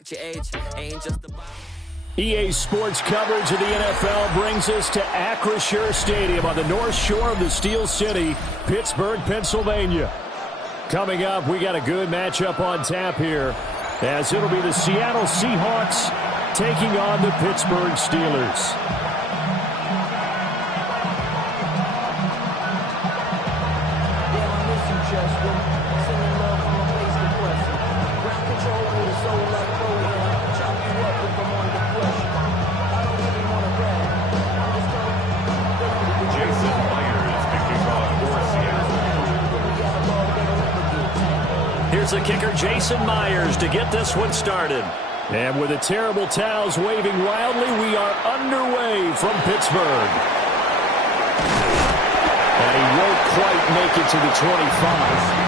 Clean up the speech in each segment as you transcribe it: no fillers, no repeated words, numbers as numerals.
fact your age ain't just about... EA Sports coverage of the NFL brings us to Acrisure Stadium on the north shore of the Steel City, Pittsburgh, Pennsylvania. Coming up, we got a good matchup on tap here, as it'll be the Seattle Seahawks taking on the Pittsburgh Steelers. Here's the kicker, Jason Myers, to get this one started. And with the terrible towels waving wildly, we are underway from Pittsburgh. And he won't quite make it to the 25.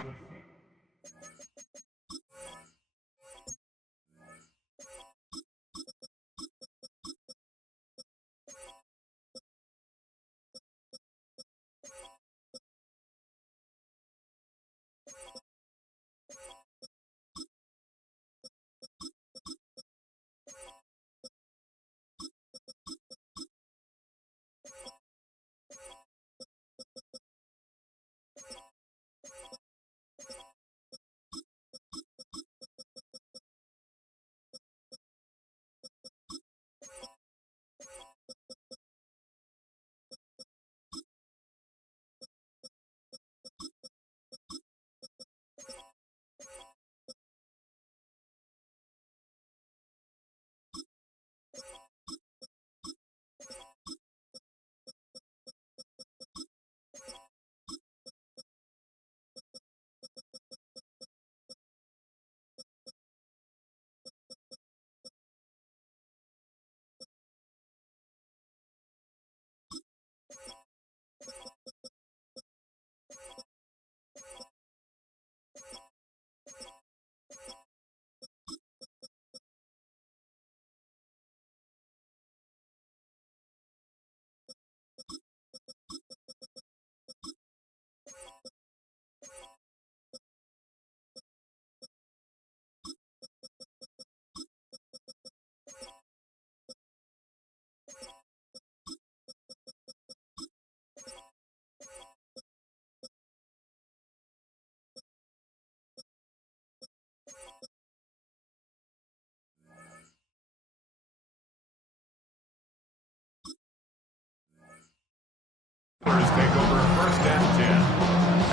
Take over first and 10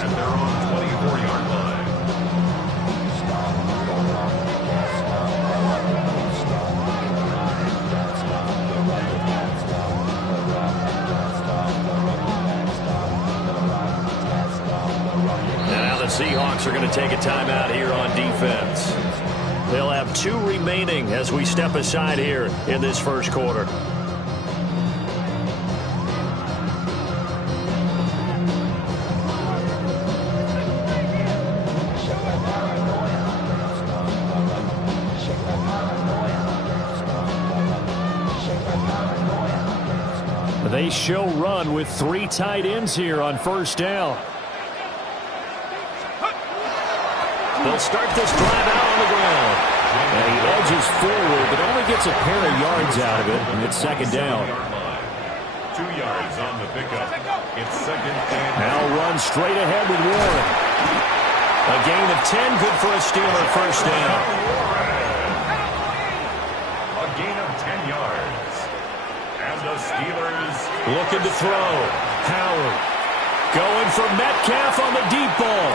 at their own 24-yard line. And now the Seahawks are going to take a timeout here on defense. They'll have 2 remaining as we step aside here in this first quarter. They show run with 3 tight ends here on first down. They'll start this drive out on the ground. And he edges forward, but only gets a pair of yards out of it, and it's second down. 2 yards on the pickup. It's second and... Now run straight ahead with Warren. A gain of 10, good for a Steeler first down. A gain of 10 yards. And the Steelers... looking to throw. Howard going for Metcalf on the deep ball.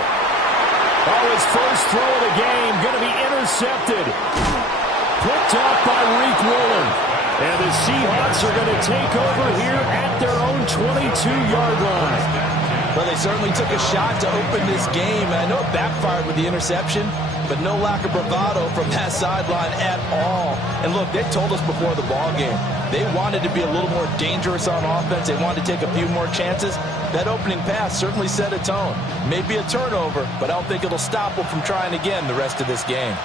Oh, his first throw of the game going to be intercepted. Picked off by Reek Woolen. And the Seahawks are going to take over here at their own 22-yard line. Well, they certainly took a shot to open this game. And I know it backfired with the interception, but no lack of bravado from that sideline at all. And look, they told us before the ball game, they wanted to be a little more dangerous on offense. They wanted to take a few more chances. That opening pass certainly set a tone. Maybe a turnover, but I don't think it'll stop them from trying again the rest of this game.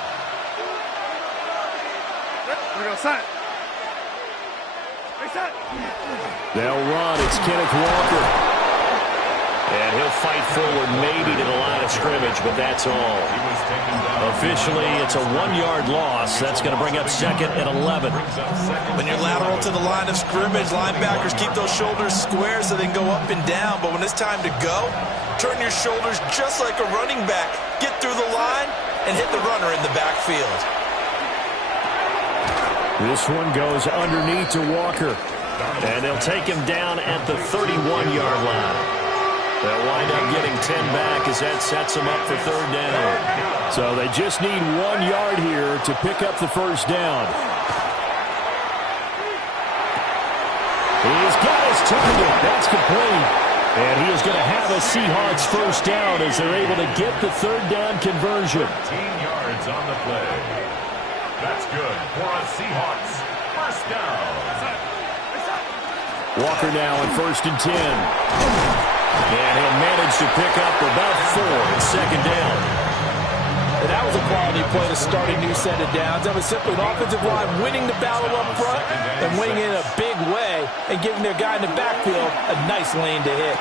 They'll run. It's Kenneth Walker. And he'll fight forward maybe to the line of scrimmage, but that's all. Officially, it's a 1-yard loss. That's going to bring up second and 11. When you're lateral to the line of scrimmage, linebackers keep those shoulders square so they can go up and down. But when it's time to go, turn your shoulders just like a running back. Get through the line and hit the runner in the backfield. This one goes underneath to Walker. And they'll take him down at the 31-yard line. They'll wind up getting 10 back as that sets them up for third down. So they just need 1 yard here to pick up the first down. He's got his target. That's complete. And he is going to have a Seahawks first down as they're able to get the third down conversion. 13 yards on the play. That's good for a Seahawks first down. Walker now in first and 10. And he'll manage to pick up about 4 in second down. And that was a quality play to start a new set of downs. That was simply an offensive line winning the battle up front and winning in a big way and giving their guy in the backfield a nice lane to hit.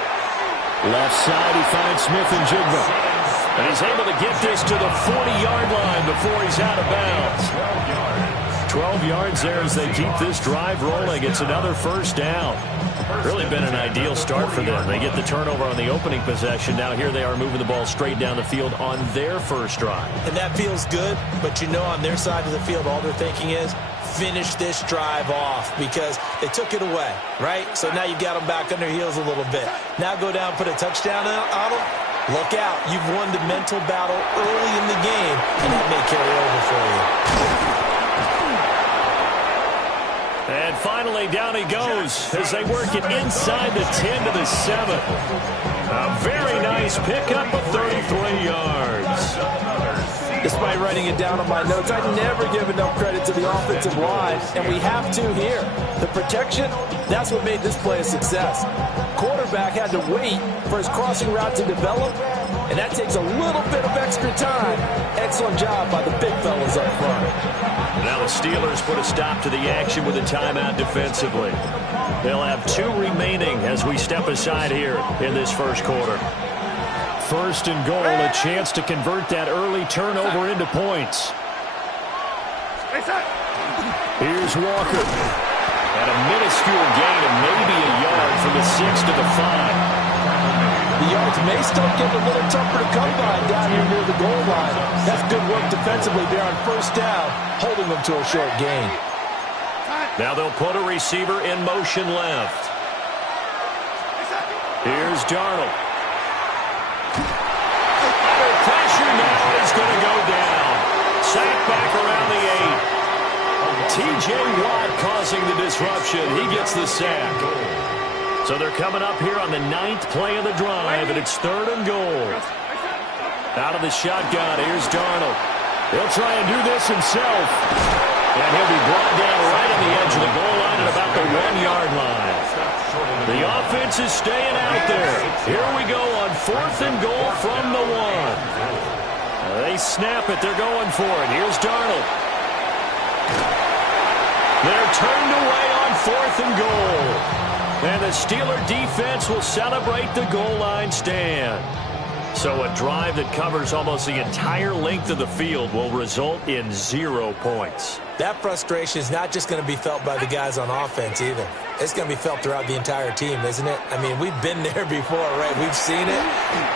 Left side, he finds Smith and Jigba. And he's able to get this to the 40-yard line before he's out of bounds. 12 yards there as they keep this drive rolling. It's another first down. Really been an ideal start for them. They get the turnover on the opening possession. Now here they are moving the ball straight down the field on their first drive. And that feels good, but you know on their side of the field all they're thinking is finish this drive off because they took it away, right? So now you've got them back on their heels a little bit. Now go down, put a touchdown on them. Look out. You've won the mental battle early in the game, and that may carry over for you. And finally, down he goes as they work it inside the 10 to the 7. A very nice pickup of 33 yards. Despite writing it down on my notes, I never give enough credit to the offensive line, and we have to here. The protection, that's what made this play a success. Quarterback had to wait for his crossing route to develop, and that takes a little bit of extra time. Excellent job by the big fellas up front. Now the Steelers put a stop to the action with a timeout defensively. They'll have 2 remaining as we step aside here in this first quarter. First and goal, a chance to convert that early turnover into points. Here's Walker. At a minuscule gain of maybe a yard from the 6 to the 5. The yards may start getting a little tougher to come by down here near the goal line. That's good work defensively there on first down, holding them to a short gain. Now they'll put a receiver in motion left. Here's Darnold. Under pressure now, he's going to go down. Sack back around the 8. T.J. Watt causing the disruption. He gets the sack. So they're coming up here on the 9th play of the drive, and it's 3rd and goal. Out of the shotgun, here's Darnold. He'll try and do this himself. And he'll be brought down right on the edge of the goal line at about the 1-yard line. The offense is staying out there. Here we go on 4th and goal from the 1. They snap it. They're going for it. Here's Darnold. They're turned away on 4th and goal. And the Steeler defense will celebrate the goal line stand. So a drive that covers almost the entire length of the field will result in 0 points. That frustration is not just going to be felt by the guys on offense either. It's going to be felt throughout the entire team, isn't it? I mean, we've been there before, right? We've seen it.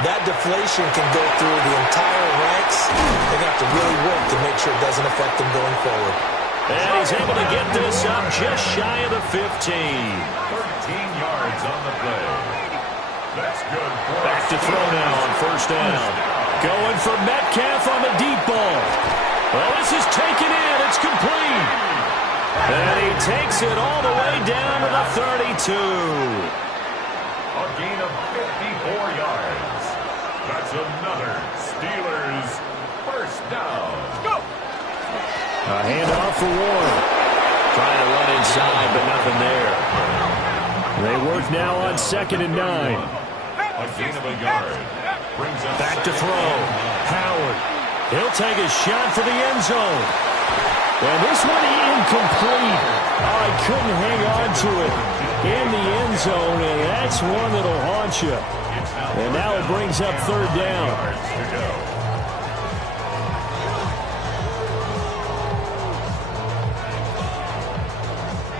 That deflation can go through the entire ranks. They're going to have to really work to make sure it doesn't affect them going forward. And he's able to get this up just shy of the 15. 13 yards on the play. That's good. Back to throw now on first down. Going for Metcalf on the deep ball. Well, this is taken in. It's complete. And he takes it all the way down to the 32. A gain of 54 yards. That's another Steelers first down. Go! A handoff for Warren. Trying to run inside, but nothing there. They work now on 2nd and 9. A gain of a yard. Brings us Back to throw. Howard. He'll take a shot for the end zone. And this one incomplete. Oh, he couldn't hang on to it in the end zone, and that's one that'll haunt you. And now it brings up third down.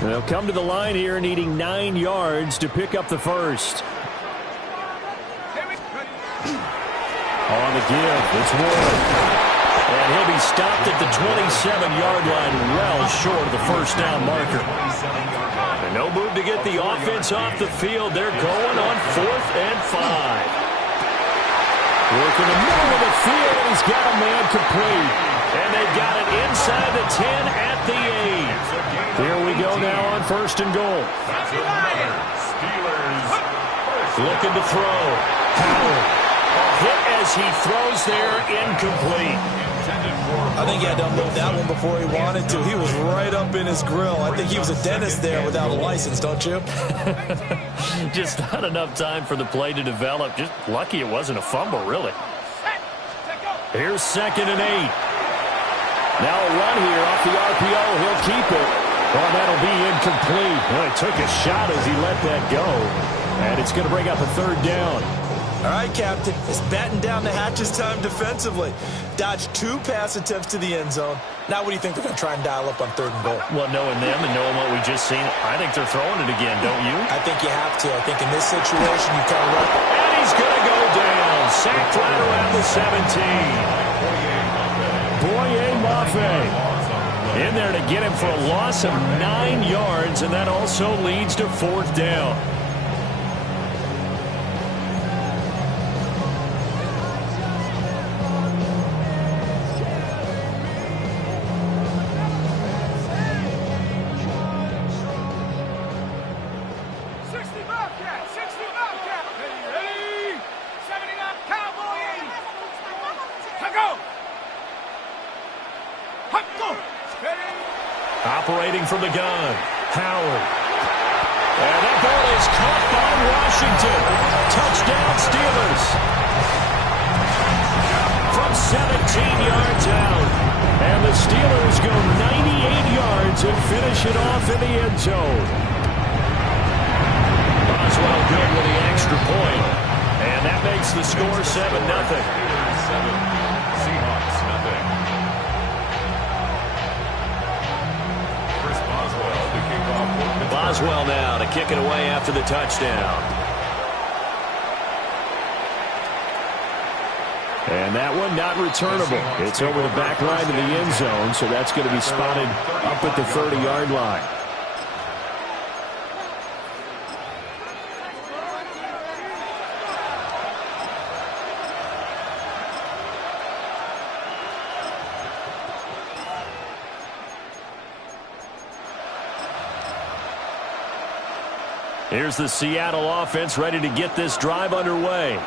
They'll come to the line here needing 9 yards to pick up the first. On the give, it's Ward. And he'll be stopped at the 27-yard line, well short of the first down marker. And no move to get the offense off the field. They're going on 4th and 5. Work in the middle of the field, and he's got a man complete. And they've got it inside the 10 at the 8. Here we go now on 1st and goal. Looking to throw. Howard. Hit as he throws there, incomplete. I think he had to unload that one before he wanted to. He was right up in his grill. I think he was a dentist there without a license, don't you? Just not enough time for the play to develop. Just lucky it wasn't a fumble, really. Here's 2nd and 8. Now a run here off the RPO. He'll keep it. Oh, that'll be incomplete. Well, he took a shot as he let that go. And it's going to bring up a 3rd down. All right, Captain. It's batten down the hatches time defensively. Dodged 2 pass attempts to the end zone. Now what do you think they're going to try and dial up on 3rd and goal? Well, knowing them and knowing what we just seen, I think they're throwing it again, don't you? I think you have to. I think in this situation, you kind of run. And he's going to go down. Sacked right around the 17. Boye Mafe in there to get him for a loss of 9 yards, and that also leads to 4th down. Operating from the gun, Howard. And that ball is caught by Washington. Touchdown, Steelers. From 17 yards out. And the Steelers go 98 yards and finish it off in the end zone. Boswell good with the extra point. And that makes the score 7-0. Seahawks, nothing. Boswell now to kick it away after the touchdown. And that one not returnable. It's over the back line of the end zone, so that's going to be spotted up at the 30-yard line. Here's the Seattle offense ready to get this drive underway.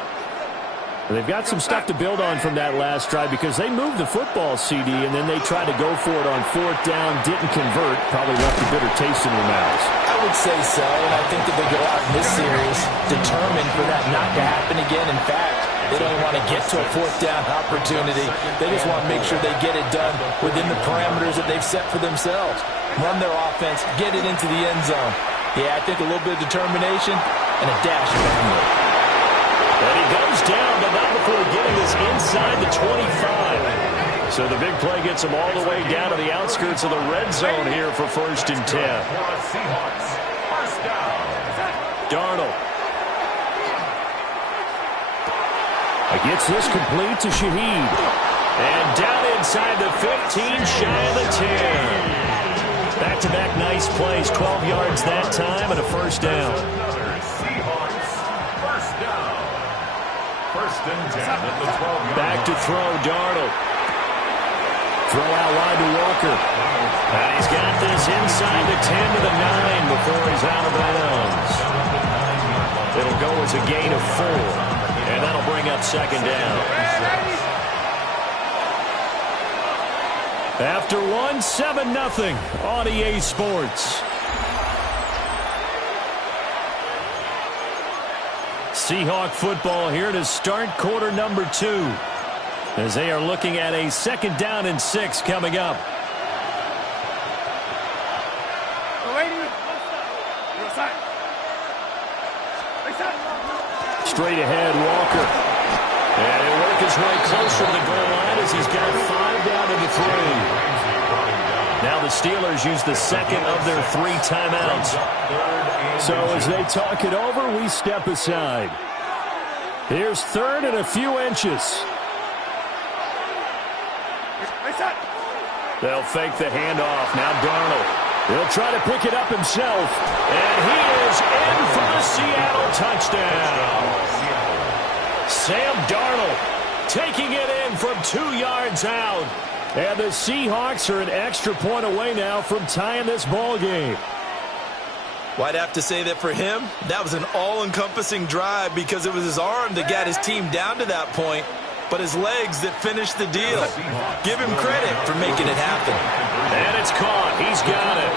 They've got some stuff to build on from that last drive because they moved the football, CD, and then they tried to go for it on 4th down, didn't convert, probably left a bitter taste in their mouths. I would say so, and I think that they go out in this series determined for that not to happen again. In fact, they don't want to get to a 4th down opportunity. They just want to make sure they get it done within the parameters that they've set for themselves. Run their offense, get it into the end zone. Yeah, I think a little bit of determination and a dash of anger. And he goes down, but not before getting this inside the 25. So the big play gets him all the way down to the outskirts of the red zone here for 1st and 10. Darnold. Gets this complete to Shaheed. And down inside the 15, shy of the 10. Back-to-back nice plays, 12 yards that time and a 1st down. Back to throw, Darnold. Throw out wide to Walker. And he's got this inside the 10 to the 9 before he's out of bounds. It'll go as a gain of 4. And that'll bring up 2nd down. After 1, 7-0 on EA Sports. Seahawk football here to start quarter number 2. As they are looking at a 2nd down and 6 coming up. Straight ahead, Walker. And he'll work his way closer to the goal line as he's got 5 down to the 3. Now the Steelers use the second of their 3 timeouts. So as they talk it over, we step aside. Here's 3rd and a few inches. They'll fake the handoff. Now Darnold. He'll try to pick it up himself. And he is in for the Seattle touchdown. Sam Darnold taking it in from 2 yards out. And the Seahawks are an extra point away now from tying this ball game. Well, I'd have to say that for him, that was an all-encompassing drive because it was his arm that got his team down to that point, but his legs that finished the deal. Give him credit for making it happen. And it's caught. He's got it.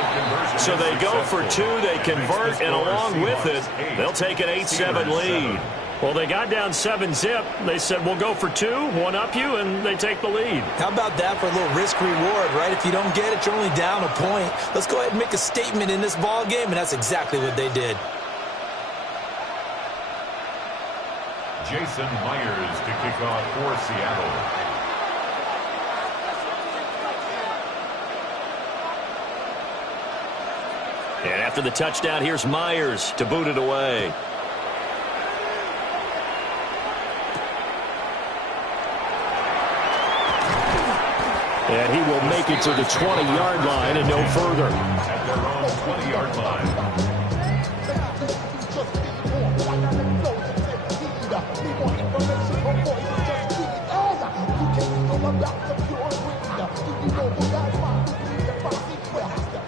So they go for 2. They convert, and along with it, they'll take an 8-7 lead. Well, they got down 7-zip. They said, we'll go for 2, one up you, and they take the lead. How about that for a little risk-reward, right? If you don't get it, you're only down a point. Let's go ahead and make a statement in this ball game, and that's exactly what they did. Jason Myers to kick off for Seattle. And after the touchdown, here's Myers to boot it away. And he will make it to the 20-yard line and no further. At their own 20-yard line.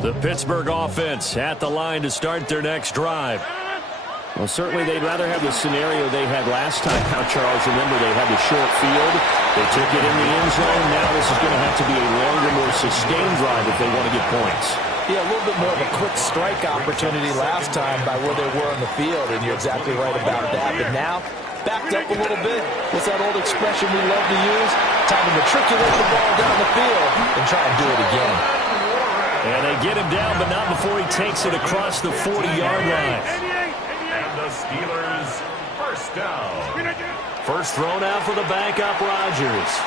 The Pittsburgh offense at the line to start their next drive. Well, certainly they'd rather have the scenario they had last time. Now, Charles, remember they had the short field. They took it in the end zone. Now this is going to have to be a longer, more sustained drive if they want to get points. Yeah, a little bit more of a quick strike opportunity last time by where they were on the field, and you're exactly right about that. But now, backed up a little bit. What's that old expression we love to use? Time to matriculate the ball down the field and try and do it again. And they get him down, but not before he takes it across the 40-yard line. And the Steelers first down. First thrown out for the backup, Rodgers.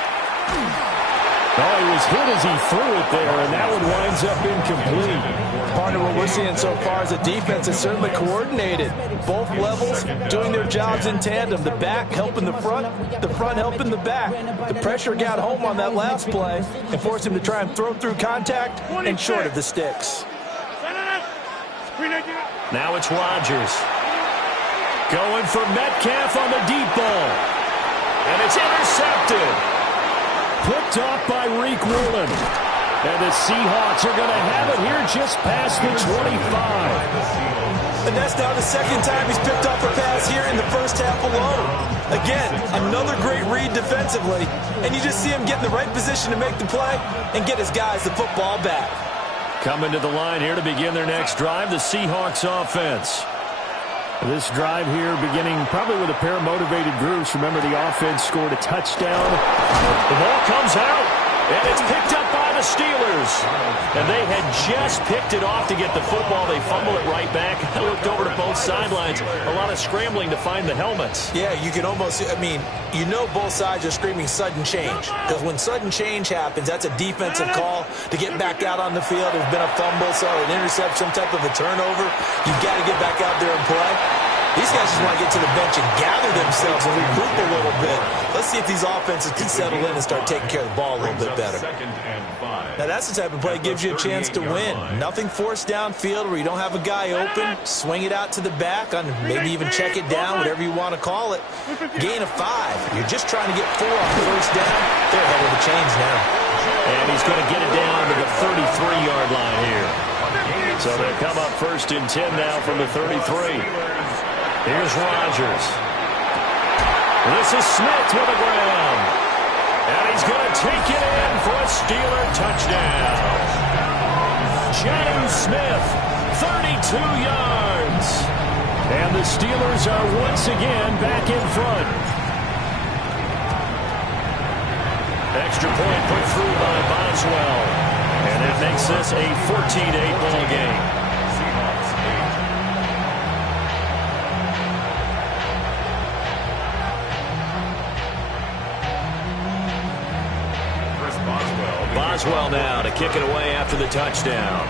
Oh, he was hit as he threw it there, and that one winds up incomplete. Partner, what we're seeing so far is a defense is certainly coordinated. Both levels doing their jobs in tandem. The back helping the front helping the back. The pressure got home on that last play and forced him to try and throw through contact and short of the sticks. Now it's Rodgers. Going for Metcalf on the deep ball. And it's intercepted. Picked off by Reek Woolen. And the Seahawks are going to have it here just past the 25. And that's now the second time he's picked off a pass here in the first half alone. Again, another great read defensively. And you just see him get in the right position to make the play and get his guys the football back. Coming to the line here to begin their next drive, the Seahawks offense. This drive here beginning probably with a pair of motivated groups. Remember, the offense scored a touchdown. The ball comes out, and it's picked up by the Steelers. And they had just picked it off to get the football. They fumble it right back. I looked over to both sidelines. A lot of scrambling to find the helmets. Yeah, you can almost, you know both sides are screaming sudden change. Because when sudden change happens, that's a defensive call to get back out on the field. There's been a fumble, so an interception, some type of a turnover. You've got to get back out there and play. These guys just want to get to the bench and gather themselves and regroup a little bit. Let's see if these offenses can settle in and start taking care of the ball a little bit better. Now, that's the type of play that gives you a chance to win. Nothing forced downfield where you don't have a guy open. Swing it out to the back, on maybe even check it down, whatever you want to call it. Gain of 5. You're just trying to get 4 on first down. They're ahead of the chains now. And he's going to get it down to the 33-yard line here. So they come up first and 10 now from the 33. Here's Rodgers. This is Smith with the ground. And he's going to take it in for a Steeler touchdown. James Smith, 32 yards. And the Steelers are once again back in front. Extra point put through by Boswell. And that makes this a 14-8 ball game. Boswell now to kick it away after the touchdown.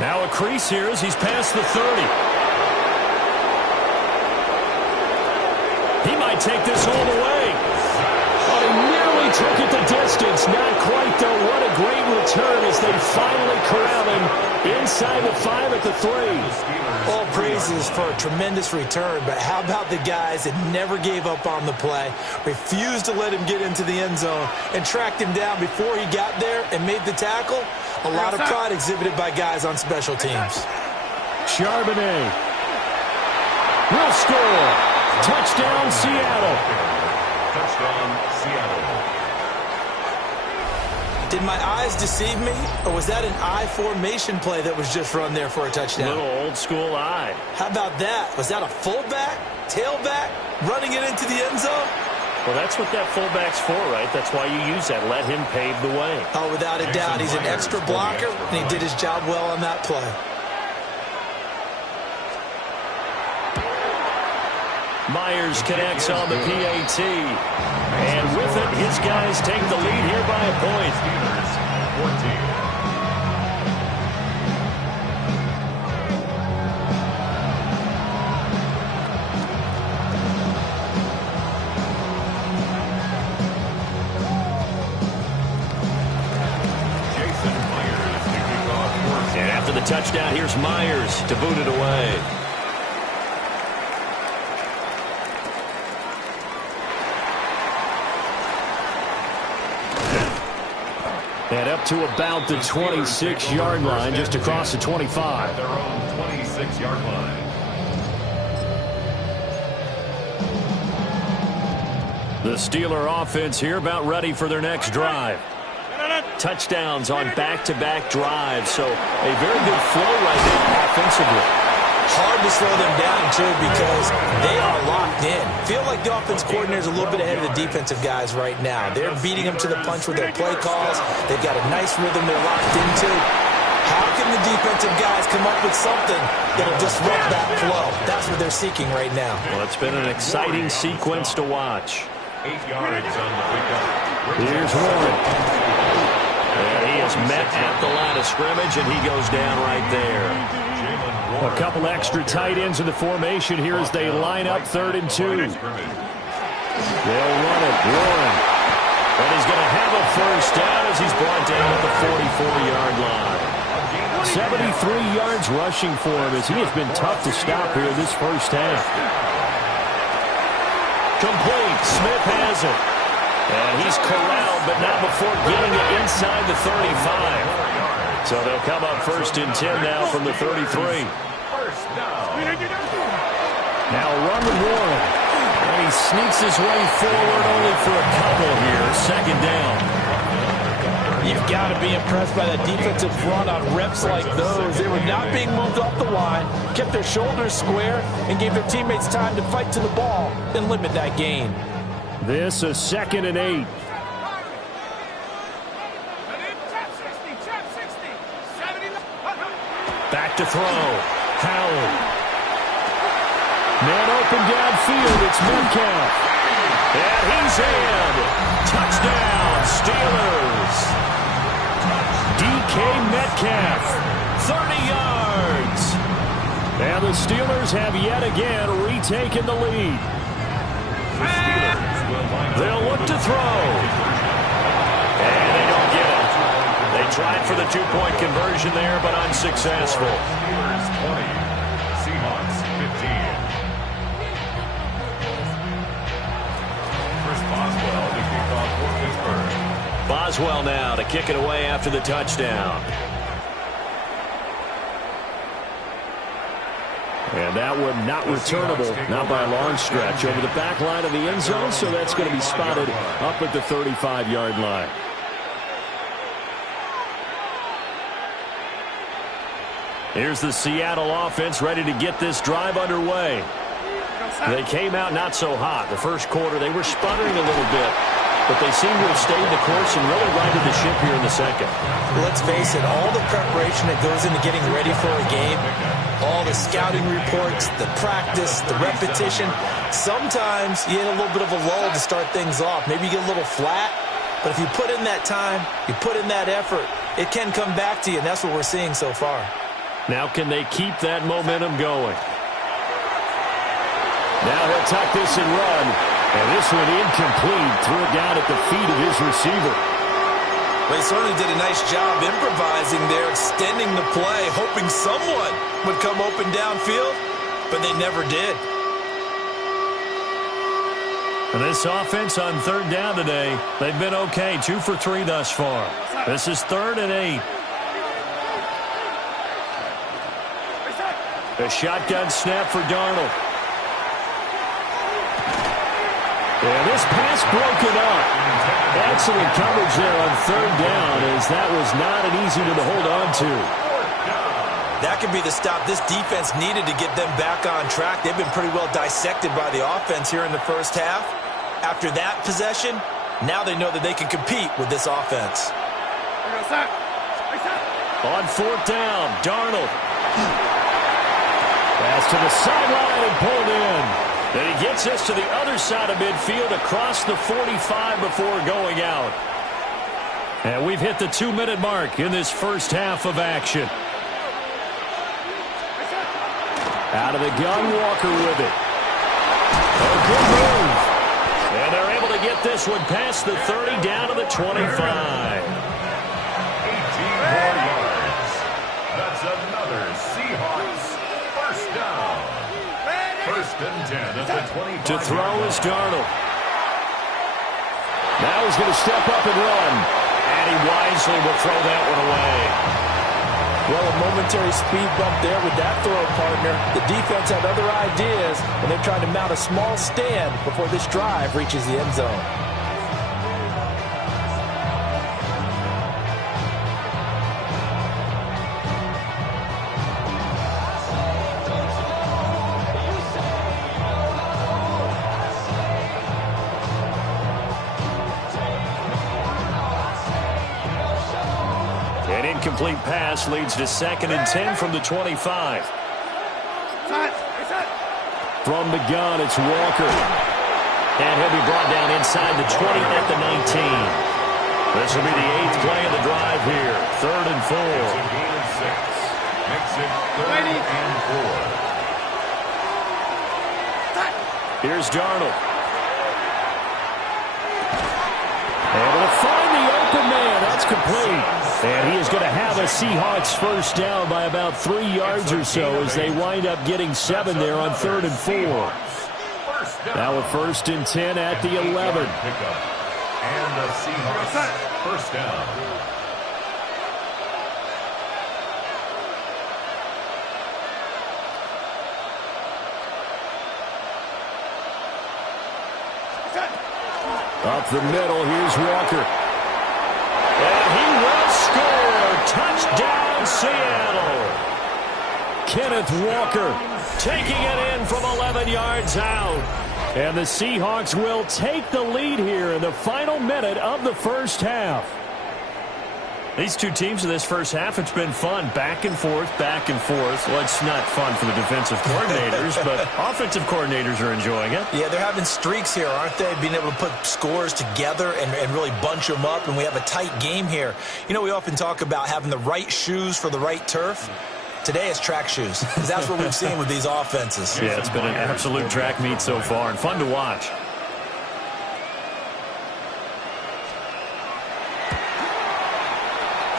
Now a crease here as he's past the 30. He might take this all the way. Oh, he nearly took it the distance. Not quite, though. What a great return as they finally corral him inside the 5 at the 3. All praises for a tremendous return, but how about the guys that never gave up on the play, refused to let him get into the end zone, and tracked him down before he got there and made the tackle? A lot of pride exhibited by guys on special teams. Charbonnet will score. Touchdown, Seattle. Touchdown, Seattle. Did my eyes deceive me, or was that an I formation play that was just run there for a touchdown? Little old school eye. How about that? Was that a fullback, tailback, running it into the end zone? Well, that's what that fullback's for, right? That's why you use that. Let him pave the way. Oh, without a doubt. He's an extra blocker, and he did his job well on that play. Myers connects on the PAT. And with it, his guys take the lead here by a point. Steelers, 14. And after the touchdown, here's Myers to boot it away. And up to about the 26-yard line, just across the 25. Their own 26-yard line. The Steeler offense here about ready for their next drive. Touchdowns on back-to-back drives, so a very good flow right now offensively. Hard to slow them down, too, because they are locked in. Feel like the offense coordinator is a little bit ahead of the defensive guys right now. They're beating them to the punch with their play calls. They've got a nice rhythm they're locked into. How can the defensive guys come up with something that'll disrupt that flow? That's what they're seeking right now. Well, it's been an exciting sequence to watch. 8 yards on the pickup. Here's Warren. And he is met at the line of scrimmage, and he goes down right there. A couple extra tight ends in the formation here as they line up 3rd and 2. They'll run it. Warren. And he's going to have a first down as he's brought down at the 44-yard line. 73 yards rushing for him as he has been tough to stop here this first half. Complete. Smith has it. And he's corralled, but not before getting it inside the 35. So they'll come up 1st and 10 now from the 33. Now run to Warren. And he sneaks his way forward only for a couple here. 2nd down. You've got to be impressed by that defensive front on reps like those. They were not being moved off the line, kept their shoulders square, and gave their teammates time to fight to the ball and limit that gain. This is 2nd and 8. Back to throw. Howard. Man open downfield. It's Metcalf. And he's in. Touchdown, Steelers. DK Metcalf. 30 yards. And the Steelers have yet again retaken the lead. They'll look to throw. And they don't get it. They tried for the 2-point conversion there, but unsuccessful. Steelers 20, Seahawks 15. Chris Boswell to kick off for Pittsburgh. Boswell now to kick it away after the touchdown. And that one not returnable, not by a long stretch, over the back line of the end zone, so that's going to be spotted up at the 35-yard line. Here's the Seattle offense ready to get this drive underway. They came out not so hot. The first quarter, they were sputtering a little bit, but they seem to have stayed the course and really righted the ship here in the second. Let's face it, all the preparation that goes into getting ready for a game, All the scouting reports, the practice, the repetition. Sometimes you get a little bit of a lull to start things off. Maybe you get a little flat. But if you put in that time, you put in that effort, it can come back to you, and that's what we're seeing so far. Now can they keep that momentum going? Now he'll tuck this and run. And this one incomplete. Threw it down at the feet of his receiver. Well, he certainly did a nice job improvising there, extending the play, hoping someone would come open downfield, but they never did. And this offense on third down today, they've been okay. 2 for 3 thus far. This is 3rd and 8. A shotgun snap for Darnold. And this pass broken up. Excellent coverage there on third down, as that was not an easy one to hold on to. That could be the stop this defense needed to get them back on track. They've been pretty well dissected by the offense here in the first half. After that possession, now they know that they can compete with this offense. On 4th down, Darnold. Pass to the sideline and pulled in. And he gets us to the other side of midfield across the 45 before going out. And we've hit the 2-minute mark in this first half of action. Out of the gun, Walker with it. A good move. And they're able to get this one past the 30 down to the 25. 18 more yards. That's another Seahawks first down. 1st and 10 at the 25. To throw is Darnold. Now he's going to step up and run. And he wisely will throw that one away. Well, a momentary speed bump there with that throw partner. The defense had other ideas, and they're trying to mount a small stand before this drive reaches the end zone. An incomplete pass leads to 2nd and 10 from the 25. From the gun, it's Walker. And he'll be brought down inside the 20 at the 19. This will be the 8th play of the drive here. 3rd and 4. It's a gain of 6. Makes it 3rd and 4. Here's Darnold. Able to find the open man. That's complete. And he is going to have a Seahawks first down by about 3 yards or so as they wind up getting 7 there on 3rd and 4. Now a 1st and 10 at the 11. And the Seahawks first down. Up the middle, here's Walker. And he will score. Touchdown, Seattle. Kenneth Walker taking it in from 11 yards out. And the Seahawks will take the lead here in the final minute of the first half. These two teams in this first half, it's been fun. Back and forth, back and forth. Well, it's not fun for the defensive coordinators, but offensive coordinators are enjoying it. Yeah, they're having streaks here, aren't they? Being able to put scores together and really bunch them up, and we have a tight game here. You know, we often talk about having the right shoes for the right turf. Today it's track shoes, because that's what we've seen with these offenses. Yeah, it's been an absolute track meet so far, and fun to watch.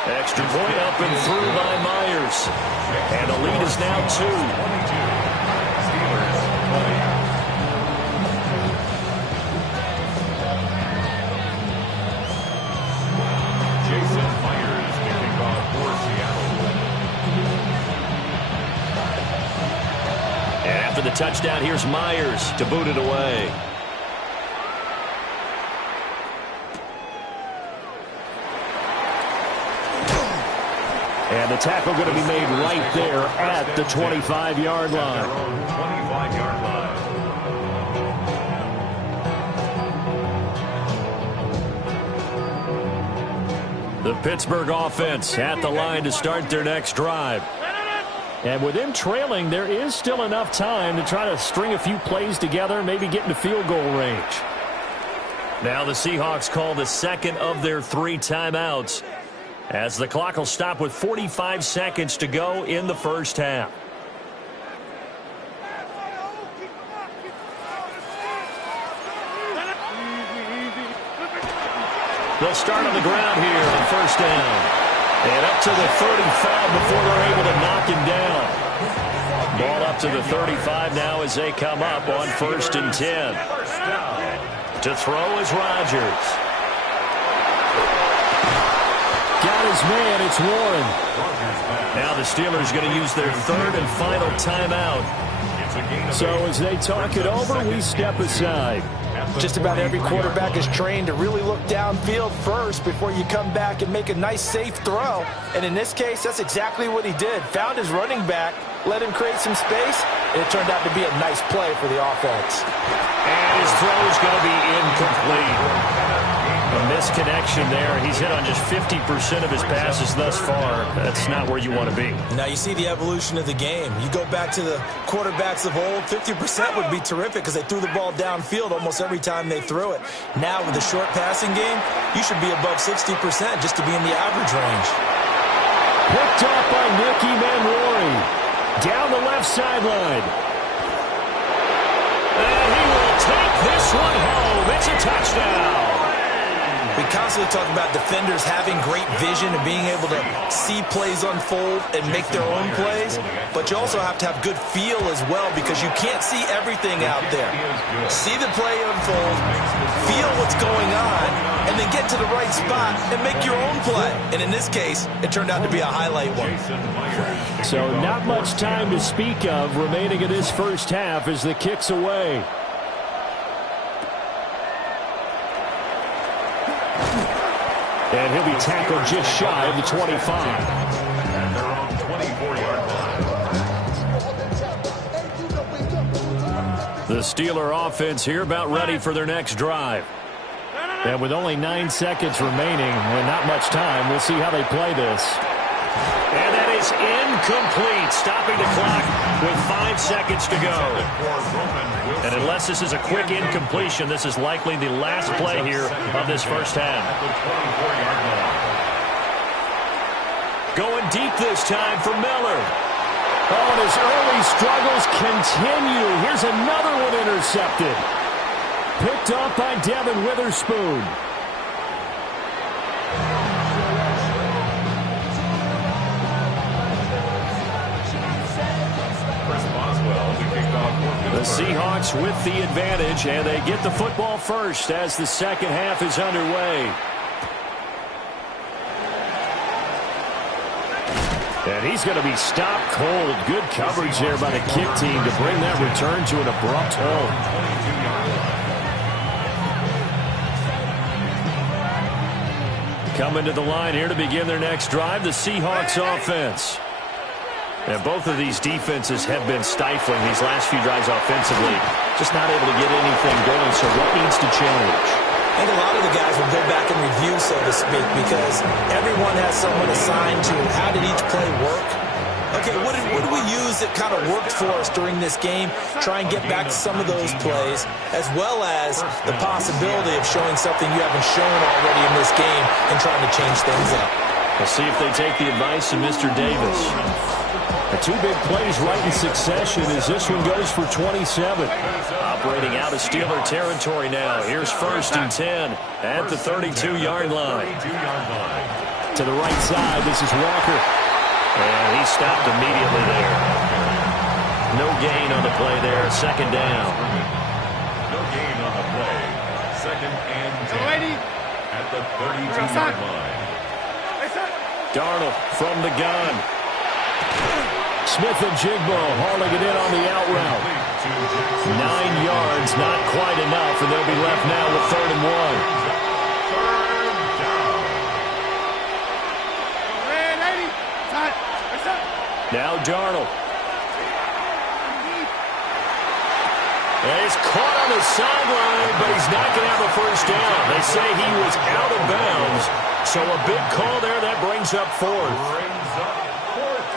Extra point up and through by Myers. And the lead is now 2. Jason Myers kicking off for Seattle. And after the touchdown, here's Myers to boot it away. And the tackle going to be made right there at the 25-yard line. 25-yard line. The Pittsburgh offense at the line to start their next drive. And with them trailing, there is still enough time to try to string a few plays together, maybe get into field goal range. Now the Seahawks call the second of their 3 timeouts, as the clock will stop with 45 seconds to go in the first half. They'll start on the ground here on first down. And up to the 35 before they're able to knock him down. Ball up to the 35 now as they come up on first and 10. To throw is Rodgers. Got his man, it's Warren. Now the Steelers going to use their 3rd and final timeout. So as they talk it over, we step aside. Just about every quarterback is trained to really look downfield first before you come back and make a nice, safe throw. And in this case, that's exactly what he did. Found his running back, let him create some space, and it turned out to be a nice play for the offense. And his throw is going to be incomplete. A misconnection there. He's hit on just 50% of his passes thus far. That's not where you want to be. Now you see the evolution of the game. You go back to the quarterbacks of old, 50% would be terrific because they threw the ball downfield almost every time they threw it. Now with the short passing game, you should be above 60% just to be in the average range. Picked up by Nicky Manwari. Down the left sideline. And he will take this one home. It's a touchdown. We constantly talk about defenders having great vision and being able to see plays unfold and make their own plays, but you also have to have good feel as well because you can't see everything out there. See the play unfold, feel what's going on, and then get to the right spot and make your own play. And in this case, it turned out to be a highlight one. So not much time to speak of remaining in this first half as the kick's away. And he'll be tackled just shy of the 25. And they're on 24-yard line. The Steeler offense here about ready for their next drive. And with only 9 seconds remaining and not much time, we'll see how they play this. And that is incomplete, stopping the clock with 5 seconds to go. And unless this is a quick incompletion, this is likely the last play here of this first half. Going deep this time for Miller. Oh, and his early struggles continue. Here's another one intercepted. Picked off by Devin Witherspoon. The Seahawks with the advantage, and they get the football first as the second half is underway. And he's going to be stopped cold. Good coverage there by the kick team to bring that return to an abrupt halt. Coming to the line here to begin their next drive, the Seahawks offense. And both of these defenses have been stifling these last few drives offensively. Just not able to get anything going, so what needs to change? I think a lot of the guys will go back and review, so to speak, because everyone has someone assigned to how did each play work. Okay, what did we use that kind of worked for us during this game? Try and get back to some of those plays, as well as the possibility of showing something you haven't shown already in this game and trying to change things up. We'll see if they take the advice of Mr. Davis. The 2 big plays right in succession as this one goes for 27. Operating out of Steeler territory now. Here's first and 10 at the 32-yard line. To the right side, this is Walker. And he stopped immediately there. No gain on the play there. Second down. No gain on the play. Second and 10 at the 32-yard line. Darnold from the gun. Smith and Jigbo hauling it in on the out route. 9 yards, not quite enough, and they'll be left now with 3rd and 1. Now Darnold. And he's caught on the sideline, but he's not going to have a first down. They say he was out of bounds, so a big call there that brings up 4th.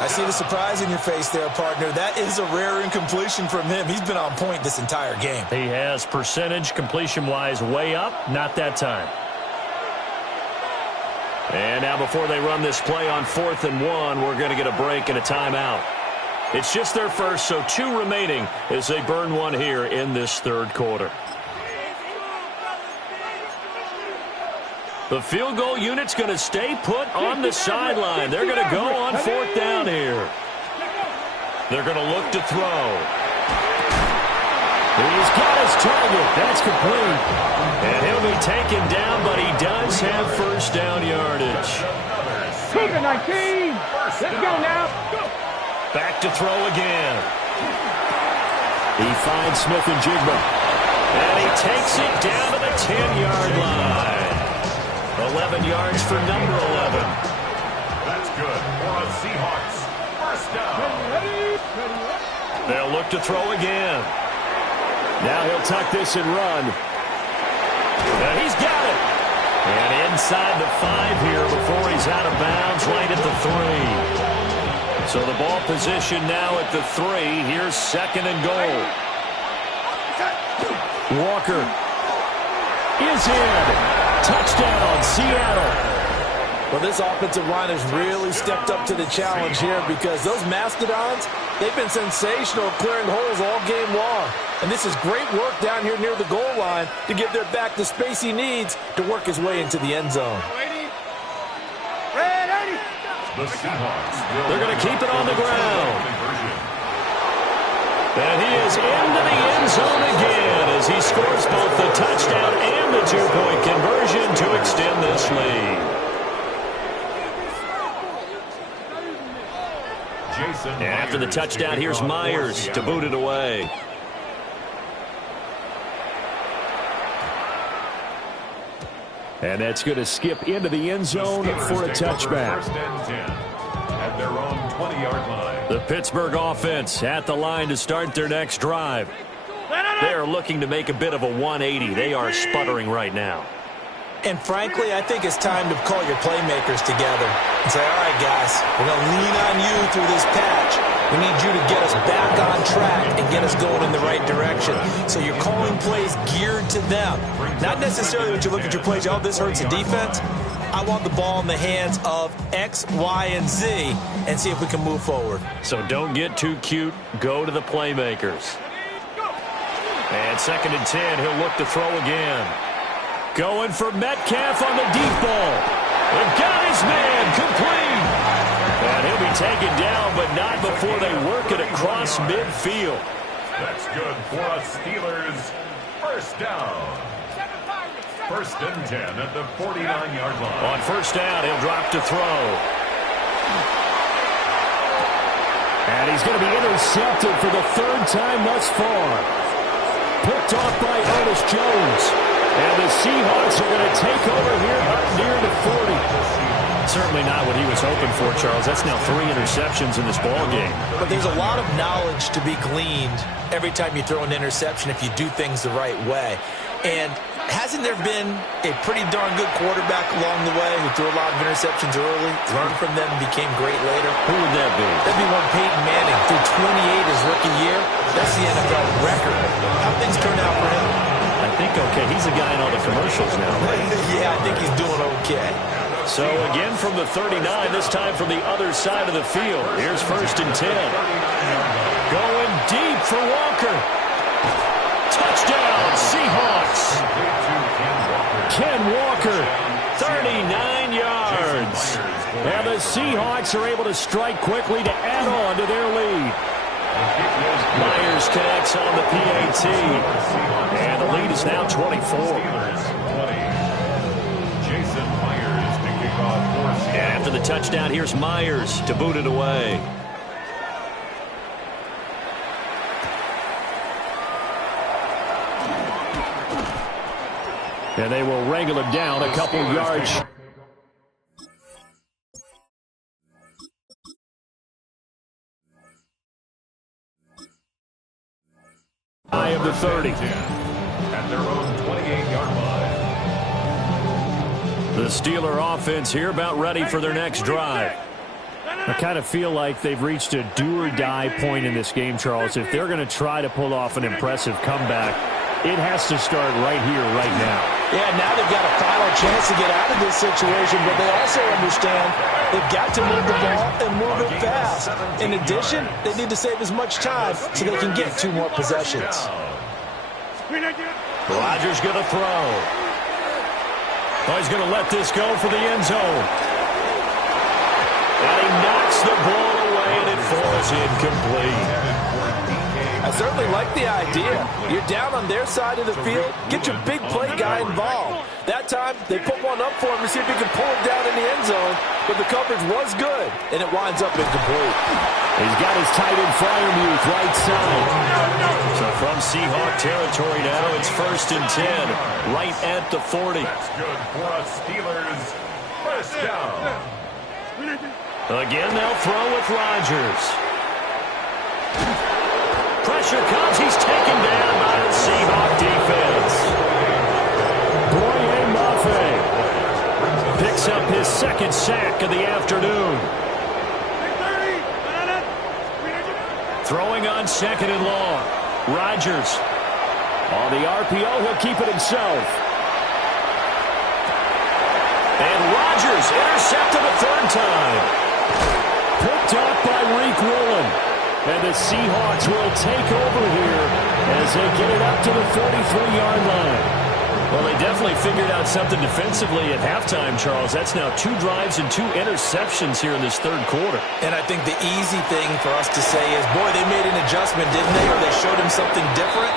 I see the surprise in your face there, partner. That is a rare incompletion from him. He's been on point this entire game. He has percentage completion-wise way up, not that time. And now before they run this play on 4th and 1, we're going to get a break and a timeout. It's just their first, so 2 remaining as they burn one here in this third quarter. The field goal unit's going to stay put on the sideline. They're going to go on 4th down here. They're going to look to throw. He's got his target. That's complete. And he'll be taken down, but he does have first down yardage. 19. Let's go now. Back to throw again. He finds Smith and Jigba. And he takes it down to the 10-yard line. 11 yards for number 11. That's good for a Seahawks. First down. They'll look to throw again. Now he'll tuck this and run. And he's got it. And inside the 5 here before he's out of bounds, right at the 3. So the ball position now at the 3. Here's 2nd and goal. Walker is in. Touchdown, Seattle. Well, this offensive line has really stepped up to the challenge here because those Mastodons, they've been sensational clearing holes all game long. And this is great work down here near the goal line to give their back the space he needs to work his way into the end zone. The Seahawks. They're going to keep it on the ground. And he is into the end zone again as he scores both the touchdown and the 2-point conversion to extend this lead. And after the touchdown, here's Myers to boot it away. And that's going to skip into the end zone for a touchback. First and 10 at their own 20-yard line. The Pittsburgh offense at the line to start their next drive. They're looking to make a bit of a 180. They are sputtering right now. And frankly, I think it's time to call your playmakers together and say, all right, guys, we're going to lean on you through this patch. We need you to get us back on track and get us going in the right direction. So you're calling plays geared to them. Not necessarily when you look at your plays, oh, this hurts the defense. I want the ball in the hands of X, Y, and Z and see if we can move forward. So don't get too cute. Go to the playmakers. And 2nd and 10, he'll look to throw again. Going for Metcalf on the deep ball. And got his man complete. And he'll be taken down, but not before they work it across midfield. That's good for a Steelers first down. 1st and 10 at the 49-yard line. On first down, he'll drop to throw. And he's going to be intercepted for the 3rd time thus far. Picked off by Ernest Jones. And the Seahawks are going to take over here up near the 40. Certainly not what he was hoping for, Charles. That's now 3 interceptions in this ball game. But there's a lot of knowledge to be gleaned every time you throw an interception if you do things the right way. And hasn't there been a pretty darn good quarterback along the way who threw a lot of interceptions early, learned from them, and became great later? Who would that be? That'd be one Peyton Manning. Threw 28 his rookie year. That's the NFL record. How things turn out for him? I think okay. He's a guy in all the commercials now, right? Yeah, I think he's doing okay. So again from the 39, this time from the other side of the field. Here's 1st and 10. Going deep for Walker. Touchdown, Seahawks. Ken Walker, 39 yards. And the Seahawks are able to strike quickly to add on to their lead. Myers connects on the PAT. And the lead is now 24. After the touchdown, here's Myers to boot it away. And they will wrangle him down a couple yards. High of the 30. At their own 28-yard line. The Steeler offense here about ready for their next drive. I kind of feel like they've reached a do-or-die point in this game, Charles. If they're going to try to pull off an impressive comeback, it has to start right here, right now. Yeah, now they've got a final chance to get out of this situation, but they also understand they've got to move the ball and move it fast. In addition, they need to save as much time so they can get 2 more possessions. Rodgers going to throw. Oh, he's going to let this go for the end zone. And he knocks the ball away, and it falls incomplete. I certainly like the idea. You're down on their side of the field. Get your big play guy involved. That time, they put one up for him to see if he can pull it down in the end zone. But the coverage was good, and it winds up incomplete. He's got his tight end Fryermuth right side. So from Seahawk territory now, it's 1st and 10, right at the 40. That's good for us Steelers. First down. Again, they'll throw with Rodgers. Pressure comes. He's taken down by the Seahawk defense. Boye Mafe picks up his 2nd sack of the afternoon. Throwing on 2nd and long. Rodgers. On the RPO, he'll keep it himself. And Rodgers intercepted a 3rd time. Picked up by Reek Woolen. And the Seahawks will take over here as they get it up to the 43-yard line. Well, they definitely figured out something defensively at halftime, Charles. That's now 2 drives and 2 interceptions here in this 3rd quarter. And I think the easy thing for us to say is, boy, they made an adjustment, didn't they? Or they showed him something different.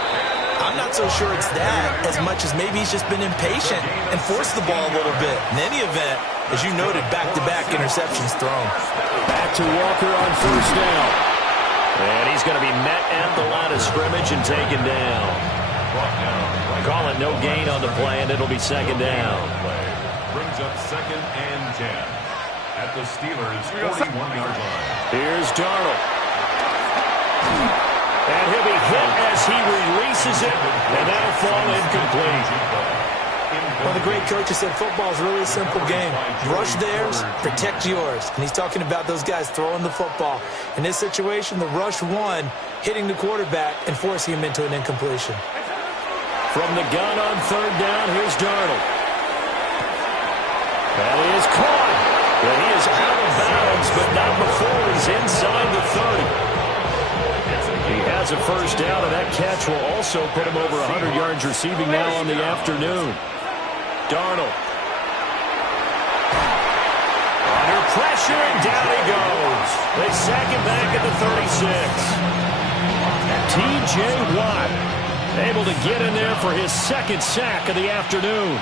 I'm not so sure it's that as much as maybe he's just been impatient and forced the ball a little bit. In any event, as you noted, back-to-back interceptions thrown. Back to Walker on 1st down. And he's going to be met at the line of scrimmage and taken down. Call it no gain on the play, and it'll be 2nd down. Brings up 2nd and 10 at the Steelers' 41-yard line. Here's Darnold. And he'll be hit as he releases it, and that'll fall incomplete. Well, the great coach has said football is really a simple game. Rush theirs, protect yours. And he's talking about those guys throwing the football. In this situation, the rush won, hitting the quarterback and forcing him into an incompletion. From the gun on 3rd down, here's Darnold. That is caught. And he is out of bounds, but not before he's inside the 30. He has a 1st down, and that catch will also put him over 100 yards receiving now on the afternoon. Darnold. Under pressure, and down he goes. They sack him back at the 36. T.J. Watt able to get in there for his 2nd sack of the afternoon.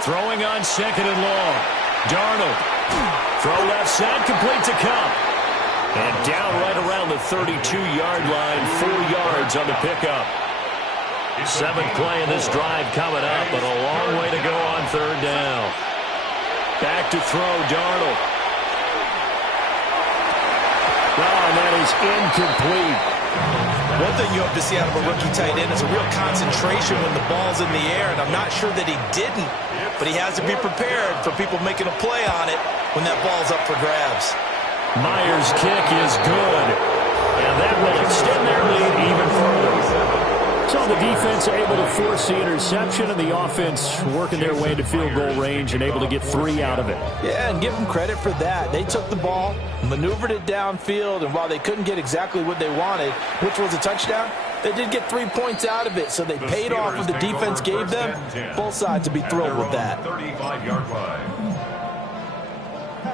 Throwing on 2nd and long. Darnold. Throw left side, complete to Cup. And down right around the 32-yard line, 4 yards on the pickup. 7th play in this drive coming up, but a long way to go on 3rd down. Back to throw, Darnold. Oh, and that is incomplete. One thing you hope to see out of a rookie tight end is a real concentration when the ball's in the air, and I'm not sure that he didn't, but he has to be prepared for people making a play on it when that ball's up for grabs. Myers' kick is good, and that will extend their lead even further. So the defense able to force the interception, and the offense working their way to field goal range and able to get 3 out of it. Yeah, and give them credit for that. They took the ball, maneuvered it downfield, and while they couldn't get exactly what they wanted, which was a touchdown, they did get 3 points out of it, so they paid off what the defense gave them. Both sides would be thrilled with that. 35-yard line.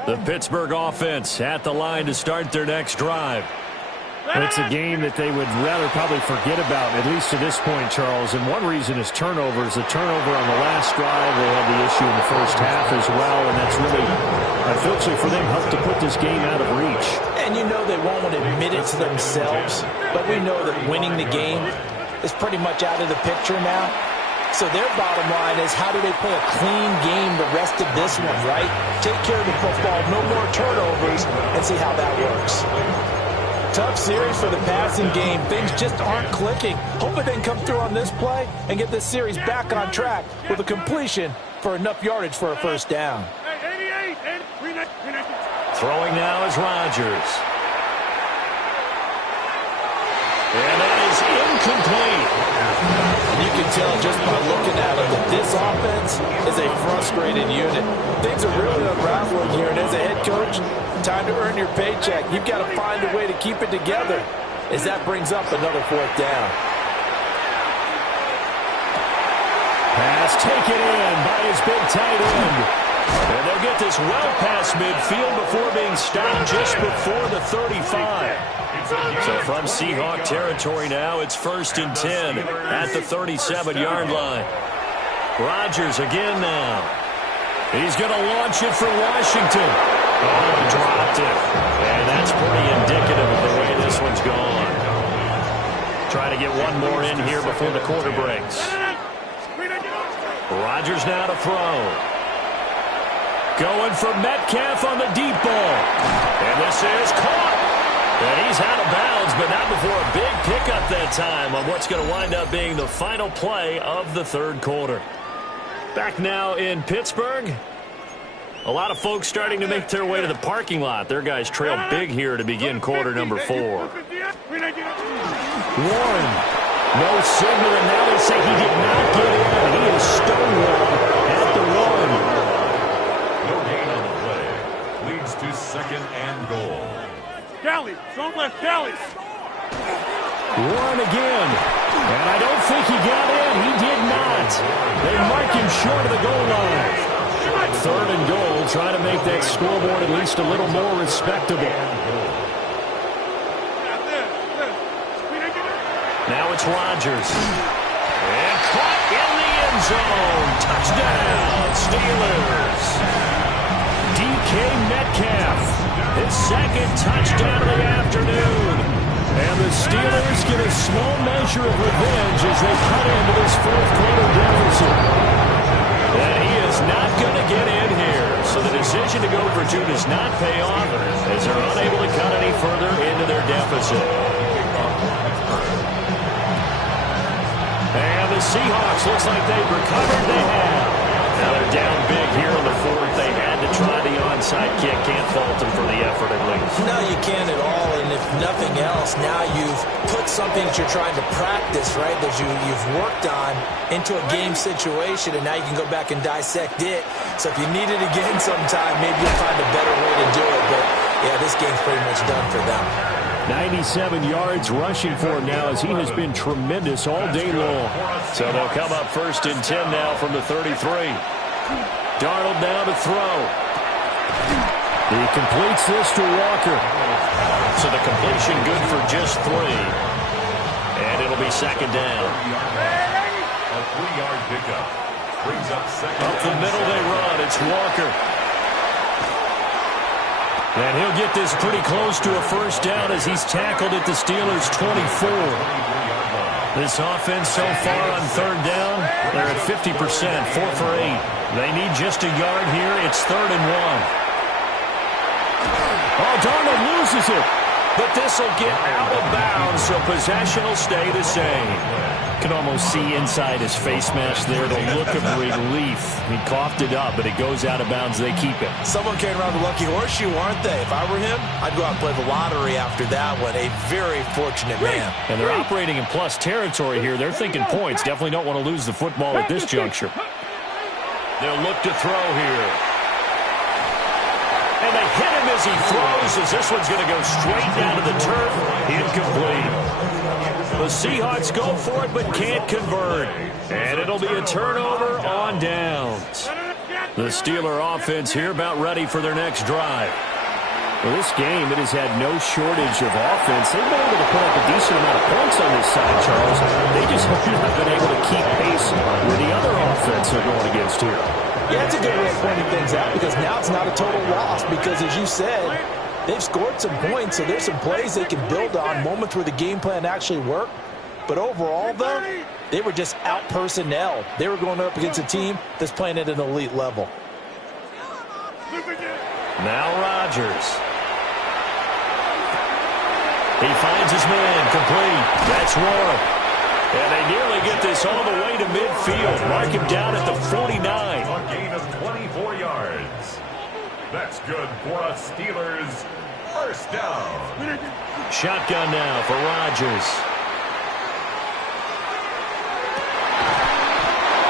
The Pittsburgh offense at the line to start their next drive. It's a game that they would rather probably forget about, at least to this point, Charles. And one reason is turnovers. A turnover on the last drive. They had the issue in the 1st half as well, and that's really, unfortunately for them, helped to put this game out of reach. And you know they won't admit it to themselves, but we know that winning the game is pretty much out of the picture now. So their bottom line is, how do they play a clean game the rest of this one, right? Take care of the football, no more turnovers, and see how that works. Tough series for the passing game. Things just aren't clicking. Hoping they can come through on this play and get this series back on track with a completion for enough yardage for a 1st down. Throwing now is Rodgers. And that is incomplete. And you can tell just by looking at it that this offense is a frustrated unit. Things are really unraveling here, and as a head coach, time to earn your paycheck. You've got to find a way to keep it together as that brings up another fourth down. Pass taken in by his big tight end. And they'll get this well past midfield before being stopped just before the 35. So from Seahawk territory now, it's 1st and 10 at the 37-yard line. Rodgers again now. He's going to launch it for Washington. Oh, dropped it. And that's pretty indicative of the way this one's gone. Trying to get one more in here before the quarter breaks. Rodgers now to throw. Going for Metcalf on the deep ball. And this is caught. And he's out of bounds, but not before a big pickup that time on what's going to wind up being the final play of the third quarter. Back now in Pittsburgh. A lot of folks starting to make their way to the parking lot. Their guys trail big here to begin quarter number 4. Warren. No signal, and now they say he did not get in. He is stonewalled at the 1. No gain on the play. Leads to 2nd and goal. Kelly, zone left, Kelly. Warren again. And I don't think he got in. He did not. They mark him short of the goal line. 3rd and goal. Try to make that scoreboard at least a little more respectable. Now it's Rodgers. And caught in the end zone. Touchdown, Steelers. DK Metcalf. His 2nd touchdown of the afternoon. And the Steelers get a small measure of revenge as they cut into this 4th quarter deficit. And he is not going to get in here. So the decision to go for 2 does not pay off as they're unable to cut any further into their deficit. And the Seahawks looks like they've recovered. They have. Now they're down big here in the 4th. They had to try the onside kick. Can't fault them for the effort at least. No, you can't at all. And if nothing else, now you've put something that you're trying to practice, right, that you've worked on into a game situation, and now you can go back and dissect it. So if you need it again sometime, maybe you'll find a better way to do it. But, yeah, this game's pretty much done for them. 97 yards rushing for him now as he has been tremendous all day long. So they'll come up 1st and 10 now from the 33. Darnold now to throw. He completes this to Walker. So the completion good for just 3. And it'll be 2nd down. A 3-yard pickup. Brings up 2nd. Up the middle they run. It's Walker. And he'll get this pretty close to a 1st down as he's tackled at the Steelers' 24. This offense so far on 3rd down, they're at 50%, 4 for 8. They need just a yard here. It's 3rd and 1. Oh, Darnold loses it. But this will get out of bounds, so possession will stay the same. You can almost see inside his face mask there the look of relief. He coughed it up, but it goes out of bounds. They keep it. Someone carrying around the lucky horseshoe, aren't they? If I were him, I'd go out and play the lottery after that one. A very fortunate man. And they're operating in plus territory here. They're thinking points. Definitely don't want to lose the football at this juncture. They'll look to throw here. And they hit him as he throws, as this one's going to go straight down to the turf. Incomplete. The Seahawks go for it, but can't convert. And it'll be a turnover on downs. The Steeler offense here about ready for their next drive. Well, this game, it has had no shortage of offense. They've been able to put up a decent amount of points on this side, Charles. They just haven't been able to keep pace with the other offense they're going against here. Yeah, it's a good way of pointing things out because now it's not a total loss because, as you said, they've scored some points, so there's some plays they can build on, moments where the game plan actually worked. But overall, though, they were just out personnel. They were going up against a team that's playing at an elite level. Now Rodgers. He finds his man complete. That's Warren. And they nearly get this all the way to midfield. Mark him down at the 49. A gain of 24 yards. That's good for a Steelers first down. Shotgun now for Rodgers.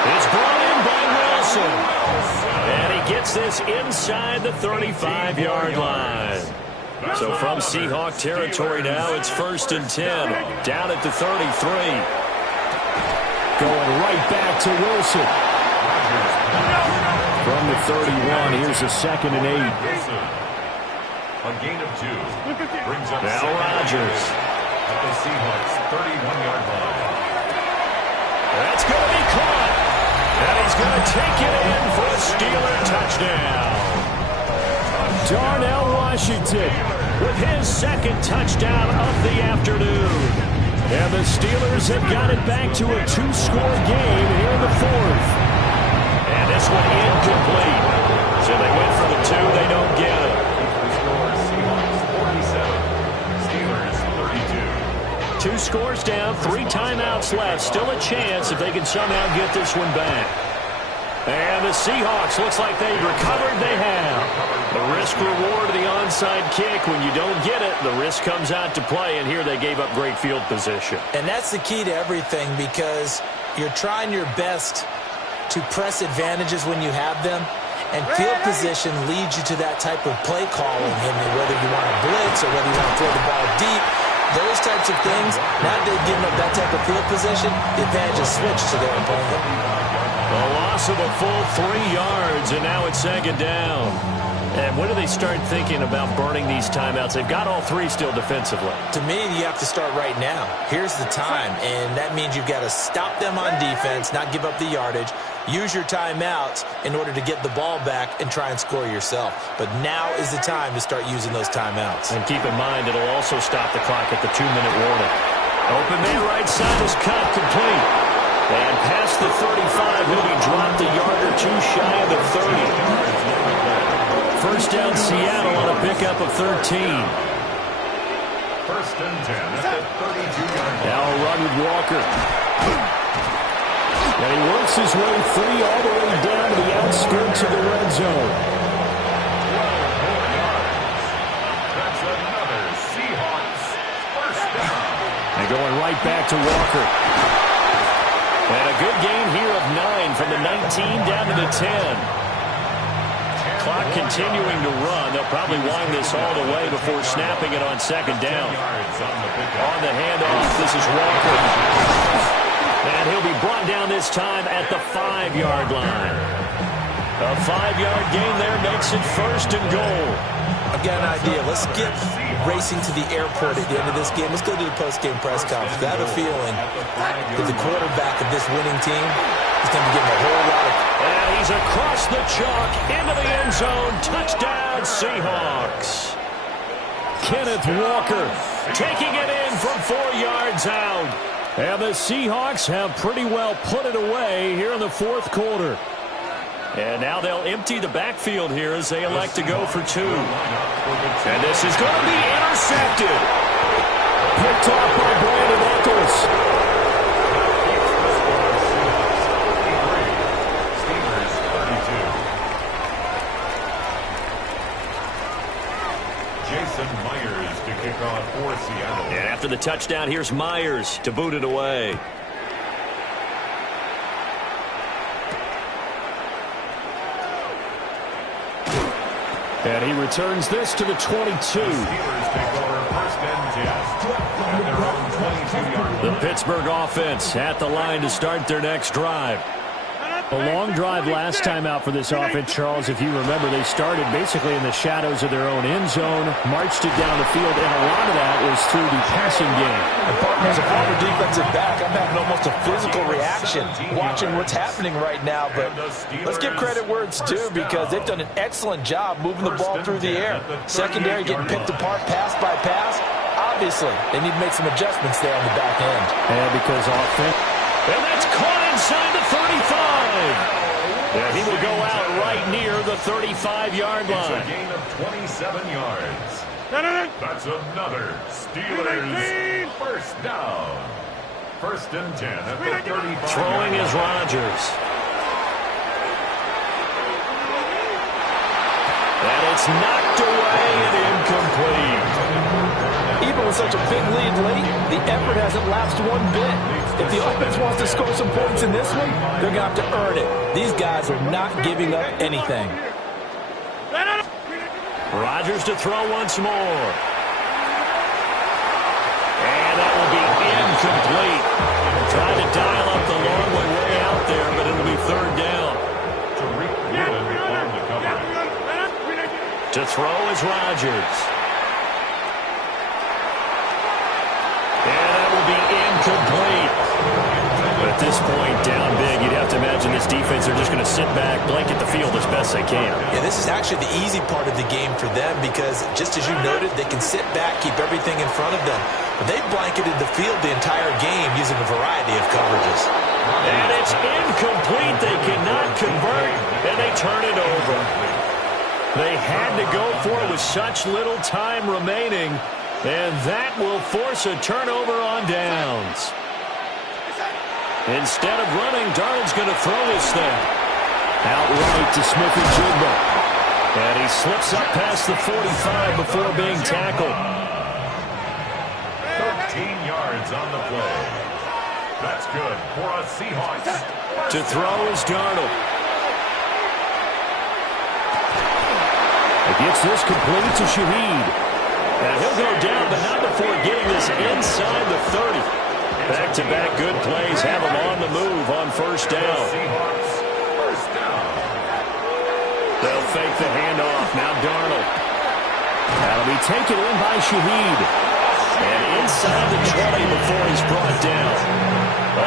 It's brought in by Wilson. And he gets this inside the 35-yard line. So from Seahawk territory now, it's 1st and 10. Down at the 33. Going right back to Wilson. From the 31, here's a 2nd and 8. A gain of 2. Brings up now Rodgers. At the Seahawks 31-yard line. That's going to be caught. And he's going to take it in for a Steeler touchdown. Darnell Washington with his 2nd touchdown of the afternoon. And the Steelers have got it back to a 2-score game here in the 4th. And this one incomplete. So they went for the 2. They don't get it. Seahawks 47. Steelers 32. 2 scores down, 3 timeouts left. Still a chance if they can somehow get this one back. And the Seahawks, looks like they recovered. They have. The risk-reward of the onside kick. When you don't get it, the risk comes out to play. And here they gave up great field position. And that's the key to everything, because you're trying your best to press advantages when you have them. And field position leads you to that type of play calling. And whether you want to blitz or whether you want to throw the ball deep, those types of things, now that they've given up that type of field position, the advantage is switched to their opponent. A loss of a full 3 yards, and now it's 2nd down. And when do they start thinking about burning these timeouts? They've got all 3 still defensively. To me, you have to start right now. Here's the time, and that means you've got to stop them on defense, not give up the yardage, use your timeouts in order to get the ball back and try and score yourself. But now is the time to start using those timeouts. And keep in mind, it'll also stop the clock at the 2-minute warning. Open man right side is cut complete. And past the 35, he'll be dropped a yard or 2 shy of the 30. First down Seattle on a pickup of 13. 1st and 10 at the 32-yard line. Now a run with Walker. And he works his way free all the way down to the outskirts of the red zone. 12 yards. That's another Seahawks first down. And going right back to Walker. And a good gain here of 9 from the 19 down to the 10. Clock continuing to run. They'll probably wind this all the way before snapping it on 2nd down. On the handoff, this is Walker. And he'll be brought down this time at the 5-yard line. A 5-yard gain there makes it 1st and goal. I've got an idea. Let's get racing to the airport at the end of this game. Let's go to the post-game press conference. I have a feeling that the quarterback of this winning team is going to be getting a whole lot of... And he's across the chalk into the end zone. Touchdown, Seahawks. Kenneth Walker taking it in from 4 yards out. And the Seahawks have pretty well put it away here in the 4th quarter. And now they'll empty the backfield here as they elect to go for 2. And this is going to be intercepted. Picked off by Brandon Eccles. Jason Myers to kick off for Seattle. And after the touchdown, here's Myers to boot it away. And he returns this to the 22. The Steelers take over 1st and 10 at their own 22-yard line. The Pittsburgh offense at the line to start their next drive. A long drive last time out for this offense, Charles. If you remember, they started basically in the shadows of their own end zone, marched it down the field, and a lot of that was through the passing game. As a former defensive back, I'm having almost a physical reaction watching what's happening right now. But let's give credit where it's due, because they've done an excellent job moving the ball through the air. Secondary getting picked apart pass by pass. Obviously, they need to make some adjustments there on the back end. And because offense... And that's caught inside the 35. And he will go out right near the 35-yard line. It's a gain of 27 yards. That's another Steelers first down. 1st and 10 at the 35. Throwing is Rodgers. And it's It's knocked away and incomplete. Even with such a big lead late, the effort hasn't lapsed one bit. If the offense wants to score some points in this one, they're going to have to earn it. These guys are not giving up anything. Rodgers to throw once more. And that will be incomplete. Trying to dial up the long way out there, but it'll be third down. To throw is Rodgers. And that will be incomplete. But at this point, down big, you'd have to imagine this defense are just going to sit back, blanket the field as best they can. Yeah, this is actually the easy part of the game for them because, just as you noted, they can sit back, keep everything in front of them. But they've blanketed the field the entire game using a variety of coverages. And it's incomplete. They cannot convert, and they turn it over. They had to go for it with such little time remaining, and that will force a turnover on downs. Instead of running, Darnold's going to throw this thing. Outright to Smith-Njigba. And he slips up past the 45 before being tackled. 13 yards on the play. That's good for a Seahawks. To throw is Darnold. He gets this complete to Shaheed. And he'll go down, but not before getting this inside the 30. Back-to-back good plays have him on the move on first down. They'll fake the handoff. Now Darnold. That'll be taken in by Shaheed. And inside the 20 before he's brought down.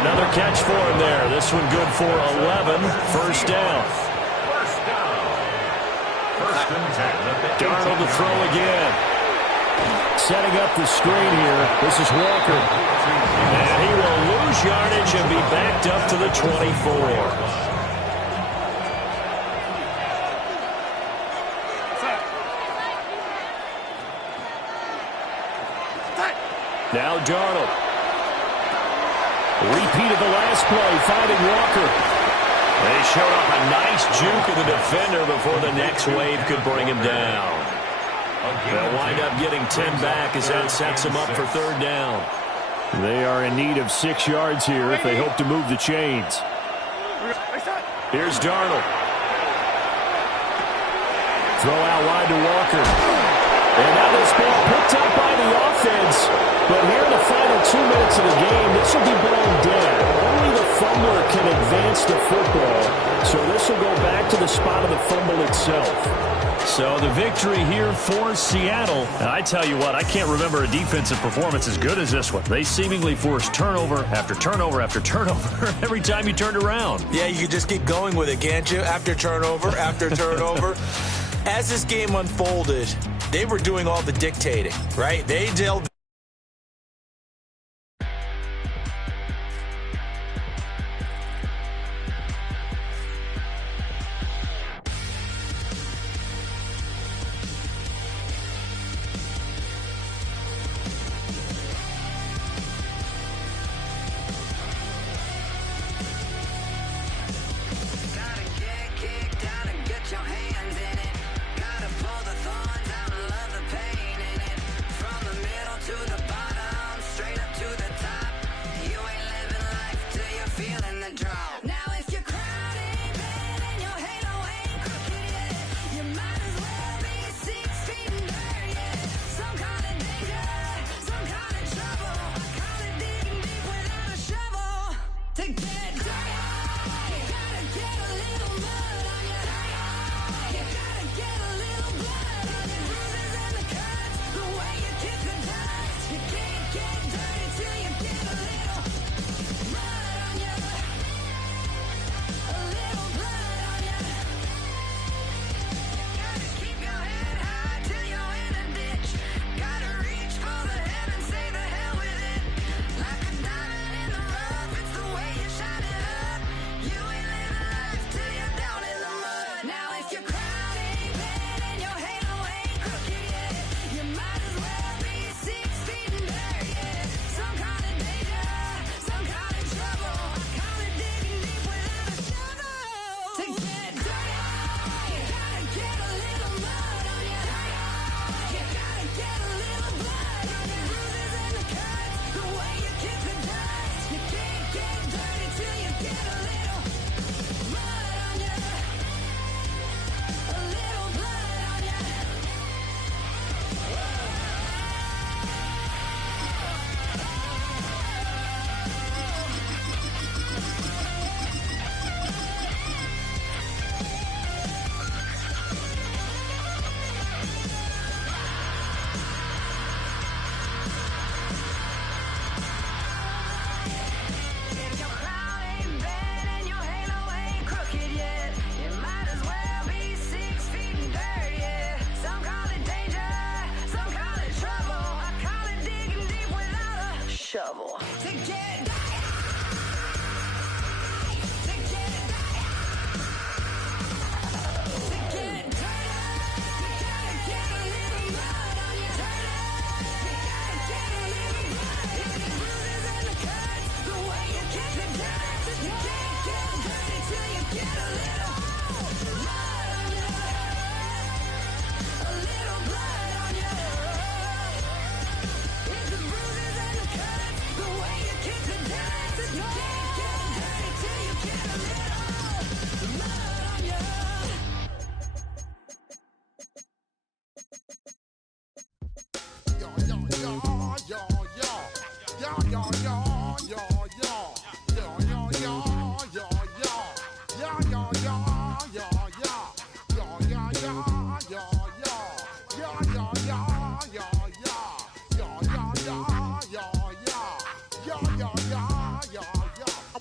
Another catch for him there. This one good for 11. First down. Darnold to throw again. Setting up the screen here. This is Walker. And he will lose yardage and be backed up to the 24. Now Darnold. Repeat of the last play, finding Walker. They showed up a nice juke of the defender before the next wave could bring him down. They'll wind up getting 10 back as that sets them up for third down. They are in need of 6 yards here if they hope to move the chains. Here's Darnold. Throw out wide to Walker. And now this ball picked up by the offense. But here in the final 2 minutes of the game, this will be blown dead. Only the fumbler can advance the football. So this will go back to the spot of the fumble itself. So the victory here for Seattle. And I tell you what, I can't remember a defensive performance as good as this one. They seemingly forced turnover after turnover after turnover every time you turned around. Yeah, you can just keep going with it, can't you? After turnover, after turnover. As this game unfolded, they were doing all the dictating, right? They dealt. To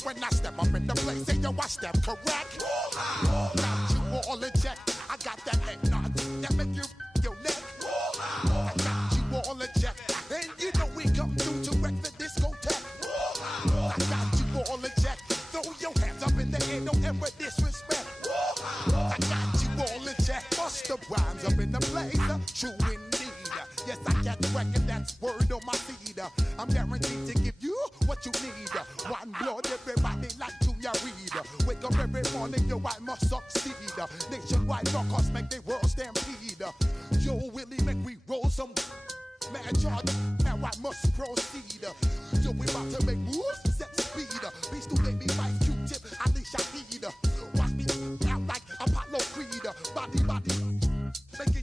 When I step up in the place, say yo, I step correct. Got you all in check. I got that head nod that make you your neck. I got you all in check, and you know we come through to wreck the discotheque. I got you all in check. Throw your hands up in the air, don't ever disrespect. I got you all in check. Bust the rhymes up in the place, true indeed. Yes, I got the record, that's word on my feed. I'm guaranteed to give you what you need. One blood, everybody like Junior Reed. Wake up every morning, yo, I must succeed. Nationwide rockers make the world stampede. Yo, Willie, make we roll some mad charge. Now I must proceed. Yo, we about to make moves, set speed. Beast to baby, fight Q-tip, Alicia Heed. Watch me out like Apollo Creed. Body,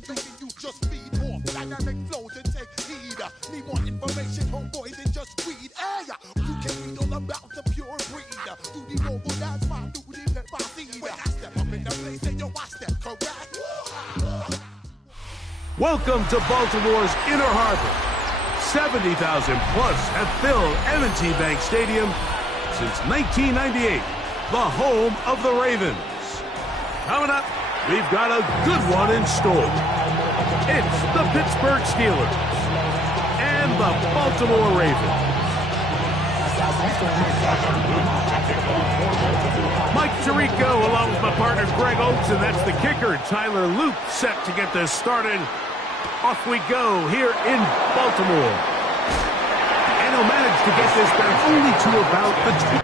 making you just feed off dynamic flows and take heed. Need more information, homeboy, than just read. Hey, you can read all about the pure breed. Do the mobile dance, my duty, let my seed. When I step up in the place, and yo, I step correct. Welcome to Baltimore's Inner Harbor. 70,000 plus have filled M&T Bank Stadium since 1998, the home of the Ravens. Coming up, we've got a good one in store. It's the Pittsburgh Steelers and the Baltimore Ravens. Mike Tirico along with my partner Greg Oakes, and that's the kicker, Tyler Luke, set to get this started. Off we go here in Baltimore. And he'll manage to get this back only to about the 20.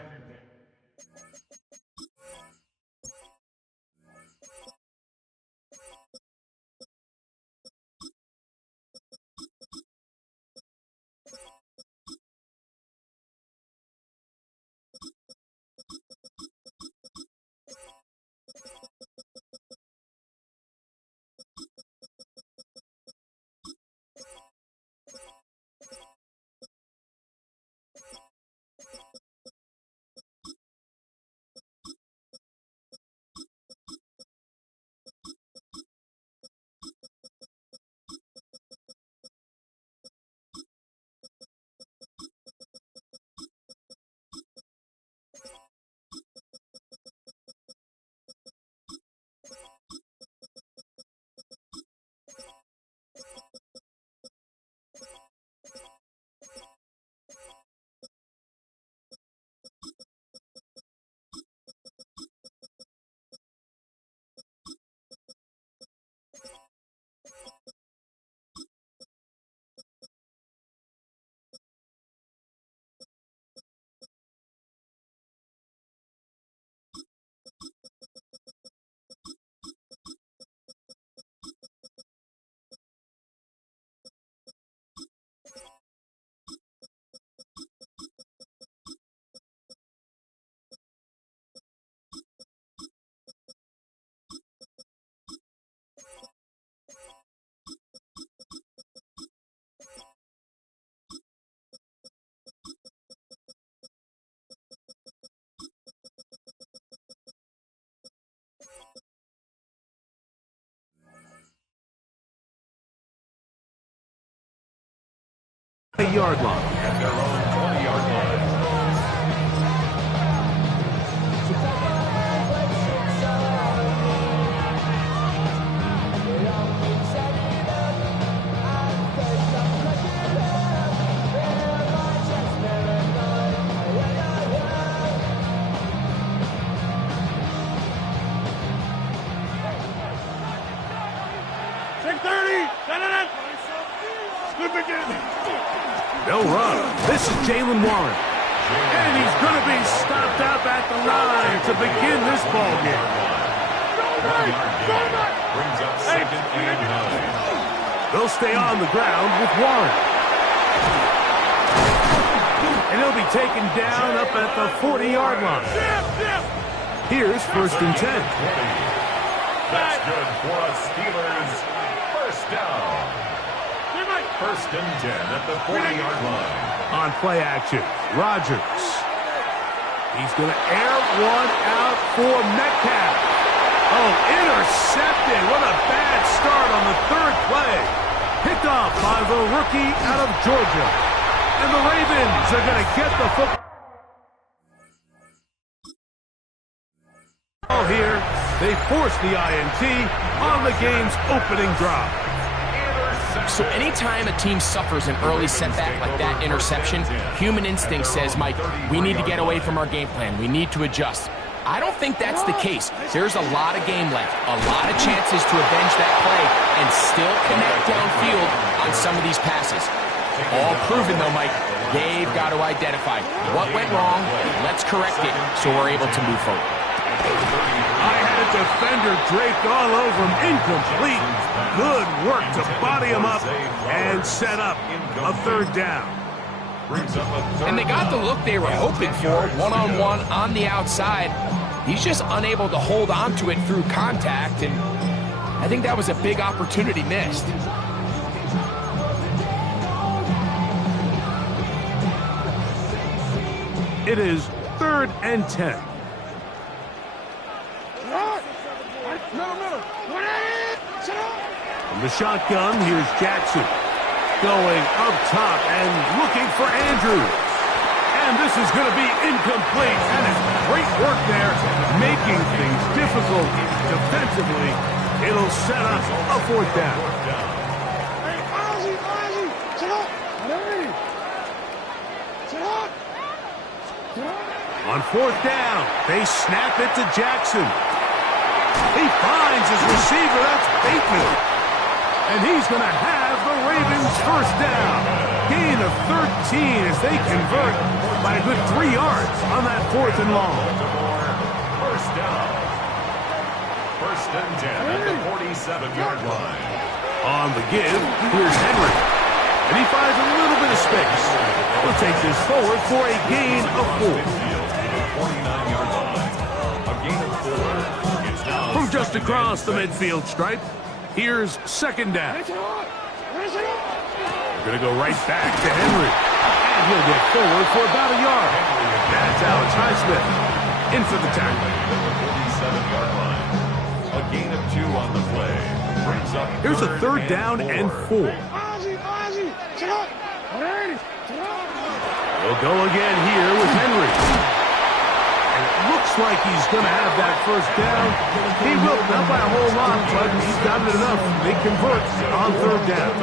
Yard line. At their own 20-yard line. They'll run. This is Jalen Warren. And he's going to be stopped up at the line to begin this ball game. Brings up second and 9. They'll stay on the ground with Warren. And he'll be taken down up at the 40-yard line. Here's 1st and 10. That's good for a Steelers first down. First and 10 at the 40-yard line. On play action, Rodgers. He's going to air one out for Metcalf. Oh, intercepted. What a bad start on the third play. Picked off by the rookie out of Georgia. And the Ravens are going to get the football here. They force the INT on the game's opening drive. So anytime a team suffers an early setback like that interception, human instinct says, Mike, we need to get away from our game plan. We need to adjust. I don't think that's the case. There's a lot of game left, a lot of chances to avenge that play and still connect downfield on some of these passes. All proven, though, Mike. They've got to identify what went wrong, let's correct it so we're able to move forward. I had a defender draped all over him, incomplete. Good work to body him up and set up a third down. And they got the look they were hoping for, one-on-one on the outside. He's just unable to hold on to it through contact, and I think that was a big opportunity missed. It is 3rd and 10. From the shotgun, here's Jackson. Going up top and looking for Andrews. And this is going to be incomplete. And it's great work there, making things difficult defensively. It'll set up a 4th down. On 4th down, they snap it to Jackson. He finds his receiver. That's Bateman. And he's going to have the Ravens first down. Gain of 13 as they convert by a good 3 yards on that 4th and long. First down. First and 10 at the 47-yard line. On the give, here's Henry. And he finds a little bit of space. He'll take this forward for a gain of 4. 49-yard line. A gain of 4 is now From just across the midfield stripe, here's 2nd down. We're going to go right back to Henry. And he'll get forward for about a yard. That's Alex Highsmith in for the tackle. 47-yard line. A gain of 2 on the play. Brings up Here's a 3rd down and 4. We'll go again here with Henry. And it looks like he's going to have that first down. He will, not by a whole lot, but he's got it enough. They convert on 3rd down.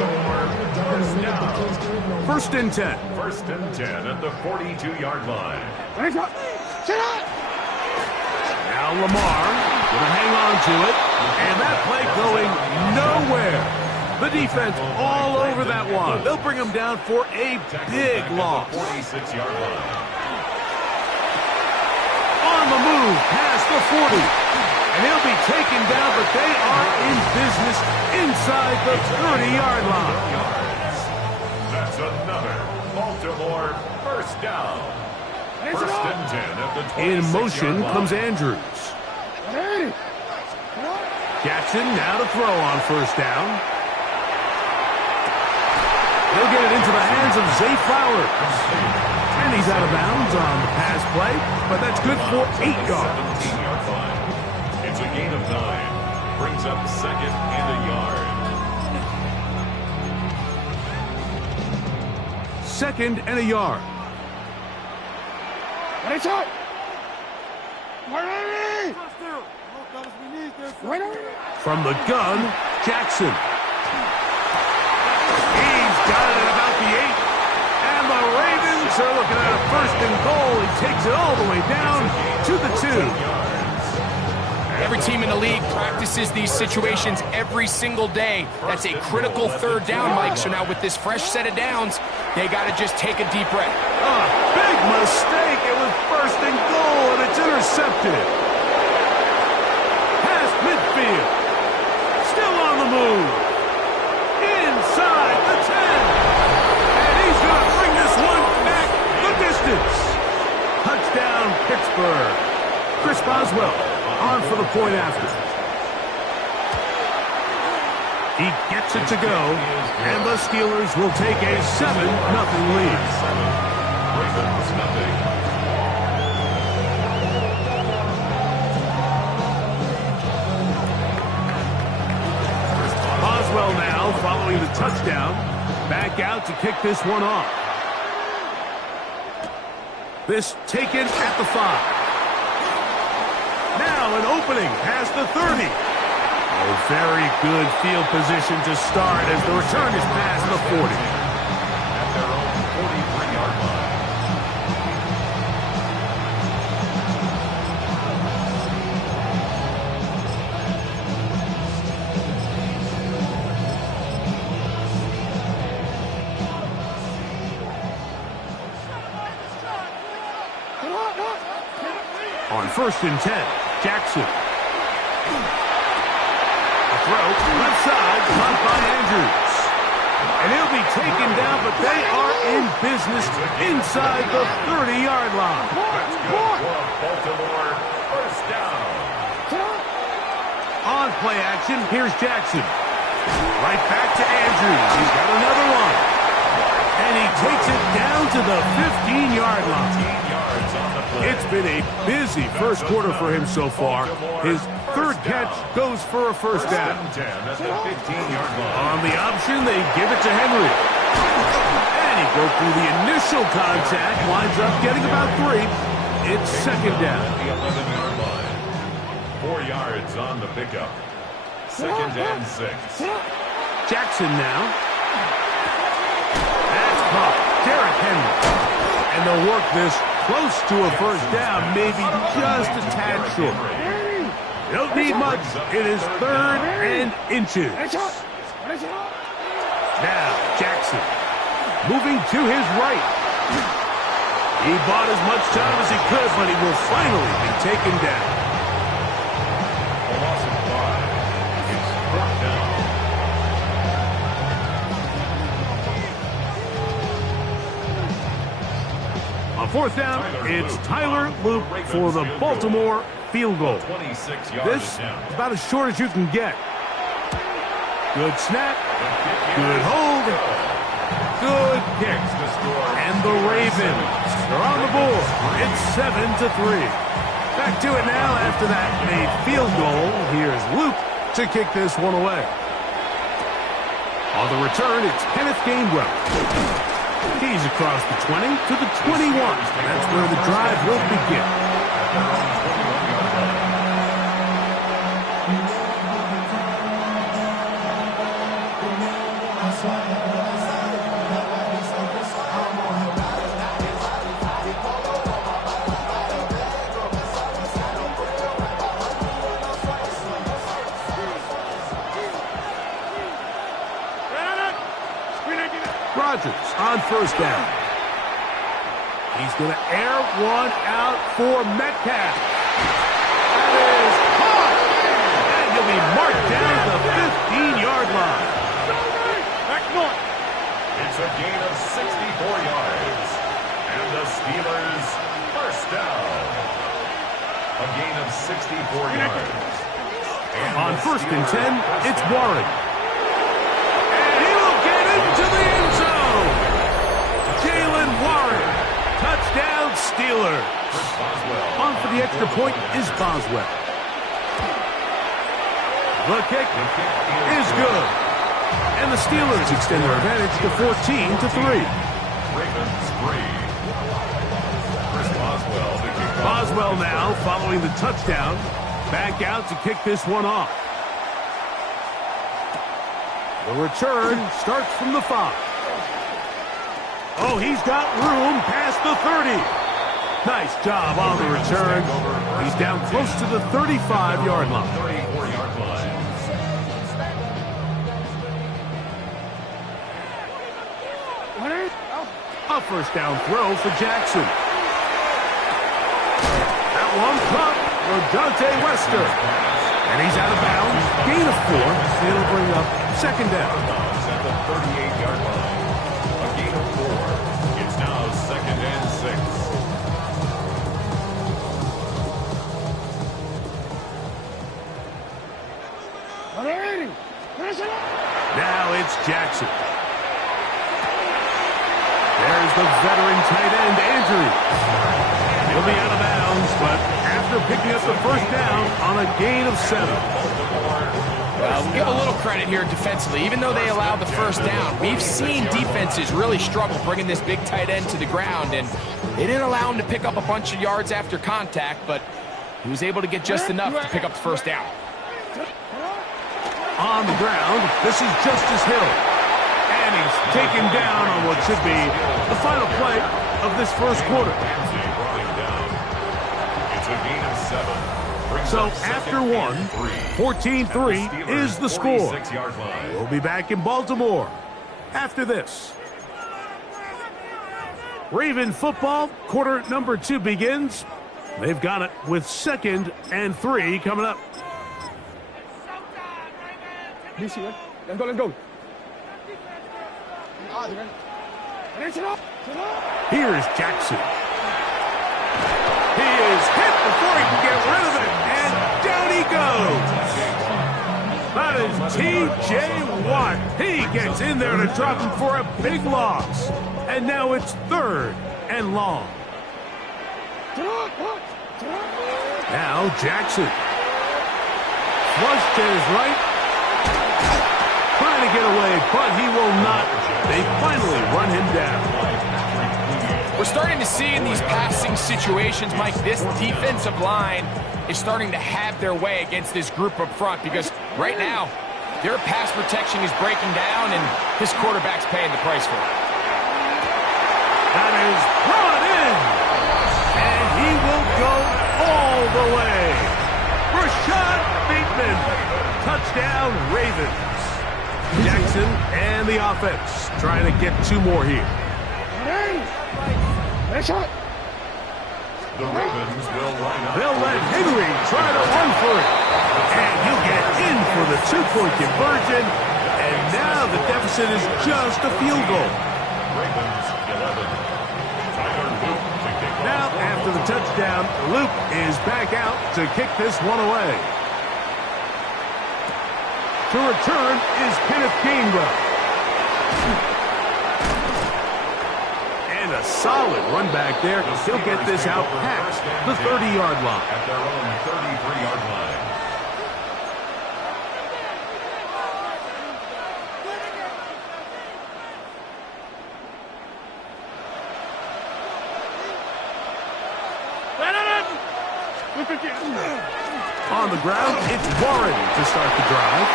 1st and 10. First and 10 at the 42-yard line. Now Lamar going to hang on to it. And that play going nowhere. The defense all over that one. They'll bring him down for a big loss. 46-yard line. On the move past the 40. And he'll be taken down, but they are in business inside the 30-yard line. That's another Baltimore first down. First and 10 at the 26-yard line. In motion comes Andrews. Jackson now to throw on first down. He'll get it into the hands of Zay Flowers. And he's out of bounds on the pass play, but that's good for 8 yards. 17-yard line. It's a gain of 9. Brings up 2nd and a yard. 2nd and a yard. From the gun, Jackson. He's got it at about the 8. And the Ravens are looking at a 1st and goal. He takes it all the way down to the 2. Every team in the league practices these situations every single day. That's a critical 3rd down, Mike. So now with this fresh set of downs, they got to just take a deep breath. Big mistake. It was 1st and goal, and it's intercepted. Past midfield. Still on the move. Inside the 10. And he's going to bring this one back the distance. Touchdown, Pittsburgh. Chris Boswell on for the point after. He gets it to go, and the Steelers will take a 7-0 lead. Ravens nothing. Boswell now following the touchdown. Back out to kick this one off. This taken at the 5. Now an opening past the 30. Oh, very good field position to start as the return is past the 40. At their own 43-yard line. On 1st and 10, Jackson. A throw, left side, caught by Andrews. And he'll be taken down, but they are in business inside the 30-yard line. That's good for Baltimore. First down. On play action, here's Jackson. Right back to Andrews. He's got another one. And he takes it down to the 15-yard line. It's been a busy first quarter for him so far. His third catch goes for a first down. On the option, they give it to Henry. And he broke through the initial contact, winds up getting about 3. It's second down. The 11-yard line. 4 yards on the pickup. Second and 6. Jackson now. That's caught. Derrick Henry. And they'll work this close to a first down, maybe just a tad short. Don't need much. It is 3rd and inches. Now, Jackson moving to his right. He bought as much time as he could, but he will finally be taken down. A loss of 5. It's 4th down. On 4th down, it's Tyler Loop for the Baltimore field goal. 26 yards. This is about as short as you can get. Good snap. Good hold. Good kick. And the Ravens are on the board. It's 7-3. Back to it now after that made field goal. Here's Loop to kick this one away. On the return, it's Kenneth Gainwell. He's across the 20 to the 21. That's where the drive will begin. Rodgers on first down. He's going to air one out for Metcalf. That is caught. And he'll be marked down the 15-yard line. It's a gain of 64 yards. And the Steelers first down. A gain of 64 yards. On 1st and 10, it's Warren. And he will get into the end zone. Jalen Warren. Touchdown, Steelers. On for the extra point is Boswell. The kick is good. And the Steelers extend their advantage to 14-3. Ravens free. Chris Boswell to kick off. Boswell now following the touchdown. Back out to kick this one off. The return starts from the 5. Oh, he's got room past the 30. Nice job on the return. He's down close to the 35-yard line. 34-yard line. A first down throw for Jackson. That one caught for Dante Wester. And he's out of bounds. Gain of 4. It'll bring up second down. At the 38-yard line. A gain of 4. It's now second and 6. the veteran tight end, Andrew. He'll be out of bounds, but after picking up the first down on a gain of 7. We'll give a little credit here defensively. Even though they allowed the first down, we've seen defenses really struggle bringing this big tight end to the ground, and they didn't allow him to pick up a bunch of yards after contact, but he was able to get just enough to pick up the first down. On the ground, this is Justice Hill. And he's taken down on what should be the final play of this first quarter. It's a gain of 7. So after one, 14-3 is the score. We'll be back in Baltimore after this. Raven football, quarter number 2 begins. They've got it with 2nd and 3 coming up. Let's go. Here's Jackson. He is hit before he can get rid of it, and down he goes. That is T.J. Watt. He gets in there to drop him for a big loss. And now it's 3rd and long. Now Jackson. Flush to his right. Trying to get away, but he will not. They finally run him down. We're starting to see in these passing situations, Mike, this defensive line is starting to have their way against this group up front because right now, their pass protection is breaking down and this quarterback's paying the price for it. That is brought in, and he will go all the way. Rashad Bateman, touchdown Ravens. Jackson and the offense trying to get 2 more here. The Ravens will line up. They'll let Henry try to run for it. And he'll get in for the 2-point conversion. And now the deficit is just a field goal. Ravens 11. Tyler Luke to kick off. Now, after the touchdown, Luke is back out to kick this one away. To return is Kenneth Gainwell. And a solid run back there. He'll get this out past the 30-yard line. At their own 33-yard line. On the ground, it's Warren to start the drive.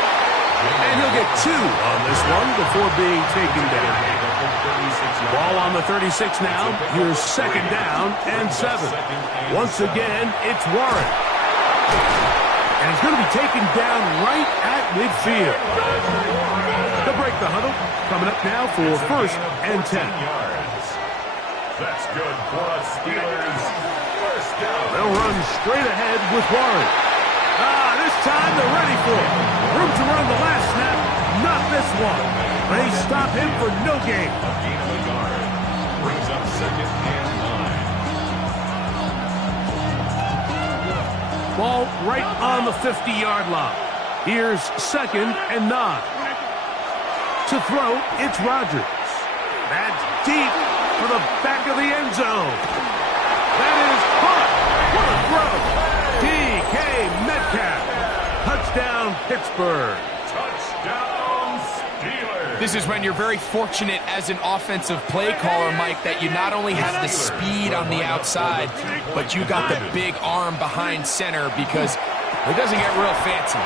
And he'll get 2 on this one before being taken down. Ball on the 36 now. Here's 2nd down and 7. Once again, it's Warren. And he's going to be taken down right at midfield. To break the huddle, coming up now for 1st and 10. That's good for us Steelers. First down. They'll run straight ahead with Warren. This time they're ready for it. Room to run the last snap, not this one. They stop him for no gain. A gain of a yard. Brings up 2nd and 9. Ball right on the 50-yard line. Here's 2nd and 9. To throw, it's Rodgers. That's deep for the back of the end zone. That is caught. What a throw. DK Metcalf. Touchdown, Pittsburgh. Touchdown, Steelers. This is when you're very fortunate as an offensive play caller, Mike, that you not only have the speed on the outside, but you got the big arm behind center because it doesn't get real fancy.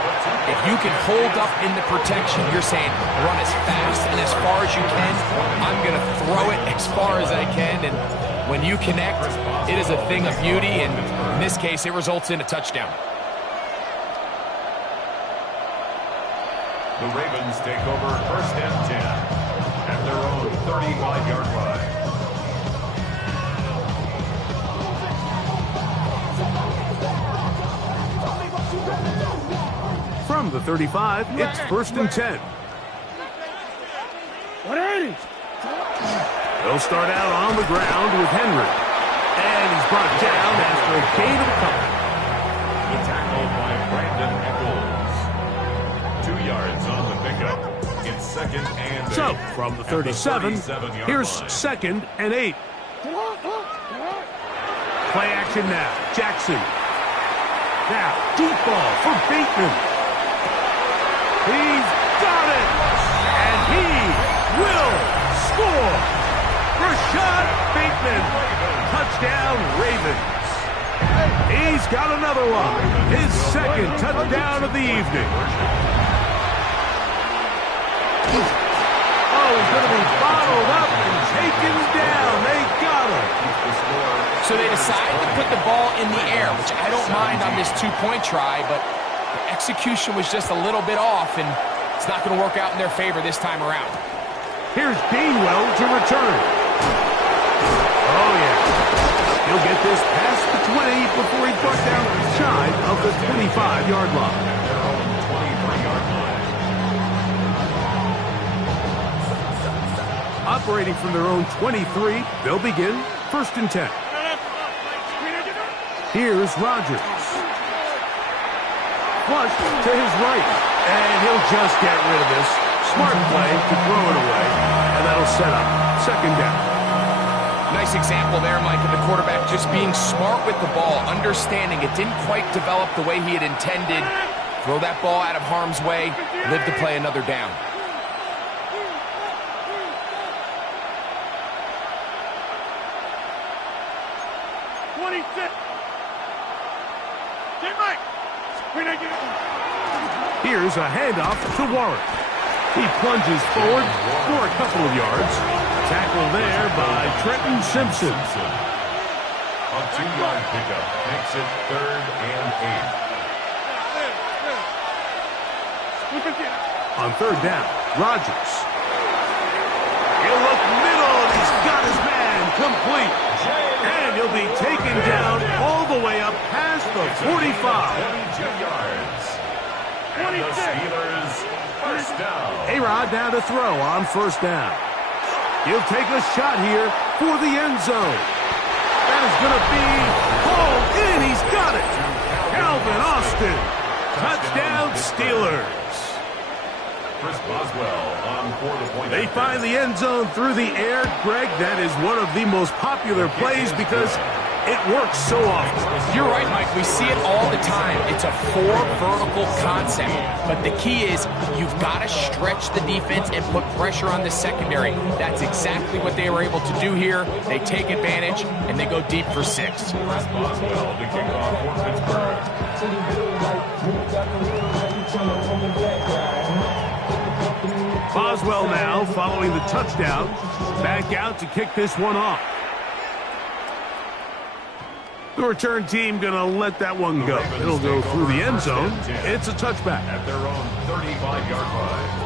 If you can hold up in the protection, you're saying run as fast and as far as you can. I'm going to throw it as far as I can, and when you connect, it is a thing of beauty, and in this case, it results in a touchdown. The Ravens take over 1st and 10 at their own 35-yard line. From the 35, it's 1st and 10. 180. They'll start out on the ground with Henry. And he's brought down after a gain of a couple. The tackle by Brandon Echols. 2 yards on the pickup. It's second and 8. So, from the 37, 37-yard here's line. 2nd and 8. Play action now. Jackson. Now, deep ball for Bateman. He's got it! And he will score! Rashad Bateman. Touchdown, Ravens. He's got another one. His 2nd touchdown of the evening. Oh, he's going to be bottled up and taken down. They got him. So they decide to put the ball in the air, which I don't mind on this two-point try, but the execution was just a little bit off, and it's not going to work out in their favor this time around. Here's Gainwell to return. Oh, yeah. He'll get this past the 20 before he brought down shy of the 25-yard line. Operating from their own 23, they'll begin 1st and 10. Here's Rodgers. Flush to his right. And he'll just get rid of this. Smart play to throw it away. And that'll set up 2nd down. Nice example there, Mike, of the quarterback just being smart with the ball, understanding it didn't quite develop the way he had intended. Throw that ball out of harm's way, live to play another down. Here's a handoff to Warren. He plunges forward for a couple of yards. Tackle there by Trenton Simpson. A 2-yard pickup makes it 3rd and 8. On 3rd down, Rodgers. He'll look middle, and he's got his man complete. And he'll be taken down all the way up past the 45. 22 yards. And the Steelers, 1st down. A-Rod now to throw on 1st down. He'll take a shot here for the end zone. That is going to be hauled in. He's got it. Calvin Austin. Touchdown, Steelers. Chris Boswell on for the point. They find the end zone through the air. Greg, that is one of the most popular plays because it works so often. You're right, Mike. We see it all the time. It's a 4 vertical concept. But the key is you've got to stretch the defense and put pressure on the secondary. That's exactly what they were able to do here. They take advantage, and they go deep for 6. Chris Boswell to kick off for Pittsburgh. Boswell now following the touchdown. Back out to kick this one off. The return team going to let that one go. It'll go through the end zone. It's a touchback. At their own 35-yard line.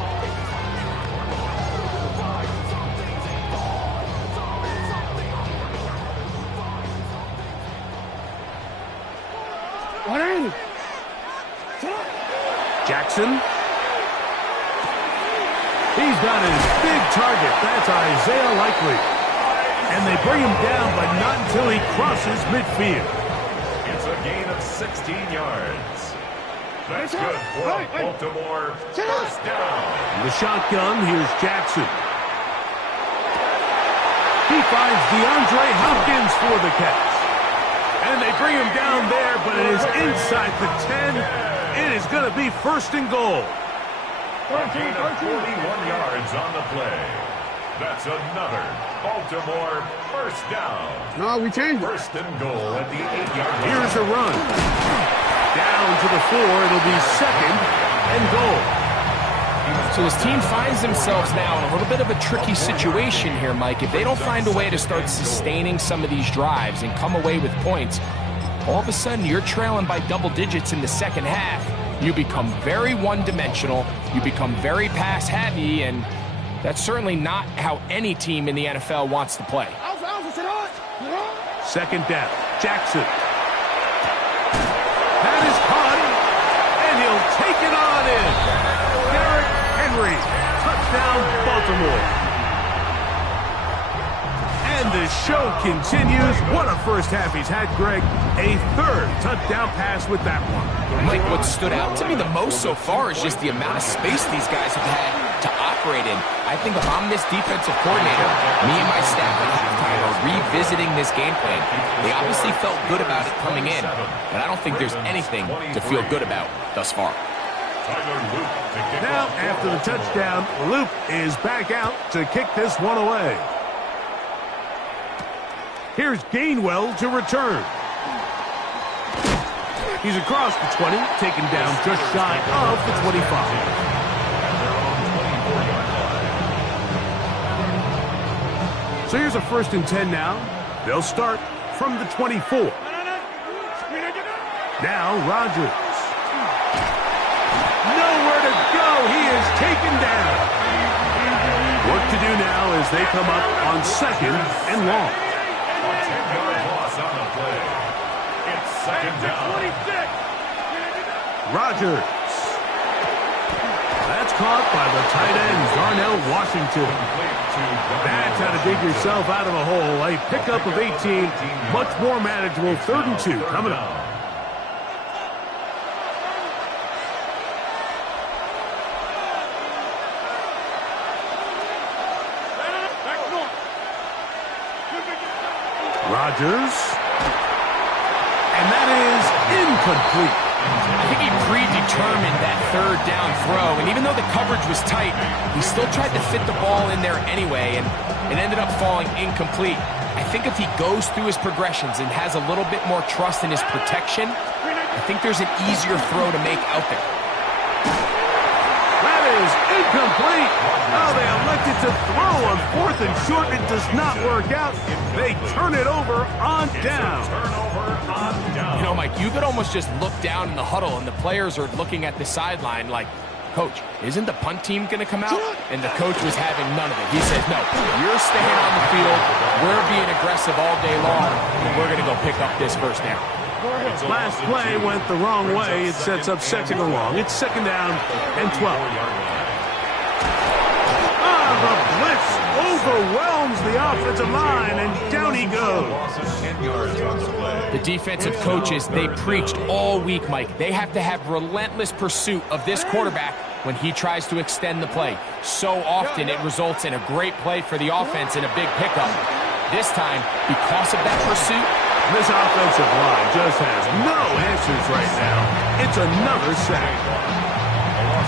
Jackson. He's got his big target. That's Isaiah Likely. And they bring him down, but not until he crosses midfield. It's a gain of 16 yards. That's good for Baltimore. 1st down. The shotgun, here's Jackson. He finds DeAndre Hopkins for the catch. And they bring him down there, but it is inside the 10. It is going to be 1st and goal. A gain of 41 yards on the play. That's another Baltimore 1st down. No, we changed it. 1st and goal at the 8-yard line. Here's a run. Down to the 4. It'll be 2nd and goal. So this team finds themselves now in a little bit of a tricky situation here, Mike. If they don't find a way to start sustaining some of these drives and come away with points, all of a sudden you're trailing by double digits in the 2nd half. You become very one-dimensional. You become very pass-heavy, and that's certainly not how any team in the NFL wants to play. 2nd down. Jackson. That is caught, and he'll take it on in. Derrick Henry. Touchdown, Baltimore. And the show continues. What a 1st half he's had, Greg. A 3rd touchdown pass with that one. Mike, what stood out to me the most so far is just the amount of space these guys have had to operate in. I think if I'm this defensive coordinator, me and my staff at halftime are revisiting this game plan. They obviously felt good about it coming in, but I don't think there's anything to feel good about thus far. Now, after the touchdown, Luke is back out to kick this one away. Here's Gainwell to return. He's across the 20, taken down just shy of the 25. So here's a 1st and 10 now. They'll start from the 24. Now Rodgers. Nowhere to go. He is taken down. Work to do now as they come up on 2nd and long. 10-yard loss on the play. It's 2nd down. Rodgers. That's caught by the tight end, Darnell Washington. That's how to dig yourself out of a hole. A pickup of 18, much more manageable. 3rd and 2 coming up. Rodgers. And that is incomplete. I think he predetermined that 3rd down throw, and even though the coverage was tight, he still tried to fit the ball in there anyway, and it ended up falling incomplete. I think if he goes through his progressions and has a little bit more trust in his protection, I think there's an easier throw to make out there. That is incomplete. Oh, they elected to throw on 4th and short. It does not work out. They turn it over on down. You know, Mike, you could almost just look down in the huddle, and the players are looking at the sideline like, Coach, isn't the punt team going to come out? And the coach was having none of it. He said, no, you're staying on the field. We're being aggressive all day long, and we're going to go pick up this 1st down. Last play went the wrong way. It sets up 2nd and long. It's 2nd down and 12. The blitz overwhelms the offensive line, and down he goes. The defensive coaches, they preached all week, Mike. They have to have relentless pursuit of this quarterback when he tries to extend the play. So often it results in a great play for the offense and a big pickup. This time, because of that pursuit, this offensive line just has no answers right now. It's another sack.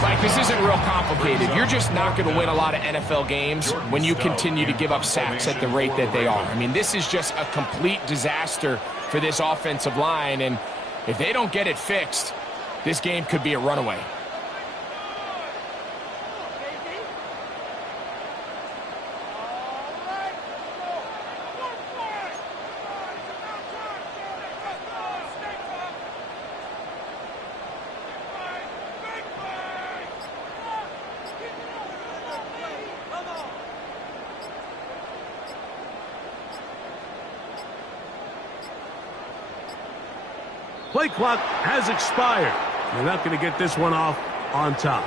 Mike, this isn't real complicated. You're just not going to win a lot of NFL games when you continue to give up sacks at the rate that they are. I mean, this is just a complete disaster for this offensive line, and if they don't get it fixed, this game could be a runaway. Play clock has expired. They're not going to get this one off on top.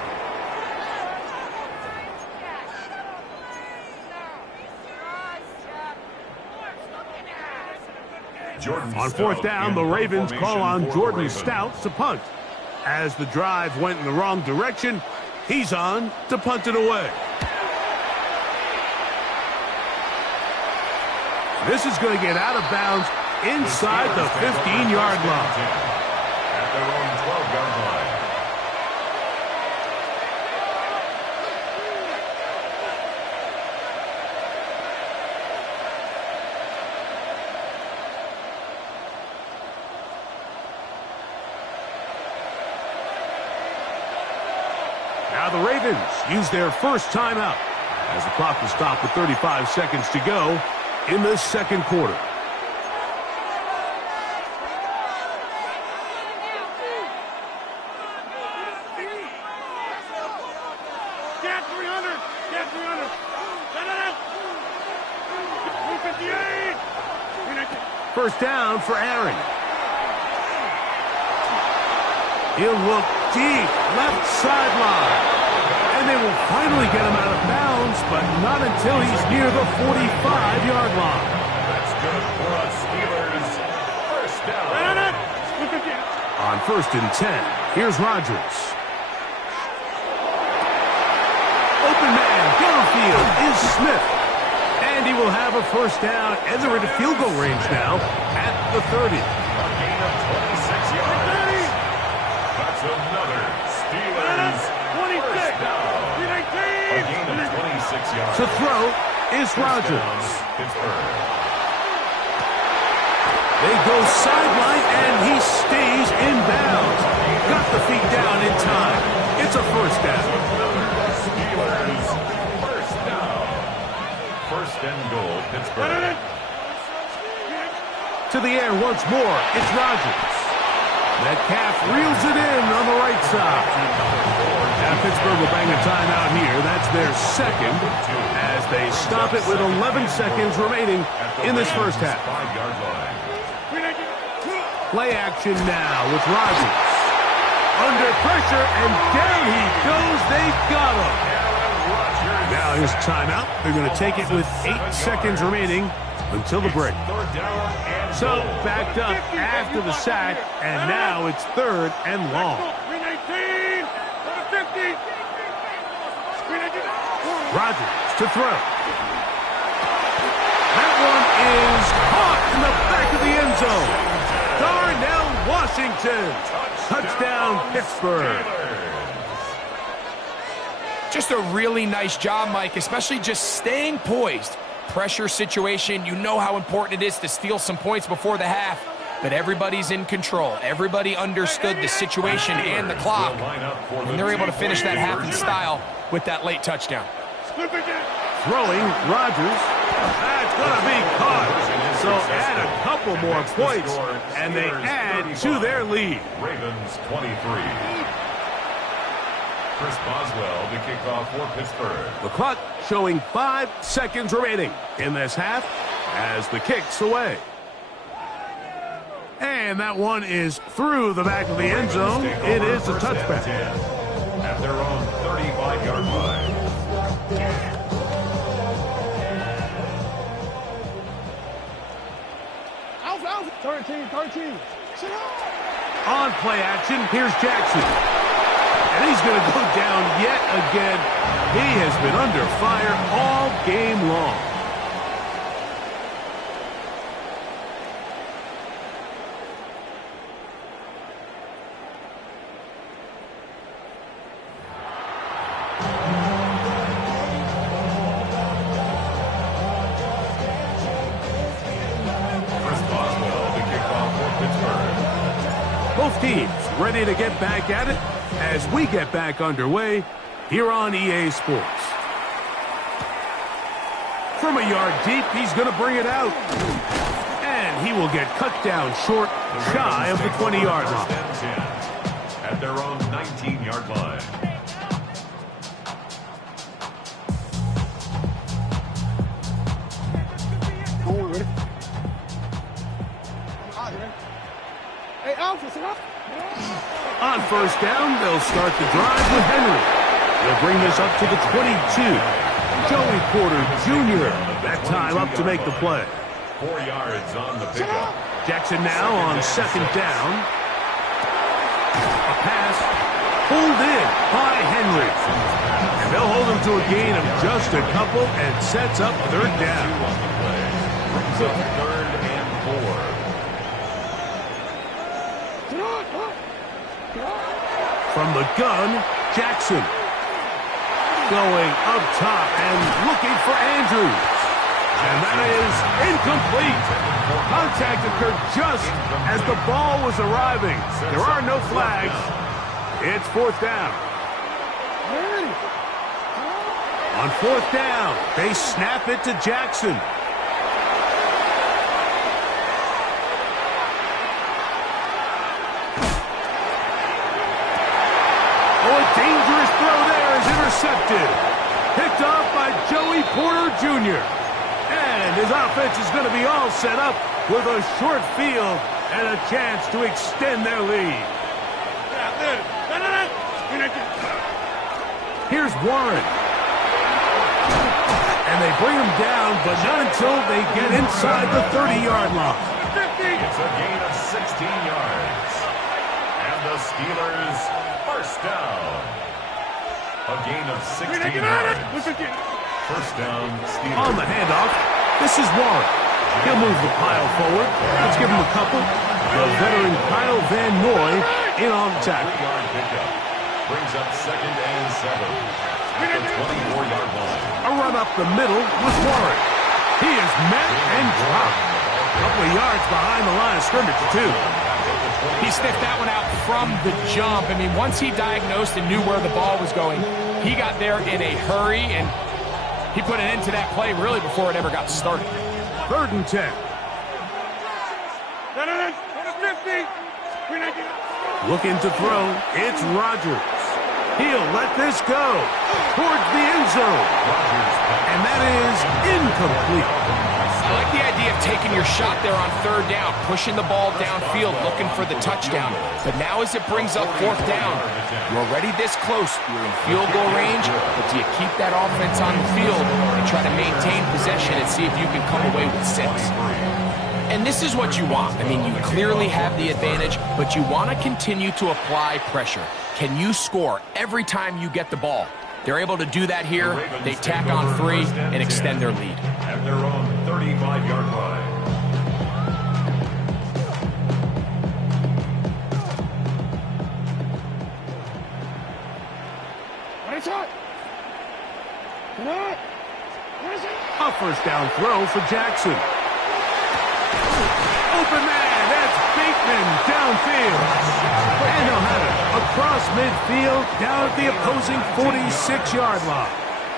On 4th down, the Ravens call on Jordan Stout to punt. As the drive went in the wrong direction, he's on to punt it away. This is going to get out of bounds inside the 15-yard line. At their own 12-yard line. Now the Ravens use their first timeout as the clock will stop with 35 seconds to go in the 2nd quarter. First down for Aaron. He'll look deep, left sideline. And they will finally get him out of bounds, but not until he's near the 45-yard line. That's good for us Steelers. First down. On 1st and 10, here's Rodgers. field is Smith. And he will have a first down, and they're into field goal range now at the 30. A gain of 26 yards. That's another Steelers first down. A gain of 26 yards. To throw is Rodgers. Pittsburgh. They go sideline, and he stays in bounds. Got the feet down in time. It's a first down. Steelers first down. First and goal, Pittsburgh. To the air once more, it's Rodgers. Metcalf reels it in on the right side. Now Pittsburgh will bang a timeout here. That's their second as they stop it with 11 seconds remaining in this first half. 5-yard line. Play action now with Rodgers. Under pressure, and down he goes. They got him. Now his timeout. They're going to take it with 8 seconds remaining until the break. So backed up after the sack, and now it's third and long. Rodgers to throw. That one is caught in the back of the end zone. Darnell Washington. Touchdown, Pittsburgh. Just a really nice job, Mike, especially just staying poised. Pressure situation, you know how important it is to steal some points before the half, but everybody's in control. Everybody understood the situation and the clock, and they're able to finish that half in style with that late touchdown. Throwing, Rodgers. That's going to be caught. So add a couple more points, and they add to their lead. Ravens 23. Chris Boswell to kick off for Pittsburgh. The clock showing 5 seconds remaining in this half as the kick's away. And that one is through the back of the end zone. It is a touchback. At their own 35-yard line. Out. 13. On play action, here's Jackson. And he's going to go down yet again. He has been under fire all game long. Both teams ready to get back at it as we get back underway here on EA Sports. From a yard deep, he's going to bring it out. And he will get cut down short, shy of the 20-yard line. At their own 19-yard line. On first down, they'll start the drive with Henry. They'll bring this up to the 22. Joey Porter Jr. that time up to make the play. 4 yards on the pickup. Jackson now on second down. A pass pulled in by Henry. And they'll hold him to a gain of just a couple and sets up third down. Brings up 3rd and 4. From the gun, Jackson. Going up top and looking for Andrews. And that is incomplete. Contact occurred just as the ball was arriving. There are no flags. It's fourth down. On fourth down, they snap it to Jackson. Dangerous throw there is intercepted. Picked off by Joey Porter Jr. And his offense is going to be all set up with a short field and a chance to extend their lead. Here's Warren. And they bring him down, but not until they get inside the 30-yard line. It's a gain of 16 yards. And the Steelers first down. A gain of 16 yards. First down, Steelers. On the handoff, this is Warren. He'll move the pile forward. Let's give him a couple. The veteran Kyle Van Noy in on the tackle. 3-yard pickup. Brings up 2nd and 7 at the 24-yard line. A run up the middle with Warren. He is met and dropped. A couple of yards behind the line of scrimmage, too. He sniffed that one out from the jump. I mean, once he diagnosed and knew where the ball was going, he got there in a hurry, and he put an end to that play really before it ever got started. 3rd and 10. Looking to throw, it's Rodgers. He'll let this go towards the end zone. And that is incomplete. I like the idea of taking your shot there on 3rd down, pushing the ball downfield, looking for the touchdown. But now as it brings up 4th down, you're already this close. You're in field goal range, but do you keep that offense on the field and try to maintain possession and see if you can come away with 6? And this is what you want. I mean, you clearly have the advantage, but you want to continue to apply pressure. Can you score every time you get the ball? They're able to do that here. They tack on 3 and extend their lead. At their own 35-yard line. A first down throw for Jackson. Open man, that's Bateman downfield. And he'll have it across midfield down at the opposing 46-yard line.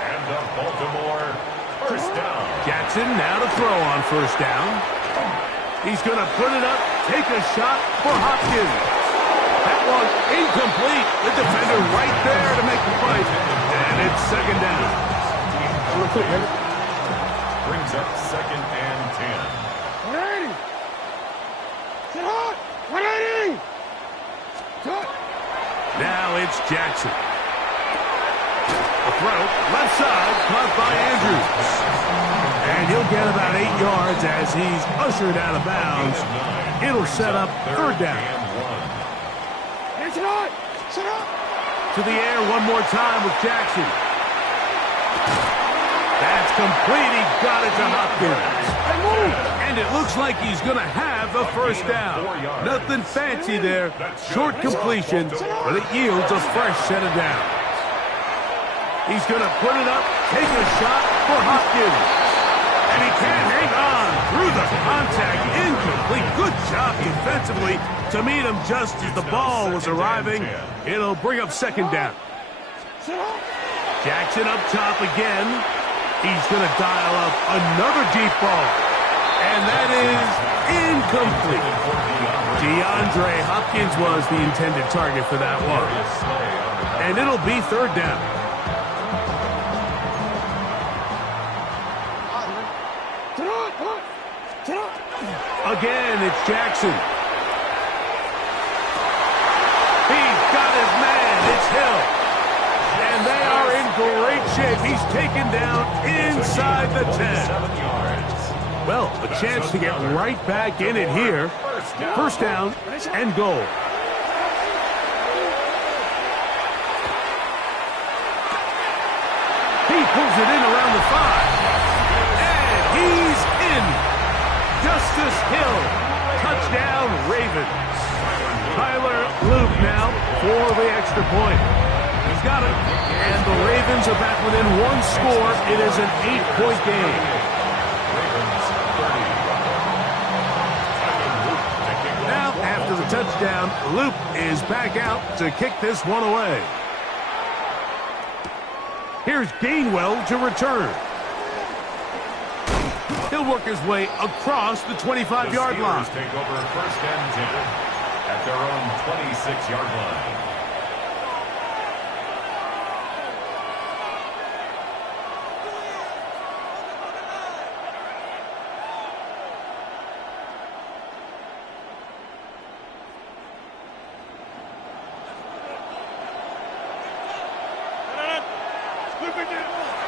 And the Baltimore first down. Jackson now to throw on first down. He's going to put it up, take a shot for Hopkins. That one incomplete. The defender right there to make the play. And it's 2nd down. Brings up 2nd and 10. 180. Sit hot. 180. Now it's Jackson. A throw, left side, caught by Andrews. And he'll get about 8 yards as he's ushered out of bounds. It'll set up 3rd down. Sit hot. Sit hot. To the air one more time with Jackson. That's complete. He got it to Hopkins. And it looks like he's going to have the first down. Nothing fancy there. Short completion, but it yields a fresh set of downs. He's going to put it up, take a shot for Hopkins. And he can't hang on through the contact. Incomplete. Good job defensively to meet him just as the ball was arriving. It'll bring up 2nd down. Jackson up top again. He's going to dial up another deep ball. And that is incomplete. DeAndre Hopkins was the intended target for that one. And it'll be 3rd down. Again, it's Jackson. He's got his man. It's Hill. And they are in great shape. He's taken down inside the 10. Well, a chance to get right back in it here. First down and goal. He pulls it in around the 5. And he's in. Justice Hill. Touchdown, Ravens. Tyler Loop now for the extra point. He's got it. And the Ravens are back within 1 score. It is an 8-point game. Now, after the touchdown, Loop is back out to kick this one away. Here's Gainwell to return. He'll work his way across the 25-yard line. Take over 1st and 10 at their own 26-yard line.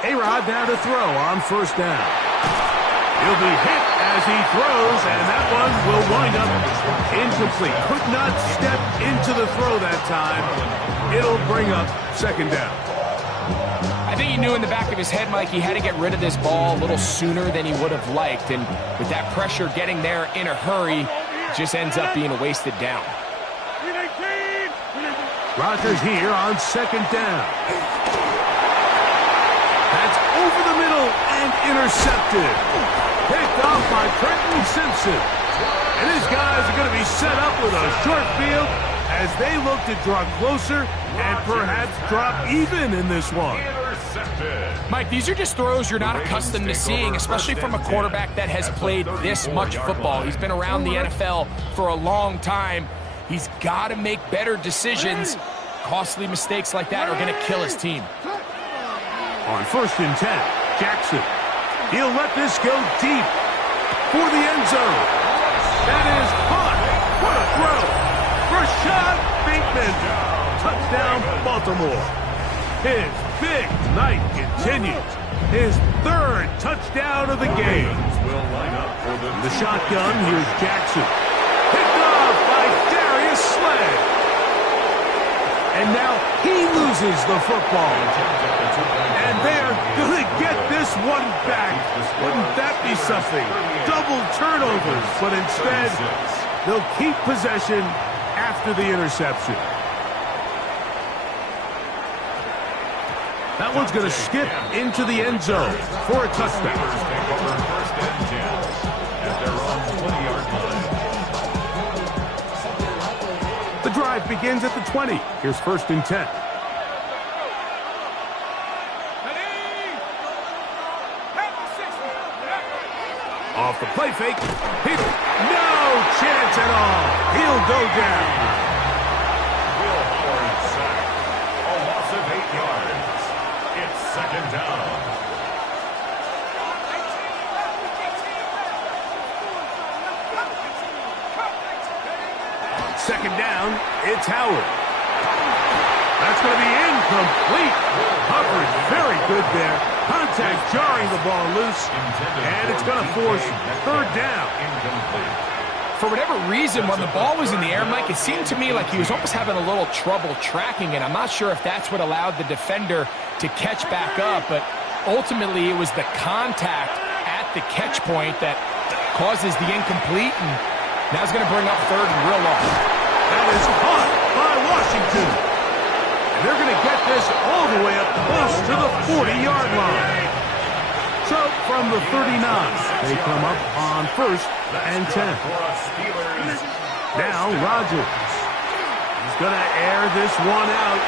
A-Rod now to throw on first down. He'll be hit as he throws, and that one will wind up incomplete. Could not step into the throw that time. It'll bring up 2nd down. I think he knew in the back of his head, Mike, he had to get rid of this ball a little sooner than he would have liked. And with that pressure getting there in a hurry, it just ends up being a wasted down. Rodgers here on second down. That's over the middle and intercepted. Picked off by Trenton Simpson. And his guys are going to be set up with a short field as they look to draw closer and perhaps drop even in this one. Mike, these are just throws you're not accustomed to seeing, especially from a quarterback that has played this much football. He's been around the NFL for a long time. He's got to make better decisions. Costly mistakes like that are going to kill his team. On 1st and 10, Jackson. He'll let this go deep for the end zone. That is caught. What a throw. Rashad Bateman. Touchdown, Baltimore. His big night continues. His 3rd touchdown of the game. The shotgun, here's Jackson. Picked off by Darius Slay. And now he loses the football. And they're going to get this one back. Wouldn't that be something? Double turnovers, but instead, they'll keep possession after the interception. That one's going to skip into the end zone for a touchdown. The drive begins at the 20. Here's 1st and 10. Off the play fake. No chance at all. He'll go down. Will Howard sack. A loss of 8 yards. It's 2nd down. Second down, it's Howard. That's going to be incomplete. Coverage very good there. Contact jarring the ball loose. And it's going to force 3rd down. For whatever reason, when the ball was in the air, Mike, it seemed to me like he was almost having a little trouble tracking it. I'm not sure if that's what allowed the defender to catch back up, but ultimately it was the contact at the catch point that causes the incomplete, and now it's going to bring up 3rd and real long. That is caught by Washington. And they're going to get this all the way up close to the 40-yard line. So from the 39, they come up on 1st and 10. Now Rodgers. He's going to air this one out.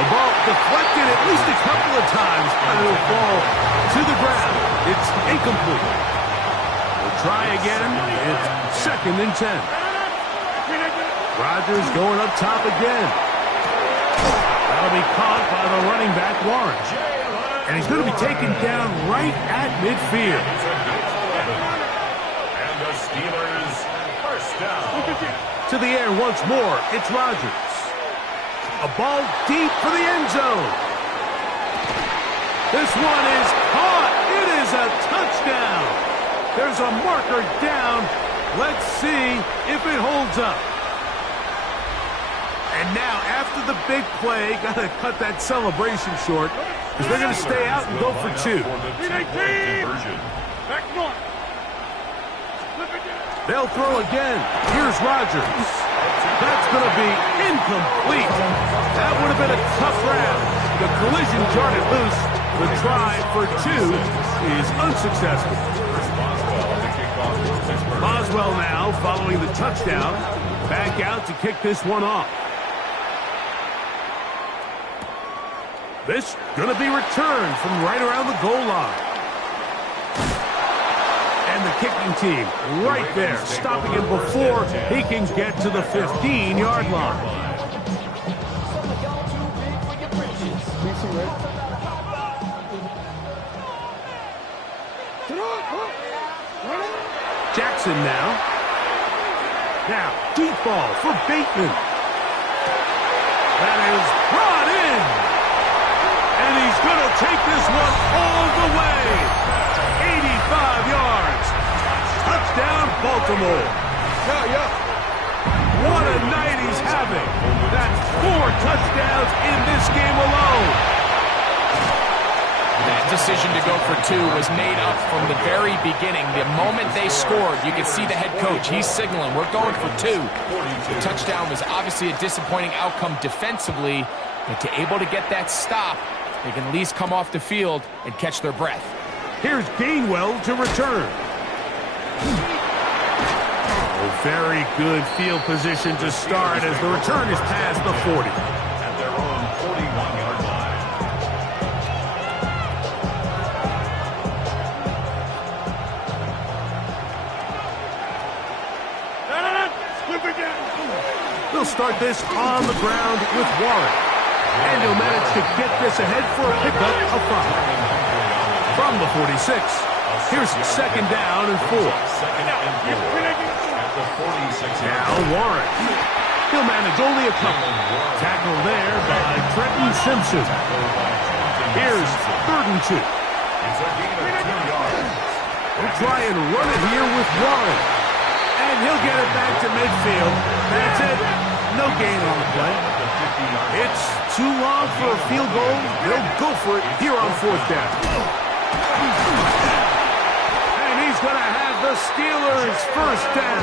The ball deflected at least a couple of times, but it'll fall to the ground. It's incomplete. We'll try again. It's 2nd and 10. Rodgers going up top again. That'll be caught by the running back, Warren. And he's going to be taken down right at midfield. And the Steelers first down. To the air once more, it's Rodgers. A ball deep for the end zone. This one is caught. It is a touchdown. There's a marker down. Let's see if it holds up. And now, after the big play, got to cut that celebration short, because they're going to stay out and go for 2. They'll throw again. Here's Rodgers. That's going to be incomplete. That would have been a tough round. The collision jarred it loose. The try for 2 is unsuccessful. Boswell now, following the touchdown, back out to kick this one off. This going to be returned from right around the goal line. And the kicking team right there, stopping him before he can get to the 15-yard line. Jackson now. Now, deep ball for Bateman. That is brought in. And he's going to take this one all the way. 85 yards. Touchdown, Baltimore. What a night he's having. That's 4 touchdowns in this game alone. That decision to go for 2 was made up from the very beginning. The moment they scored, you could see the head coach. He's signaling, we're going for 2. The touchdown was obviously a disappointing outcome defensively, but to able to get that stop, they can at least come off the field and catch their breath. Here's Gainwell to return. Oh, very good field position to start as the return is past the 40. At their own 41-yard line. They'll start this on the ground with Warren. And he'll manage to get this ahead for a pickup of 5. From the 46, here's 2nd down and 4. Now Warren. He'll manage only a couple. Tackled there by Trenton Simpson. Here's 3rd and 2. We'll try and run it here with Warren. And he'll get it back to midfield. That's it. No gain on the play. It's too long for a field goal. They'll go for it here on 4th down. And he's going to have the Steelers' 1st down.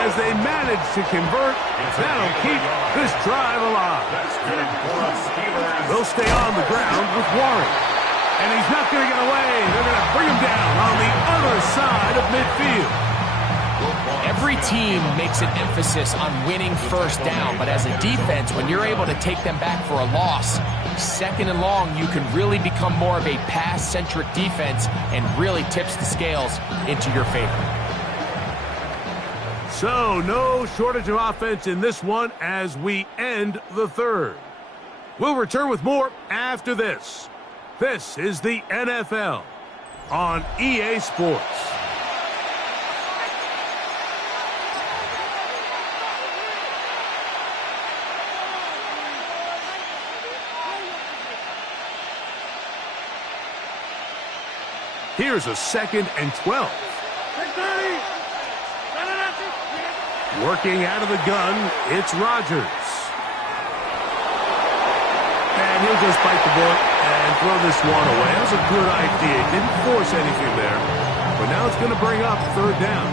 As they manage to convert, that'll keep this drive alive. They'll stay on the ground with Warren. And he's not going to get away. They're going to bring him down on the other side of midfield. Every team makes an emphasis on winning 1st down, but as a defense, when you're able to take them back for a loss, 2nd and long, you can really become more of a pass-centric defense and really tips the scales into your favor. So, no shortage of offense in this one as we end the 3rd. We'll return with more after this. This is the NFL on EA Sports. Here's a 2nd and 12. Working out of the gun, it's Rodgers. And he'll just bite the bullet and throw this one away. That was a good idea. Didn't force anything there. But now it's going to bring up 3rd down.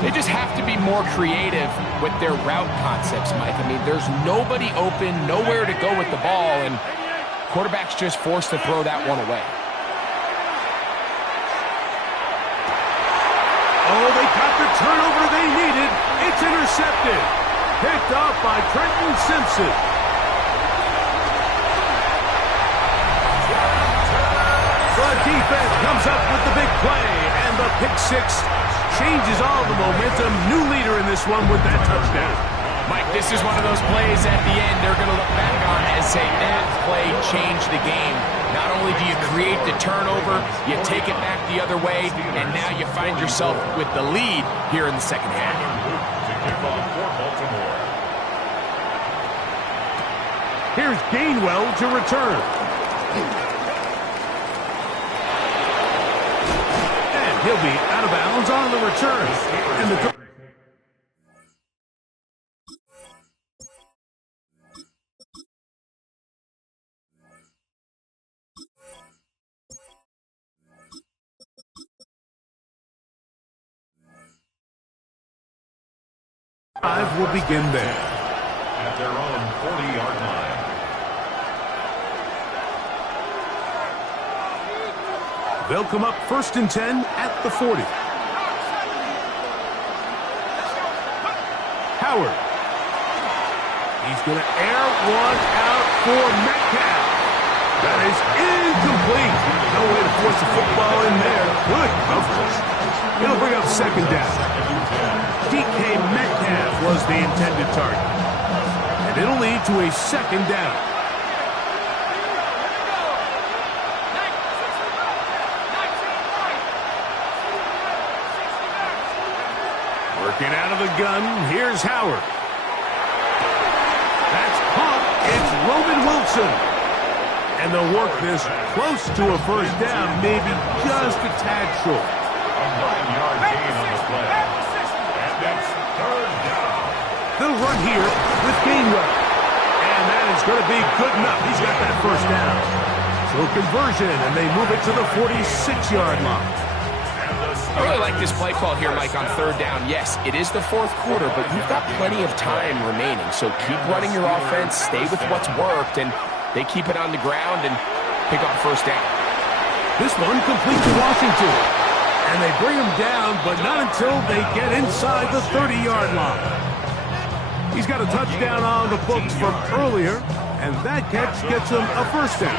They just have to be more creative with their route concepts, Mike. I mean, there's nobody open, nowhere to go with the ball, and quarterback's just forced to throw that one away. Oh, they got the turnover they needed. It's intercepted. Picked up by Trenton Simpson. The defense comes up with the big play, and the pick 6 changes all the momentum. New leader in this one with that touchdown. Mike, this is one of those plays at the end they're going to look back on and say that play changed the game. Not only do you create the turnover, you take it back the other way, and now you find yourself with the lead here in the 2nd half. Here's Gainwell to return. And he'll be out of bounds on the return. And the drive will begin there. At their own 40-yard line. They'll come up 1st and 10 at the 40. Howard. He's going to air one out for Metcalf. That is incomplete. No way to force the football in there. Good coverage. It'll bring up 2nd down. DK Metcalf was the intended target. And it'll lead to a 2nd down. Working out of the gun, here's Howard. That's caught. It's Roman Wilson. And they'll work this close to a 1st down, maybe just a tad short. A 9-yard gain on the play. And it's 3rd down. They'll run here with Gainwell. And that is going to be good enough. He's got that 1st down. So conversion, and they move it to the 46-yard line. I really like this play call here, Mike, on third down. Yes, it is the fourth quarter, but you've got plenty of time remaining. So keep running your offense, stay with what's worked, and they keep it on the ground and pick up a first down. This one complete to Washington. And they bring him down, but not until they get inside the 30-yard line. He's got a touchdown on the books from earlier, and that catch gets him a first down.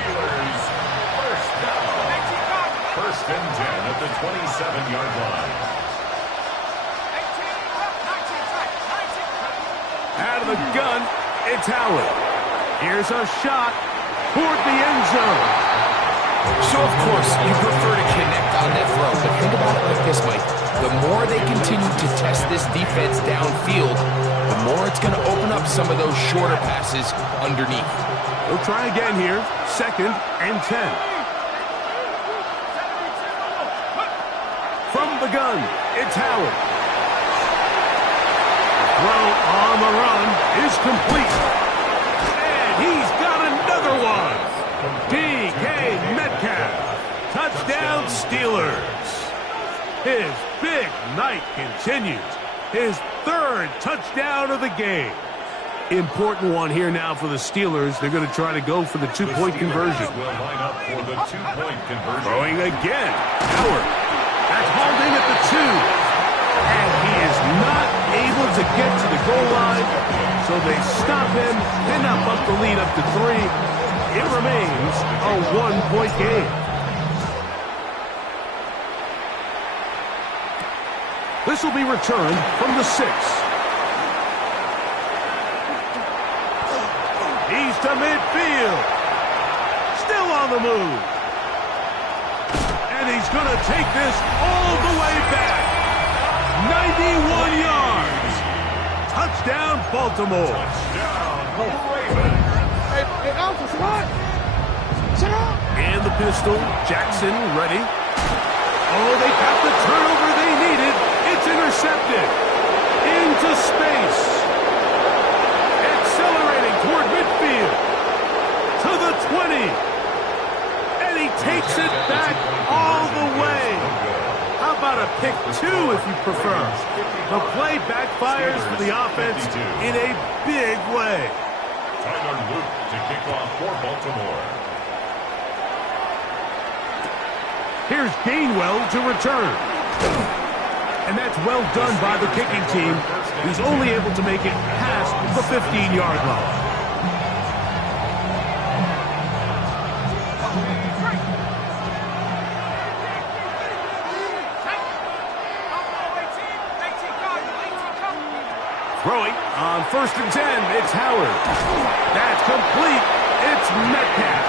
First and 10 at the 27-yard line. Out of the gun, it's Howard. Here's a shot toward the end zone. So, of course, you prefer to connect on that throw, but think about it like this, Mike. The more they continue to test this defense downfield, the more it's going to open up some of those shorter passes underneath. We'll try again here. Second and 10. From the gun, it's Howard. Throw on the run is complete. And he's got another one. DK Metcalf. Touchdown Steelers. His big night continues. His third touchdown of the game. Important one here now for the Steelers. They're going to try to go for the two-point conversion. Will line up for the two-point conversion. Throwing again. Howard. That's holding at the 2. And he is not able to get to the goal line, so they stop him, and now bump the lead up to 3. It remains a one-point game. This will be returned from the 6. He's to midfield. Still on the move. And he's going to take this all the way back. 91 yards. Touchdown, Baltimore. Touchdown, Ravens. Hey, Alpha, sit up! Sit up! And the pistol, Jackson ready. Oh, they got the turnover they needed. It's intercepted. Into space. Accelerating toward midfield. To the 20. And he takes it back all the way. How about a pick 2 if you prefer? The play backfires for the offense in a big way. Tyler Luke to kick off for Baltimore. Here's Gainwell to return. And that's well done by the kicking team. He's only able to make it past the 15-yard line. Throwing on first and 10, it's Howard. That's complete. It's Metcalf.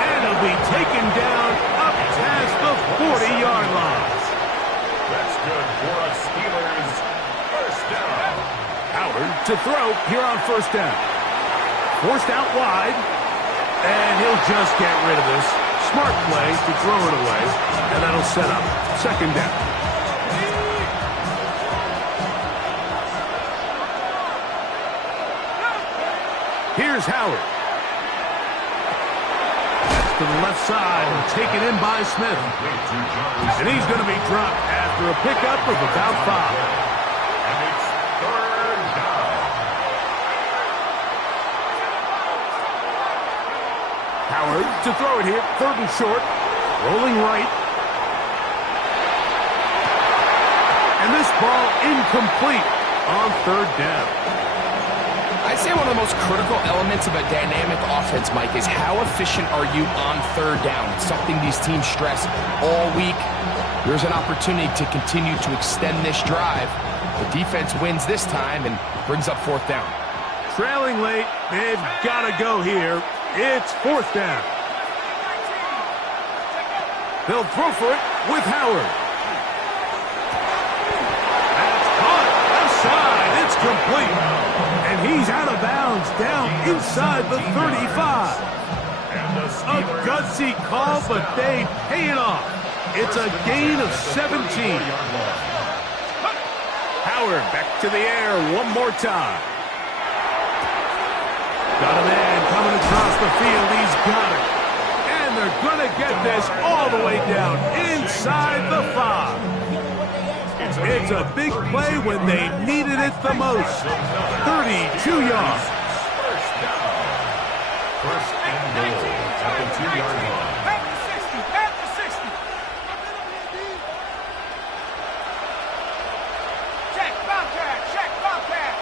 And he'll be taken down up past the 40-yard line. That's good for a Steelers first down. Howard to throw here on first down. Forced out wide. And he'll just get rid of this. Smart play to throw it away. And that'll set up second down. Here's Howard. That's to the left side and taken in by Smith. And he's going to be dropped after a pickup of about 5. And it's third down. Howard to throw it here. Third and short. Rolling right. And this ball incomplete on third down. I'd say one of the most critical elements of a dynamic offense, Mike, is how efficient are you on third down? It's something these teams stress all week. There's an opportunity to continue to extend this drive. The defense wins this time and brings up fourth down. Trailing late, they've got to go here. It's fourth down. They'll throw for it with Howard. That's caught. Left side. It's complete. And he's out of bounds down inside the 35. A gutsy call, but they pay it off. It's a gain of 17. Howard back to the air one more time. Got a man coming across the field. He's got it. And they're going to get this all the way down inside the 5. It's a big play when they needed it the most. 32 yards. First down. First and goal at the 2-yard line. Back to 60. Back to 60. Check, Bobcat. Check, Bobcat.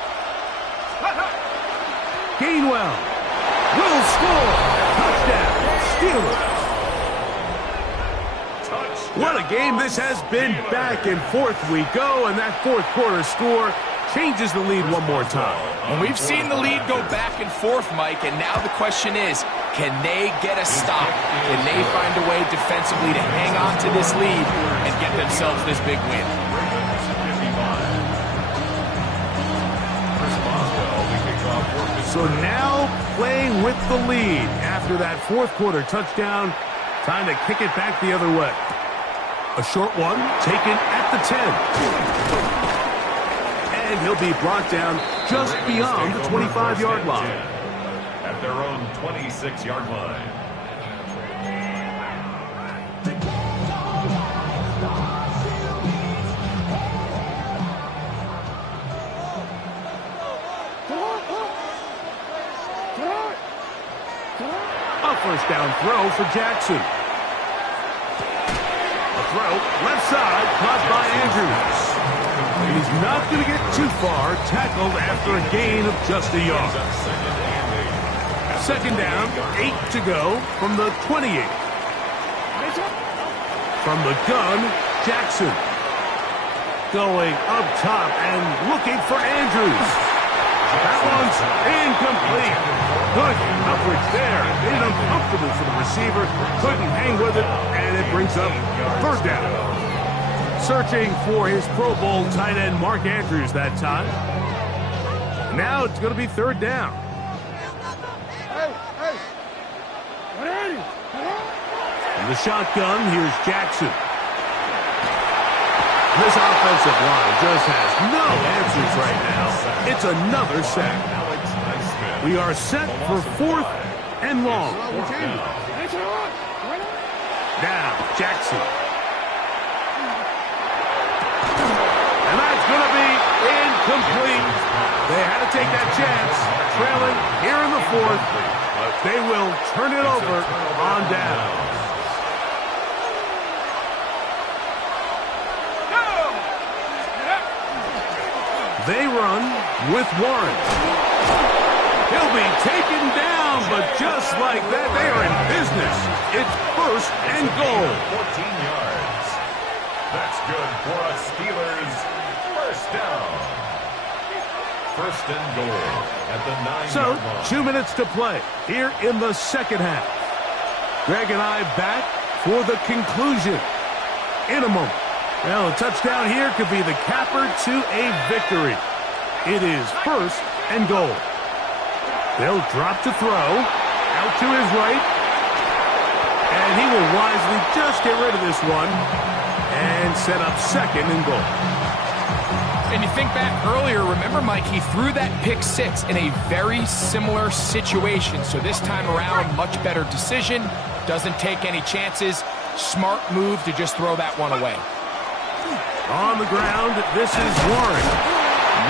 Gainwell will score. Touchdown, Steelers. What a game this has been. Back and forth we go, and that fourth quarter score changes the lead one more time. Well, we've seen the lead go back and forth, Mike, and now the question is, can they get a stop? Can they find a way defensively to hang on to this lead and get themselves this big win? So now playing with the lead after that fourth quarter touchdown, time to kick it back the other way. A short one taken at the 10. And he'll be brought down just beyond the 25-yard line. At their own 26-yard line. A first down throw for Jackson. Throw, left side, caught by Andrews. He's not going to get too far, tackled after a gain of just a yard. Second down, 8 to go from the 28. From the gun, Jackson. Going up top and looking for Andrews. That one's incomplete. Good coverage there. Made it uncomfortable for the receiver. Couldn't hang with it, and it brings up third down. Searching for his Pro Bowl tight end Mark Andrews that time. Now it's going to be third down. In the shotgun, here's Jackson. This offensive line just has no answers right now. It's another sack. We are set for fourth and long. Now, Jackson. And that's going to be incomplete. They had to take that chance. Trailing here in the fourth. They will turn it over on down. They run with Warren. He'll be taken down, but just like that, they are in business. It's first and goal. 14 yards. That's good for a Steelers first down. First and goal at the 9-yard line. So, 2 minutes to play here in the second half. Greg and I back for the conclusion in a moment. Well, a touchdown here could be the capper to a victory. It is first and goal. They'll drop to throw. Out to his right. And he will wisely just get rid of this one and set up second and goal. And you think back earlier, remember, Mike, he threw that pick six in a very similar situation. So this time around, much better decision. Doesn't take any chances. Smart move to just throw that one away. On the ground, this is Warren.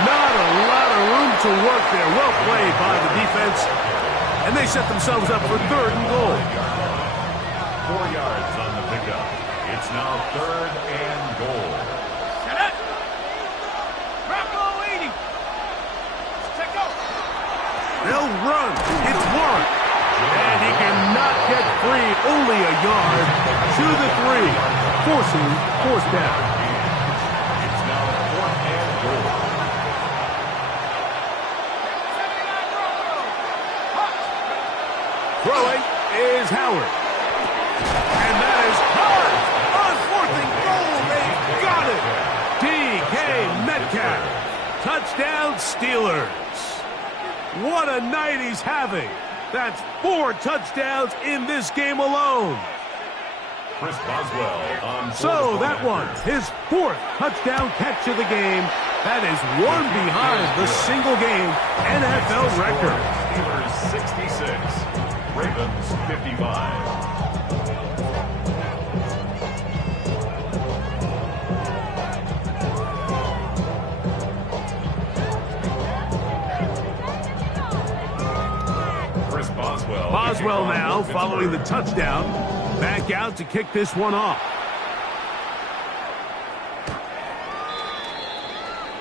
Not a lot of room to work there. Well played by the defense. And they set themselves up for third and goal. 4 yards on the pickup. It's now third and goal. Set up. Bravo 80. Check out. They'll run. It's Warren. And he cannot get free. Only a yard to the 3. Forcing fourth down. Throwing is Howard. And that is hard. On fourth and goal, they got it. DK Metcalf. Touchdown Steelers. What a night he's having. That's 4 touchdowns in this game alone. Chris Boswell on So that one, his 4th touchdown catch of the game. That is one behind the single-game NFL record. Steelers 66. Ravens 55. Boswell now, following the touchdown, back out to kick this one off.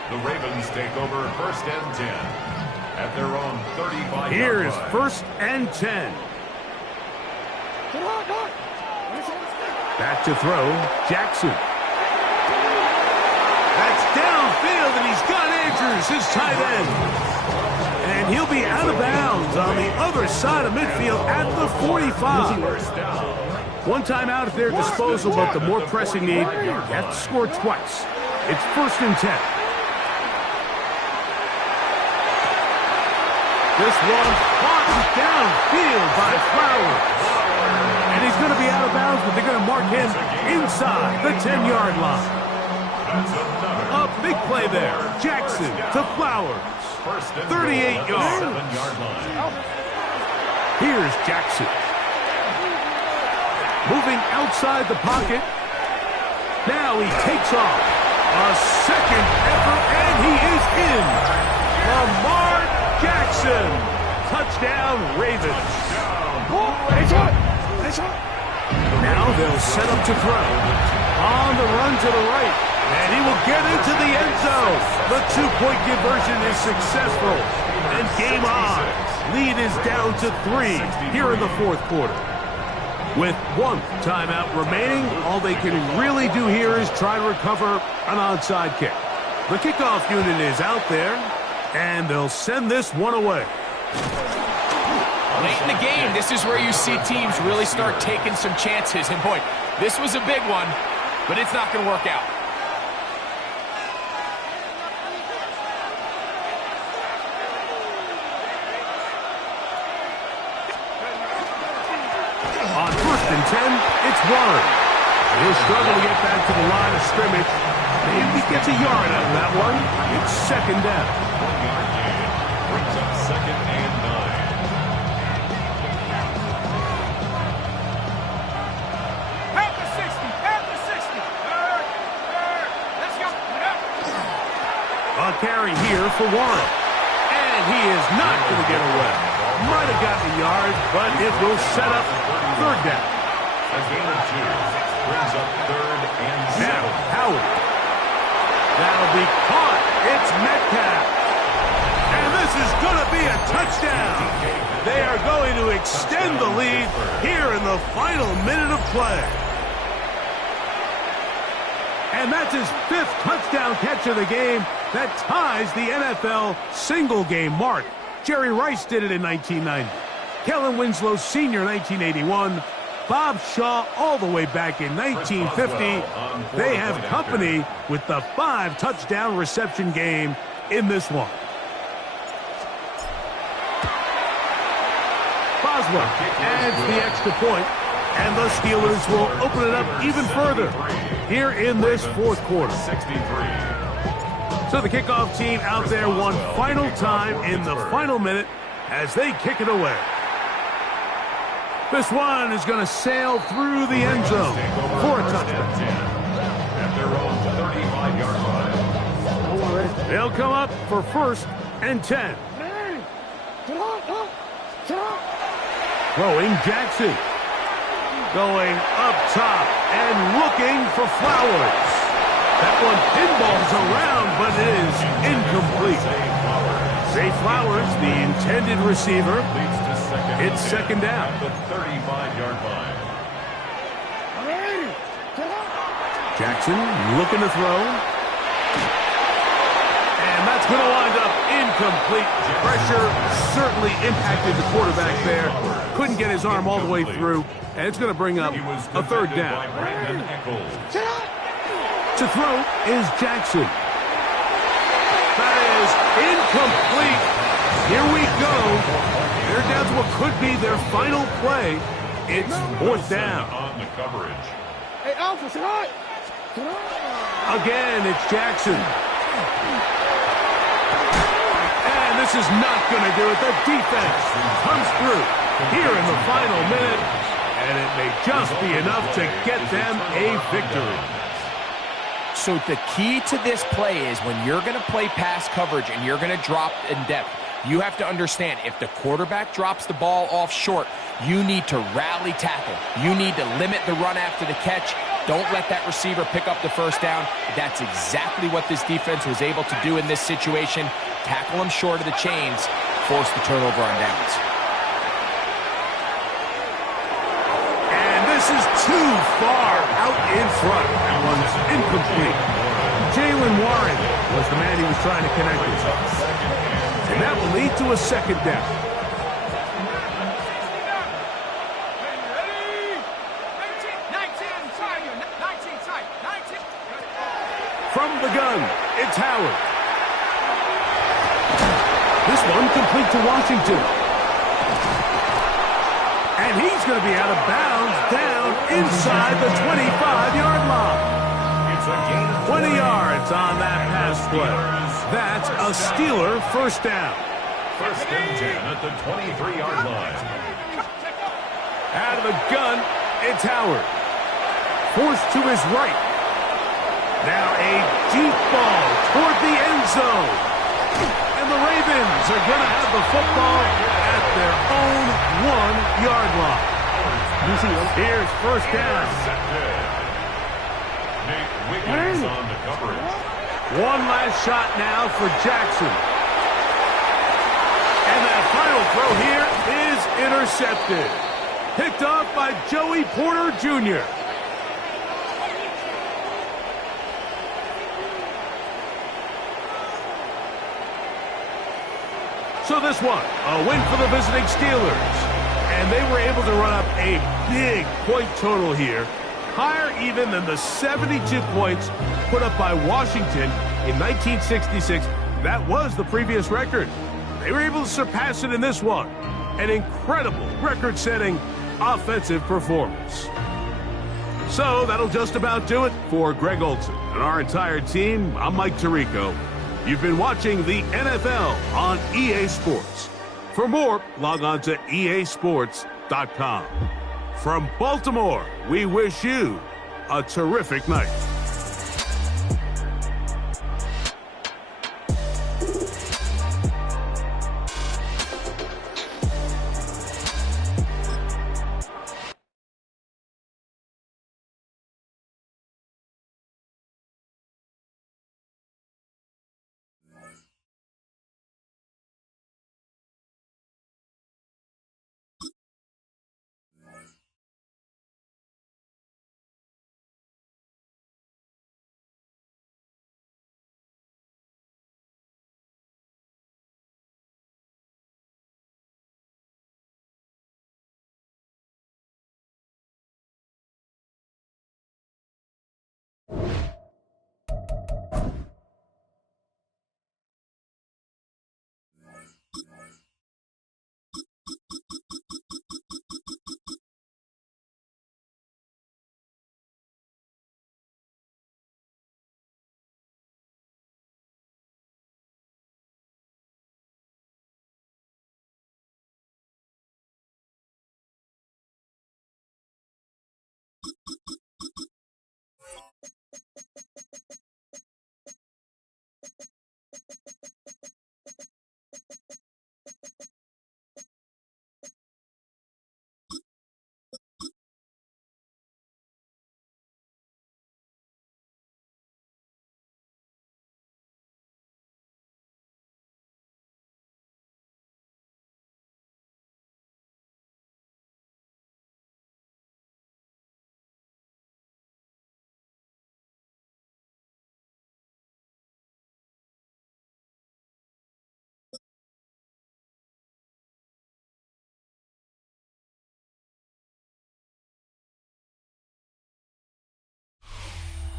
The Ravens take over 1st and 10 at their own 35-yard line. Here's 1st and 10. Back to throw, Jackson. That's downfield, and he's got Andrews, his tight end. And he'll be out of bounds on the other side of midfield at the 45. One timeout at their disposal, but the more pressing need, you have to score twice. It's 1st and 10. This one's caught downfield by Flowers. And he's going to be out of bounds, but they're going to mark him inside the 10-yard line. A big play there. Jackson to Flowers. 38 yards. Here's Jackson. Moving outside the pocket. Now he takes off. A second effort, and he is in. Lamar Jackson. Touchdown, Ravens. Now they'll set up to throw. On the run to the right. And he will get into the end zone. The two-point conversion is successful. And game on. Lead is down to 3 here in the 4th quarter. With 1 timeout remaining, all they can really do here is try to recover an onside kick. The kickoff unit is out there, and they'll send this one away. Late in the game, this is where you see teams really start taking some chances. And boy, this was a big one, but it's not going to work out. On 1st and 10, it's Warren. He'll struggle to get back to the line of scrimmage. Maybe he gets a yard out of that one. It's 2nd down. 1-yard gain brings up 2nd and 9. At the 60. Let's go. A carry here for Warren. And he is not going to get away. Might have gotten a yard, but it will set up 3rd down. A gain of 2 brings up 3rd and 7. Now, Howard. That'll be caught. It's Metcalf. And this is going to be a touchdown. They are going to extend the lead here in the final minute of play. And that's his 5th touchdown catch of the game. That ties the NFL single-game mark. Jerry Rice did it in 1990. Kellen Winslow Sr. 1981. Bob Shaw all the way back in 1950. They have company with the 5-touchdown reception game in this one. Boswell adds the extra point, and the Steelers will open it up even further here in this 4th quarter. 63. So the kickoff team out there one final time in the final minute as they kick it away. This one is going to sail through the end zone for a touchdown. At their own 35-yard line. They'll come up for 1st and 10. Throwing Jackson. Going up top and looking for Flowers. That one pinballs around, but it is incomplete. Zay Flowers, the intended receiver. It's 2nd down. At the 35-yard line. Jackson looking to throw. And that's going to wind up incomplete. Pressure certainly impacted the quarterback there. Couldn't get his arm all the way through. And it's going to bring up a 3rd down. To throw is Jackson. That is incomplete. Here we go. They're down to what could be their final play. It's 4th down. On the coverage. Hey, Alpha, tonight. Again, it's Jackson. And this is not going to do it. The defense comes through here in the final minute. And it may just be enough to get them a victory. So the key to this play is when you're going to play pass coverage and you're going to drop in depth, You have to understand, if the quarterback drops the ball off short, you need to rally tackle. You need to limit the run after the catch. Don't let that receiver pick up the first down. That's exactly what this defense was able to do in this situation. Tackle him short of the chains, force the turnover on downs. And this is too far out in front. That one's incomplete. Jalen Warren was the man he was trying to connect with. And that will lead to a second down. From the gun, it's Howard. This one complete to Washington. And he's going to be out of bounds down inside the 25-yard line. 20 yards on that pass play. That's a Steeler first down. First and 10 at the 23-yard line. Out of the gun, it's Howard. Forced to his right. Now a deep ball toward the end zone. And the Ravens are going to have the football at their own 1-yard line. Here's first down. Nate Wiggins on the coverage. One last shot now for Jackson. And that final throw here is intercepted. Picked off by Joey Porter Jr. So this one, a win for the visiting Steelers. And they were able to run up a big point total here, higher even than the 72 points put up by Washington in 1966. That was the previous record. They were able to surpass it in this one. An incredible record-setting offensive performance. So that'll just about do it for Greg Olson and our entire team. I'm Mike Tirico. You've been watching the NFL on EA Sports. For more, log on to easports.com. From Baltimore, we wish you a terrific night.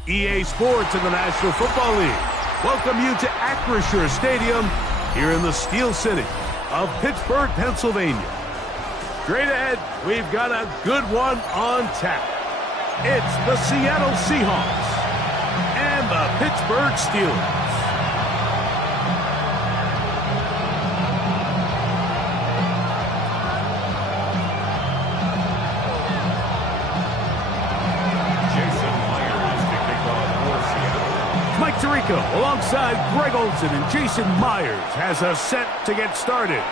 EA Sports in the National Football League welcome you to Acrisure Stadium here in the Steel City of Pittsburgh, Pennsylvania. Straight ahead, we've got a good one on tap. It's the Seattle Seahawks and the Pittsburgh Steelers. Mike Tirico Flacco, alongside Greg Olsen and Jason Myers, has us set to get started.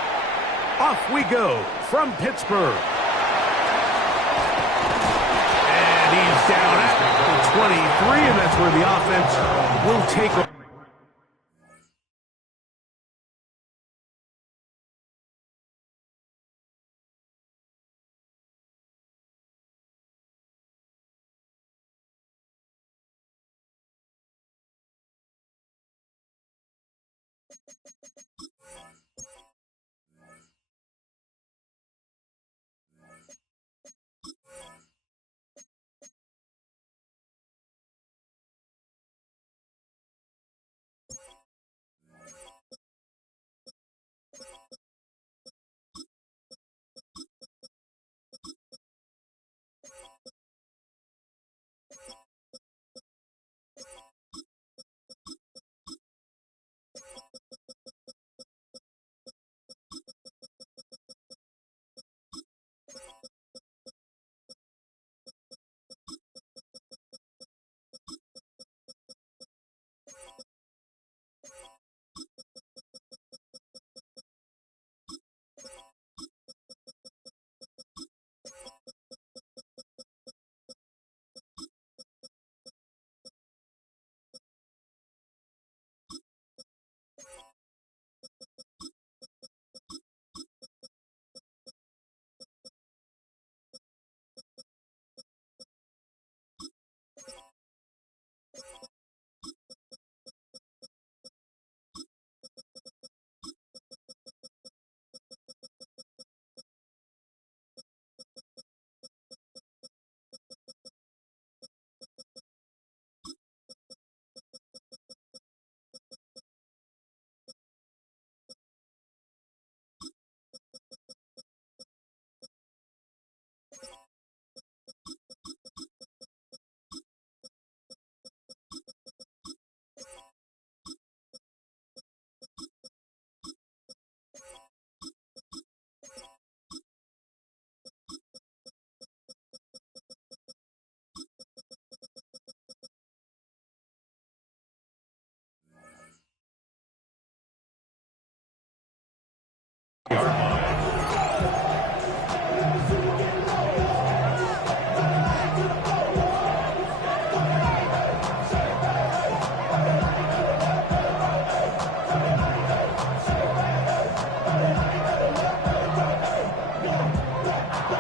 Off we go from Pittsburgh. And he's down at the 23, and that's where the offense will take over.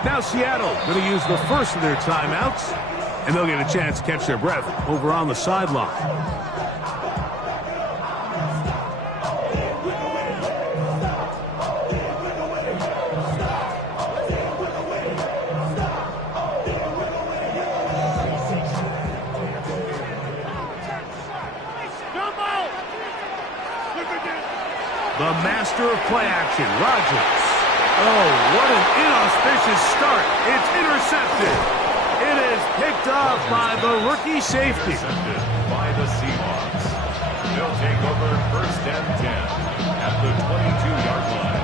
Now Seattle going to use the first of their timeouts, and they'll get a chance to catch their breath over on the sideline. The master of play action, Rodgers. Oh, what an inauspicious start. It's intercepted. It is picked off by the rookie safety. Intercepted by the Seahawks. They'll take over 1st and 10 at the 22-yard line.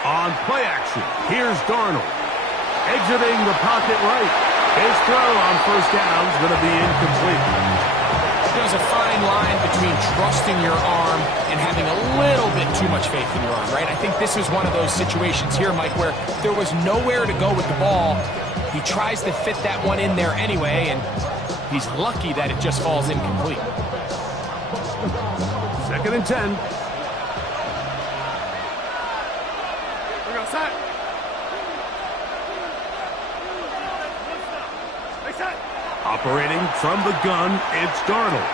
On play action, here's Darnold. Exiting the pocket right. His throw on 1st down is going to be incomplete. There's a fine line between trusting your arm and having a little bit too much faith in your arm, right? I think this is one of those situations here, Mike, where there was nowhere to go with the ball. He tries to fit that one in there anyway, and he's lucky that it just falls incomplete. 2nd and 10. Operating from the gun, it's Darnold.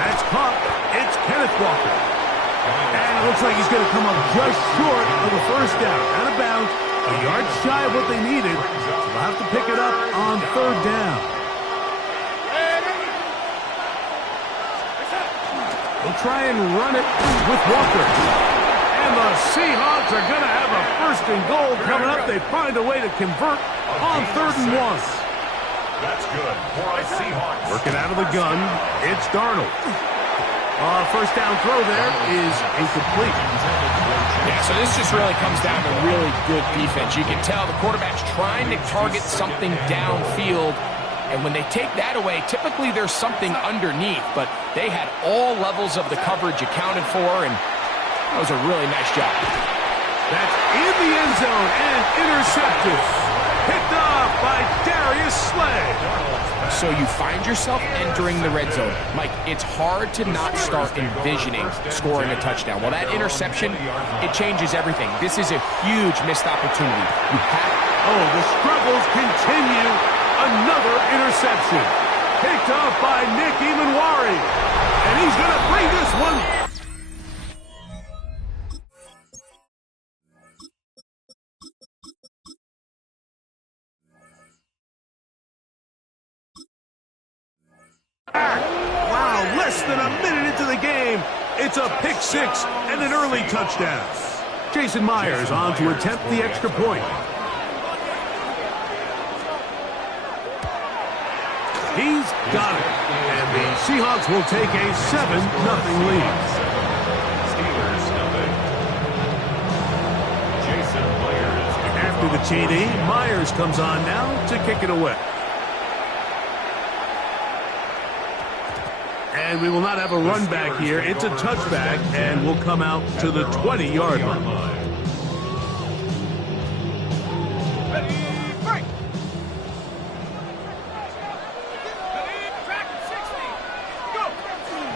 That's caught. It's Kenneth Walker. And it looks like he's going to come up just short of the 1st down. Out of bounds, a yard shy of what they needed. So they'll have to pick it up on 3rd down. They'll try and run it with Walker. And the Seahawks are going to have a 1st and goal coming up. They find a way to convert on 3rd and 1. That's good for a Seahawks. Working out of the gun, it's Darnold. First down throw there is incomplete. Yeah, so this just really comes down to really good defense. You can tell the quarterback's trying to target something downfield, and when they take that away, typically there's something underneath, but they had all levels of the coverage accounted for, and that was a really nice job. That's in the end zone and intercepted. Picked off by Darius Slay. So you find yourself entering the red zone. Mike, it's hard to not start envisioning scoring a touchdown. Well, that interception, it changes everything. This is a huge missed opportunity. You have... Oh, the struggles continue. Another interception. Picked off by Nick Emanwari. And he's going to bring this one. Wow, less than a minute into the game. It's a pick six and an early touchdown. Jason Myers on to attempt the extra point. He's got it. And the Seahawks will take a 7-0 lead. Steelers nothing. Jason Myers. After the TD, Myers comes on now to kick it away. And we will not have a run back here. It's a touchback, and we'll come out to the 20-yard line.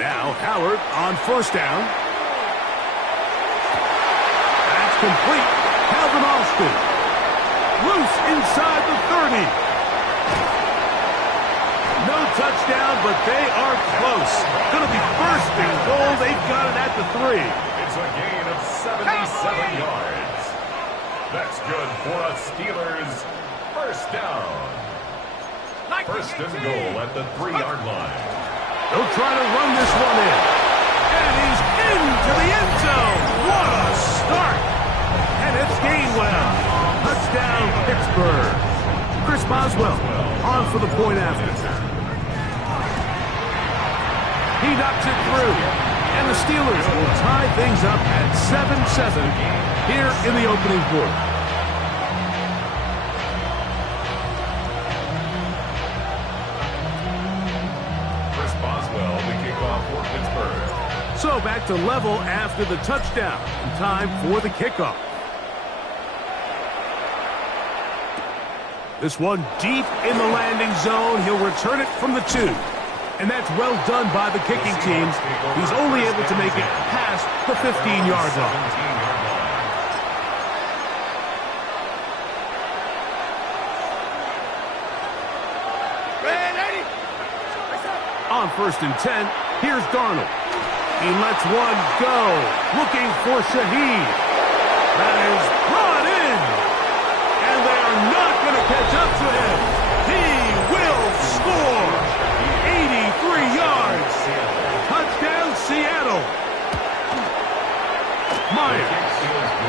Now Howard on first down. That's complete. Calvin Austin. Loose inside the 30. No touchdown, but they are close. Going to be first and goal. They've got it at the 3. It's a gain of 77 yards. That's good for a Steelers first down. First and goal at the 3-yard line. They'll try to run this one in. And he's into the end zone. What a start. And it's Gainwell. Touchdown, Pittsburgh. Chris Boswell on for the point after. He knocks it through. And the Steelers will tie things up at 7-7 here in the opening quarter. Chris Boswell, the kickoff for Pittsburgh. So back to level after the touchdown. And time for the kickoff. This one deep in the landing zone. He'll return it from the 2. And that's well done by the kicking team. He's only able to make it past the 15-yard line. On first and 10, here's Darnold. He lets one go. Looking for Shaheed. That is brought in. And they are not going to catch up to him. He will score. 83 yards. Touchdown, Seattle. Myers.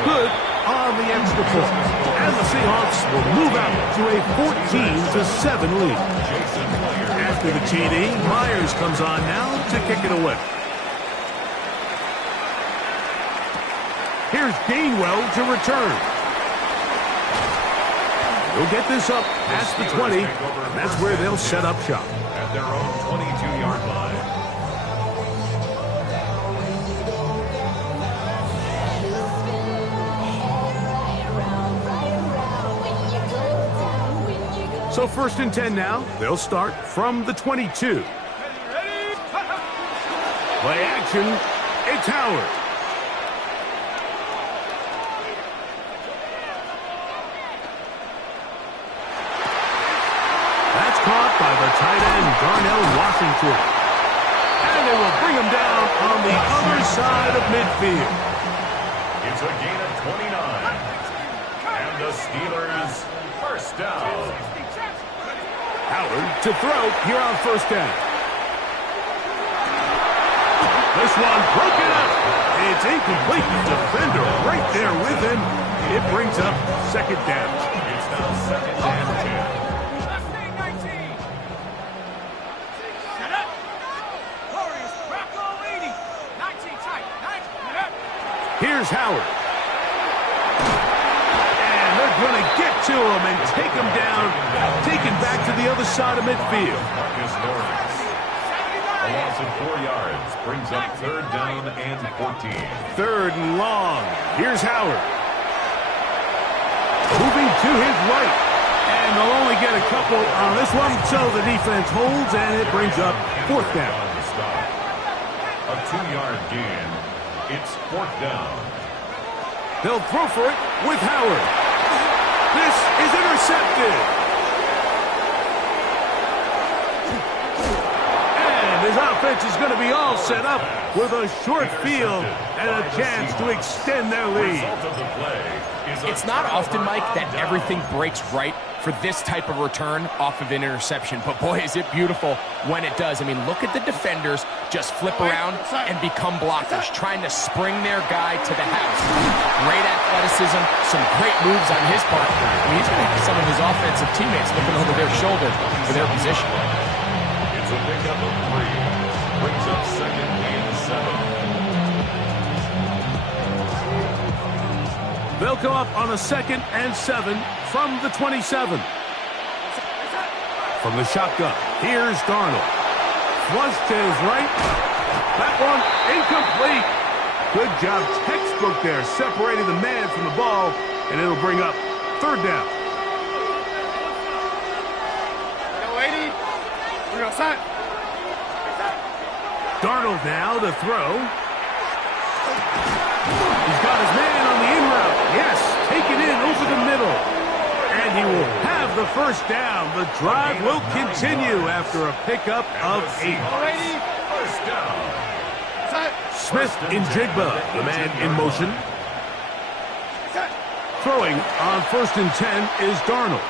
Good on the extra point. And the Seahawks will move out to a 14-7 lead. After the TD, Myers comes on now to kick it away. Here's Gainwell to return. He'll get this up past the 20, and that's where they'll set up shop. At their own 22-yard line. So first and 10 now. They'll start from the 22. Play action. It's Howard. That's caught by the tight end, Darnell Washington. And they will bring him down on the other side of midfield. It's a gain of 29. And the Steelers first down. Howard to throw here on first down. This one broken up. It's incomplete. Defender right there with him. It brings up second down. It's now second and 10. Here's Howard. And they're going to get to him and take him down, taken back to the other side of midfield. A loss of 4 yards brings up 3rd down and 14. 3rd and long. Here's Howard. Moving to his right. And they'll only get a couple on this one, so the defense holds, and it brings up 4th down. A 2-yard gain. It's 4th down. They'll throw for it with Howard. This is intercepted. His offense is going to be all set up with a short field and a chance to extend their lead. It's not often, Mike, that everything breaks right for this type of return off of an interception. But, boy, is it beautiful when it does. I mean, look at the defenders just flip around and become blockers, trying to spring their guy to the house. Great athleticism, some great moves on his part. I mean, he's going to have some of his offensive teammates looking over their shoulder for their position. It's a pickup of 3. Brings up 2nd and 7. They'll come up on a 2nd and 7 from the 27. From the shotgun, here's Darnold. Flush to his right. That one incomplete. Good job, textbook there, separating the man from the ball, and it'll bring up 3rd down. Darnold now to throw. He's got his man on the in route. Yes, taken in over the middle. And he will have the 1st down. The drive will continue after a pickup of 8. First down. Smith in Jigba, the man in motion. Throwing on 1st and 10 is Darnold.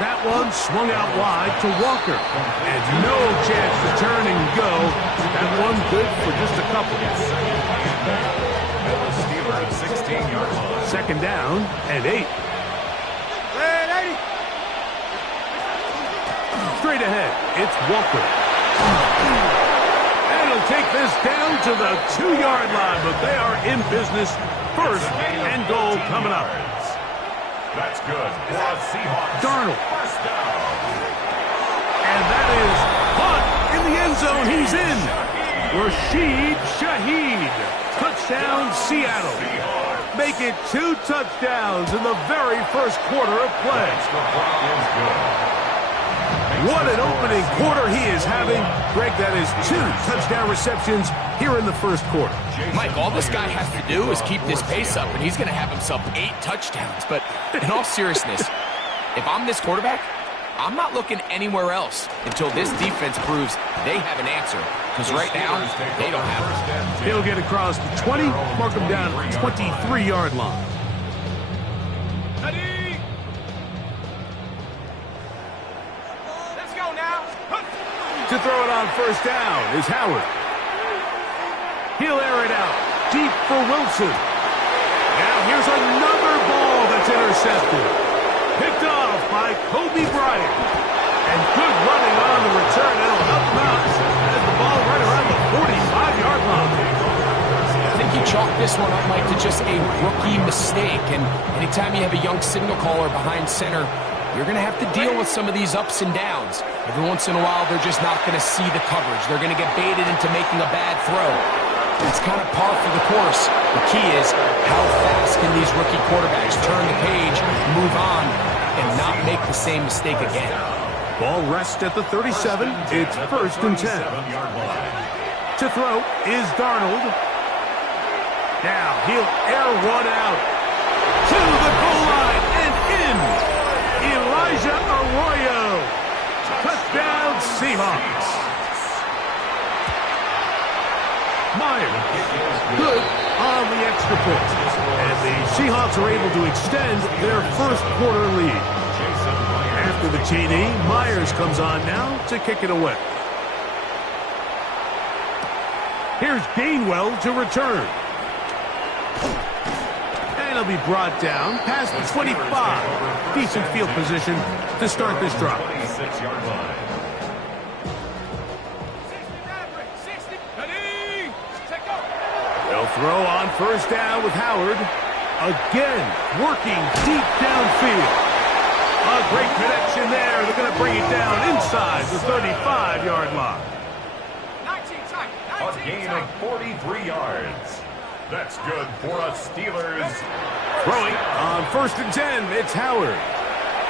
That one swung out wide to Walker. And no chance to turn and go. That one good for just a couple. 16-yard line. 2nd down and 8. Straight ahead, it's Walker. And he'll take this down to the 2-yard line, but they are in business. 1st and goal coming up. That's good for Seahawks. Darnold. First down. And that is caught in the end zone. He's in. Rashid Shaheed. Touchdown, Seattle. Make it 2 touchdowns in the very first quarter of play. What an opening quarter he is having. Greg, that is 2 touchdown receptions here in the first quarter. Mike, all this guy has to do is keep this pace up, and he's going to have himself 8 touchdowns. But in all seriousness, if I'm this quarterback, I'm not looking anywhere else until this defense proves they have an answer. Because right now, they don't have it. He'll get across the 20, mark him down at the 23-yard line. Let's go now. To throw it on 1st down is Howard. He'll air it out deep for Wilson. Now here's another ball that's intercepted. Picked off by Kobe Bryant. And good running on the return. It'll help him out as the ball right around the 45-yard line. I think you chalk this one up, Mike, to just a rookie mistake. And anytime you have a young signal caller behind center, you're going to have to deal with some of these ups and downs. Every once in a while, they're just not going to see the coverage. They're going to get baited into making a bad throw. It's kind of par for the course. The key is how fast can these rookie quarterbacks turn the page, move on, and not make the same mistake again. Ball rests at the 37. It's 1st and 10. To throw is Darnold. Now he'll air one out to the goal line and in. Elijah Arroyo. Touchdown Seahawks. Myers, good on the extra point. And the Seahawks are able to extend their first quarter lead. After the TD, Myers comes on now to kick it away. Here's Gainwell to return. And he'll be brought down past the 25. Decent field position to start this drive. 26-yard line. They'll throw on first down with Howard. Again, working deep downfield. A great connection there. They're going to bring it down inside the 35-yard line. A gain of 43 yards. That's good for a Steelers. Throwing on first and 10, it's Howard.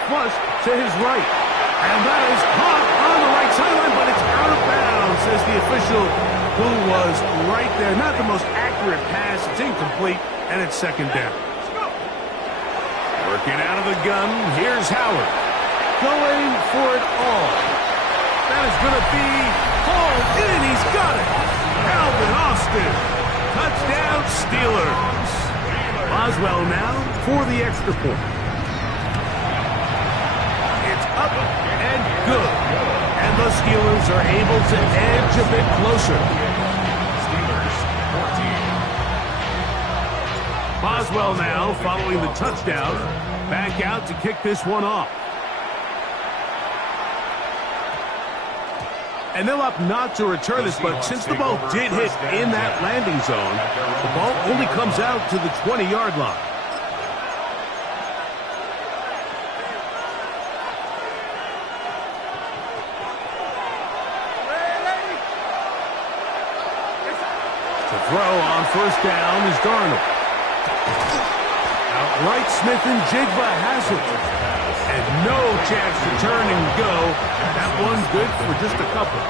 Flush to his right. And that is caught on the right sideline, but it's out of bounds, says the official who was right there. Not the most accurate pass. It's incomplete, and it's second down. Working out of the gun, here's Howard. Going for it all. That is going to be hauled in. He's got it. Alvin Austin. Touchdown, Steelers. Boswell now for the extra point. It's up and good. And the Steelers are able to edge a bit closer. Steelers 14. Boswell now following the touchdown. Back out to kick this one off. And they'll opt not to return this, but since the ball did hit in that landing zone, the ball only comes out to the 20-yard line. To throw on first down is Darnold. Outright Smith and Jigba has it. And no chance to turn and go. That one good for just a couple.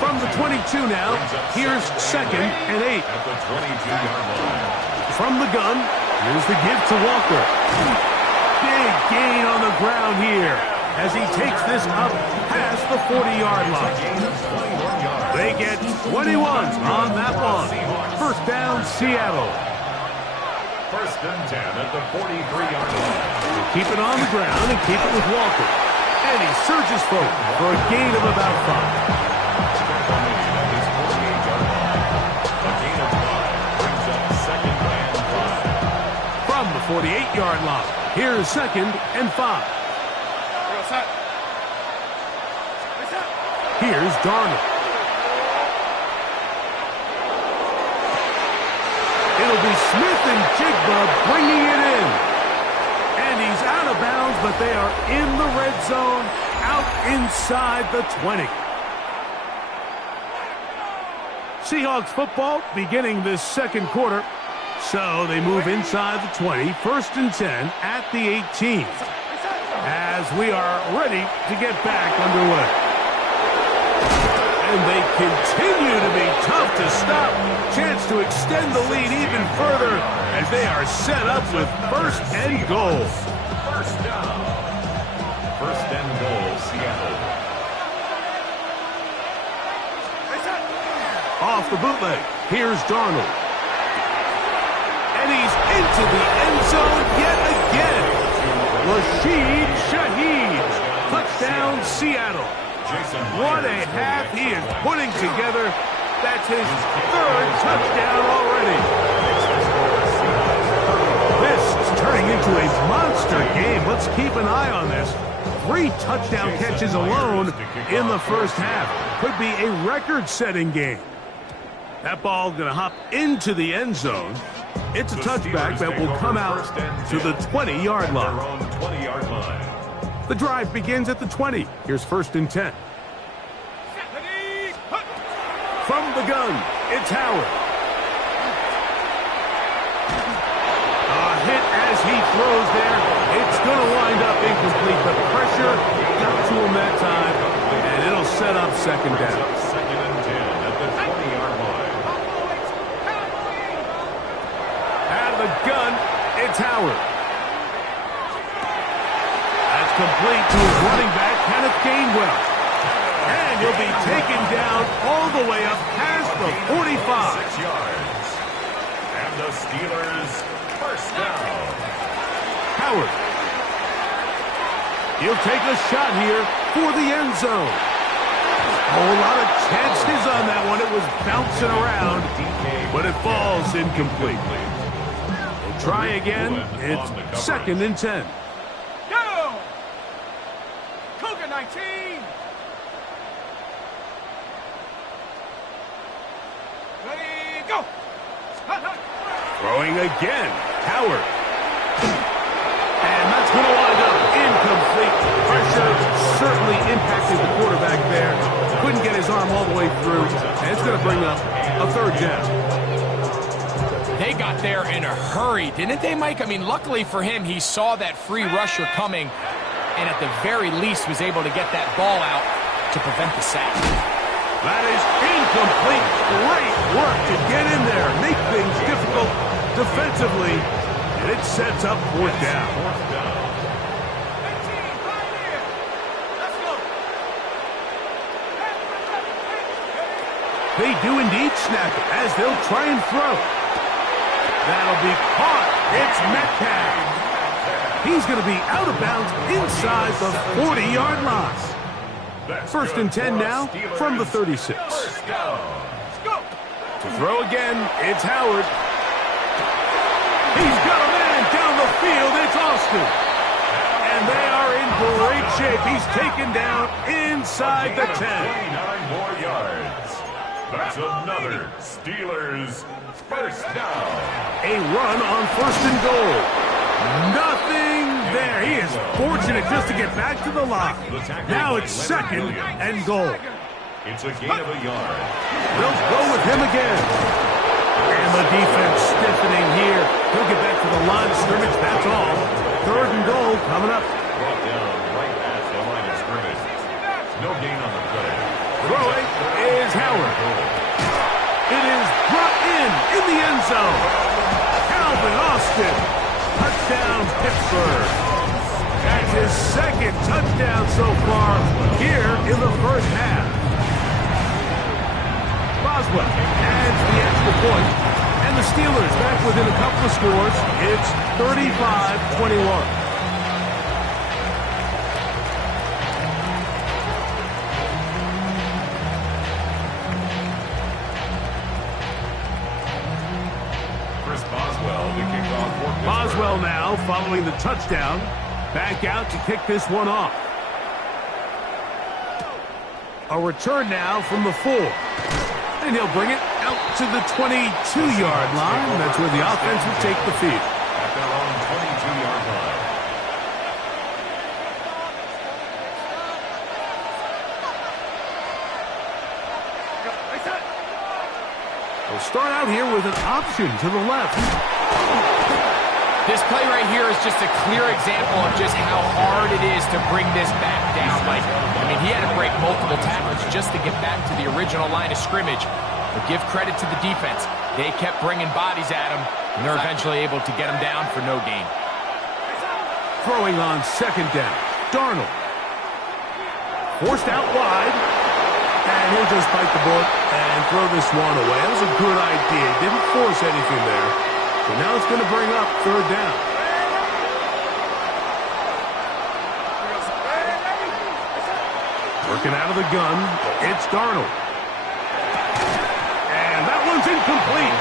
From the 22 now, here's second and 8. From the gun, here's the give to Walker. Big gain on the ground here as he takes this up past the 40-yard line. They get 21 on that one. First down, Seattle. First and 10 at the 43-yard line. Keep it on the ground and keep it with Walker. And he surges forward for a gain of about 5. From the 48-yard line, here's second and 5. Here's Darnold. It'll be Smith and Jigba bringing it in. And he's out of bounds, but they are in the red zone, out inside the 20. Seahawks football beginning this second quarter. So they move inside the 20, first and 10 at the 18. As we are ready to get back underway. And they continue to be tough to stop. Chance to extend the lead even further as they are set up with first and goal. First down. First and goal, Seattle. Off the bootleg, here's Darnold. And he's into the end zone yet again. Rashid Shaheed. Touchdown, Seattle. What a half he is putting together. That's his third touchdown already. This is turning into a monster game. Let's keep an eye on this. 3 touchdown catches alone in the first half. Could be a record-setting game. That ball going to hop into the end zone. It's a touchback that will come out to the 20-yard line. The drive begins at the 20. Here's first and 10. From the gun, it's Howard. A hit as he throws there. It's going to wind up incomplete, but pressure got to him that time, and it'll set up second down. Second and 10 at the 20-yard line. Out of the gun, it's Howard. That's complete to his running back, Kenneth Gainwell. And he'll be taken down all the way up past the 45. 6 yards. And the Steelers first down. Howard. He'll take a shot here for the end zone. A whole lot of chances on that one. It was bouncing around, but it falls incomplete. We'll try again. It's second and 10. Go! Cougar 19! Ready, go! Throwing again. Howard. And that's going to wind up incomplete. Pressure certainly impacted the quarterback there. Couldn't get his arm all the way through. And it's going to bring up a third down. They got there in a hurry, didn't they, Mike? I mean, luckily for him, he saw that free rusher coming and at the very least was able to get that ball out to prevent the sack. That is incomplete. Great work to get in there, make things difficult defensively, and it sets up fourth down. They do indeed snap it as they'll try and throw. That'll be caught. It's Metcalf. He's going to be out of bounds inside the 40-yard line. First and 10 now from the 36. To throw again, it's Howard. He's got a man down the field. It's Austin. And they are in great shape. He's taken down inside the 10. 29 more yards. That's another Steelers first down. A run on first and goal. Nothing there. He is fortunate just to get back to the line. Now it's second and goal. It's a gain of a yard. They'll go with him again. And the defense stiffening here. He'll get back to the line of scrimmage. That's all. Third and goal coming up. Brought down right at the line of scrimmage. No gain on the play. Throwing is Howard. It is brought in the end zone. Calvin Austin. Touchdown, Pittsburgh. That's his second touchdown so far here in the first half. Boswell adds the extra point. And the Steelers back within a couple of scores. It's 35-21. Boswell now following the touchdown. Back out to kick this one off. A return now from the 4. And he'll bring it out to the 22-yard line. That's where the offense will take the field. At their own 22-yard line. We'll start out here with an option to the left. This play right here is just a clear example of just how hard it is to bring this back down, Mike. I mean, he had to break multiple tackles just to get back to the original line of scrimmage. But give credit to the defense. They kept bringing bodies at him, and they're eventually able to get him down for no gain. Throwing on second down. Darnold. Forced out wide. And he'll just bite the bullet and throw this one away. That was a good idea. Didn't force anything there. So now it's going to bring up third down. Working out of the gun, it's Darnold. And that one's incomplete.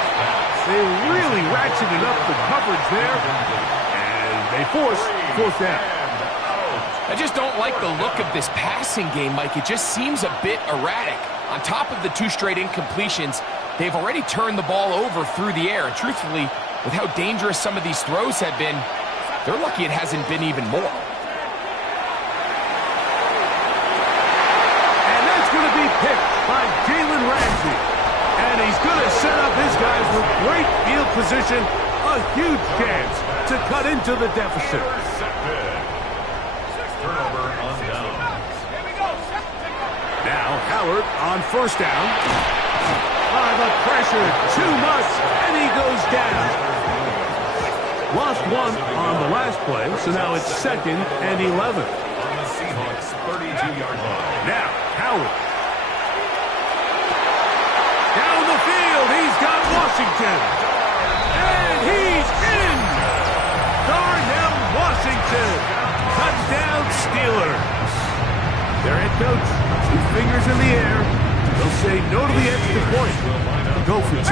They really ratcheted up the coverage there. And they force fourth down. I just don't like the look of this passing game, Mike. It just seems a bit erratic. On top of the 2 straight incompletions, they've already turned the ball over through the air. And truthfully, with how dangerous some of these throws have been, they're lucky it hasn't been even more. And that's going to be picked by Jalen Ramsey. And he's going to set up his guys with great field position. A huge chance to cut into the deficit. Turnover on down. Now Howard on first down. The pressure, too much, and he goes down. Lost one on the last play, so now it's second and 11. On the Seahawks' 32-yard line. Now Howard. Down the field, he's got Washington. And he's in. Darnell Washington. Touchdown Steelers. Their head coach, 2 fingers in the air. They'll say no to the extra point. Go for 2.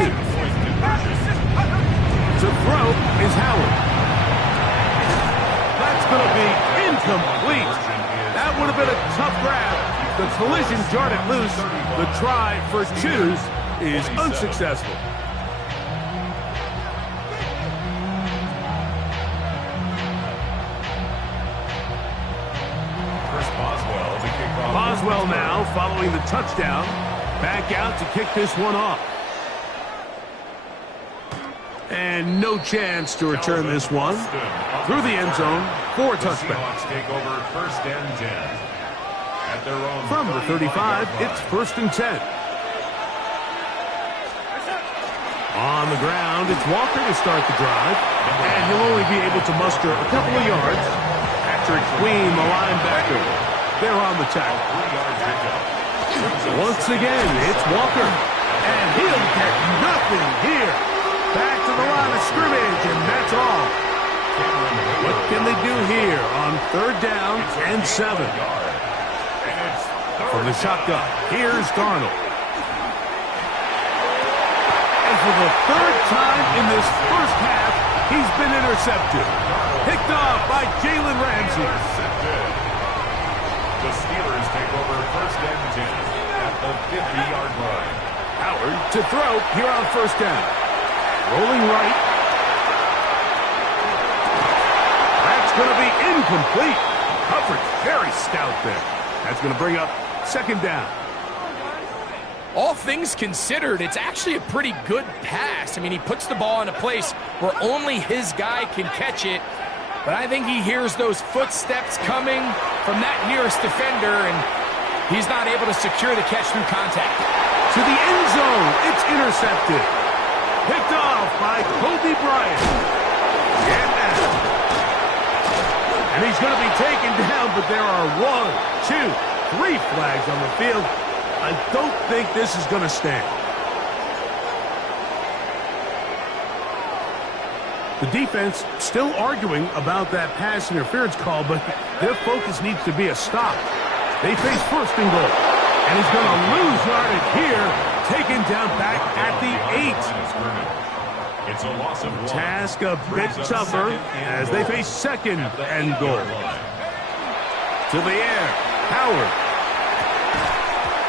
To throw is Howard. That's going to be incomplete. That would have been a tough grab. The collision jarred it loose. The try for 2 is unsuccessful. following the touchdown. Back out to kick this one off. And no chance to return this one. Through the end zone for a touchback. Take over 1st and 10. At their own From the 35, it's 1st and 10. On the ground, it's Walker to start the drive. And he'll only be able to muster a couple of yards. Patrick Queen, the linebacker, they're on the tackle. Once again, it's Walker. And he'll get nothing here. Back to the line of scrimmage, and that's all. What can they do here on 3rd down and 7? From the shotgun, here's Darnold. And for the 3rd time in this first half, he's been intercepted. Picked off by Jalen Ramsey. The Steelers take over 1st and 10 at the 50-yard line. Howard to throw here on 1st down. Rolling right. That's going to be incomplete. Coverage very stout there. That's going to bring up 2nd down. All things considered, it's actually a pretty good pass. I mean, he puts the ball in a place where only his guy can catch it. But I think he hears those footsteps coming from that nearest defender, and he's not able to secure the catch through contact. To the end zone. It's intercepted. Picked off by Kobe Bryant. And he's going to be taken down, but there are 1, 2, 3 flags on the field. I don't think this is going to stand. The defense still arguing about that pass interference call, but their focus needs to be a stop. They face 1st and goal. And he's going to lose yardage here, taken down back at the 8. It's a loss of 1. Task a bit tougher as they face 2nd and goal. To the air, Howard.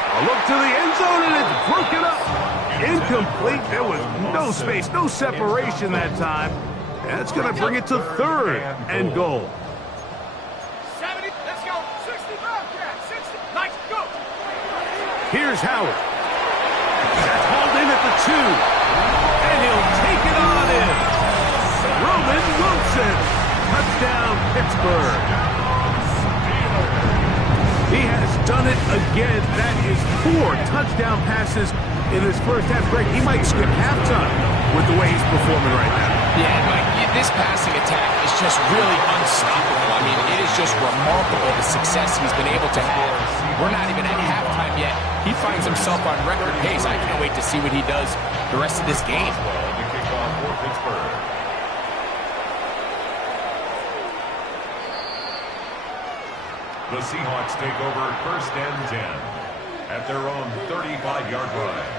A look to the end zone, and it's broken up. Incomplete. There was no space, no separation that time. That's going to bring it to 3rd and goal. 70, let's go. 60, Bobcat, 60, nice, go. Here's Howard. That's hauled in at the 2. And he'll take it on in. Roman Wilson. Touchdown, Pittsburgh. He has done it again. That is 4 touchdown passes in his first half. Greg, he might skip halftime with the way he's performing right now. Yeah, Mike, this passing attack is just really unstoppable. I mean, it is just remarkable the success he's been able to have. We're not even at halftime yet. He finds himself on record pace. I can't wait to see what he does the rest of this game. The kickoff for Pittsburgh. The Seahawks take over 1st and 10 at their own 35-yard line.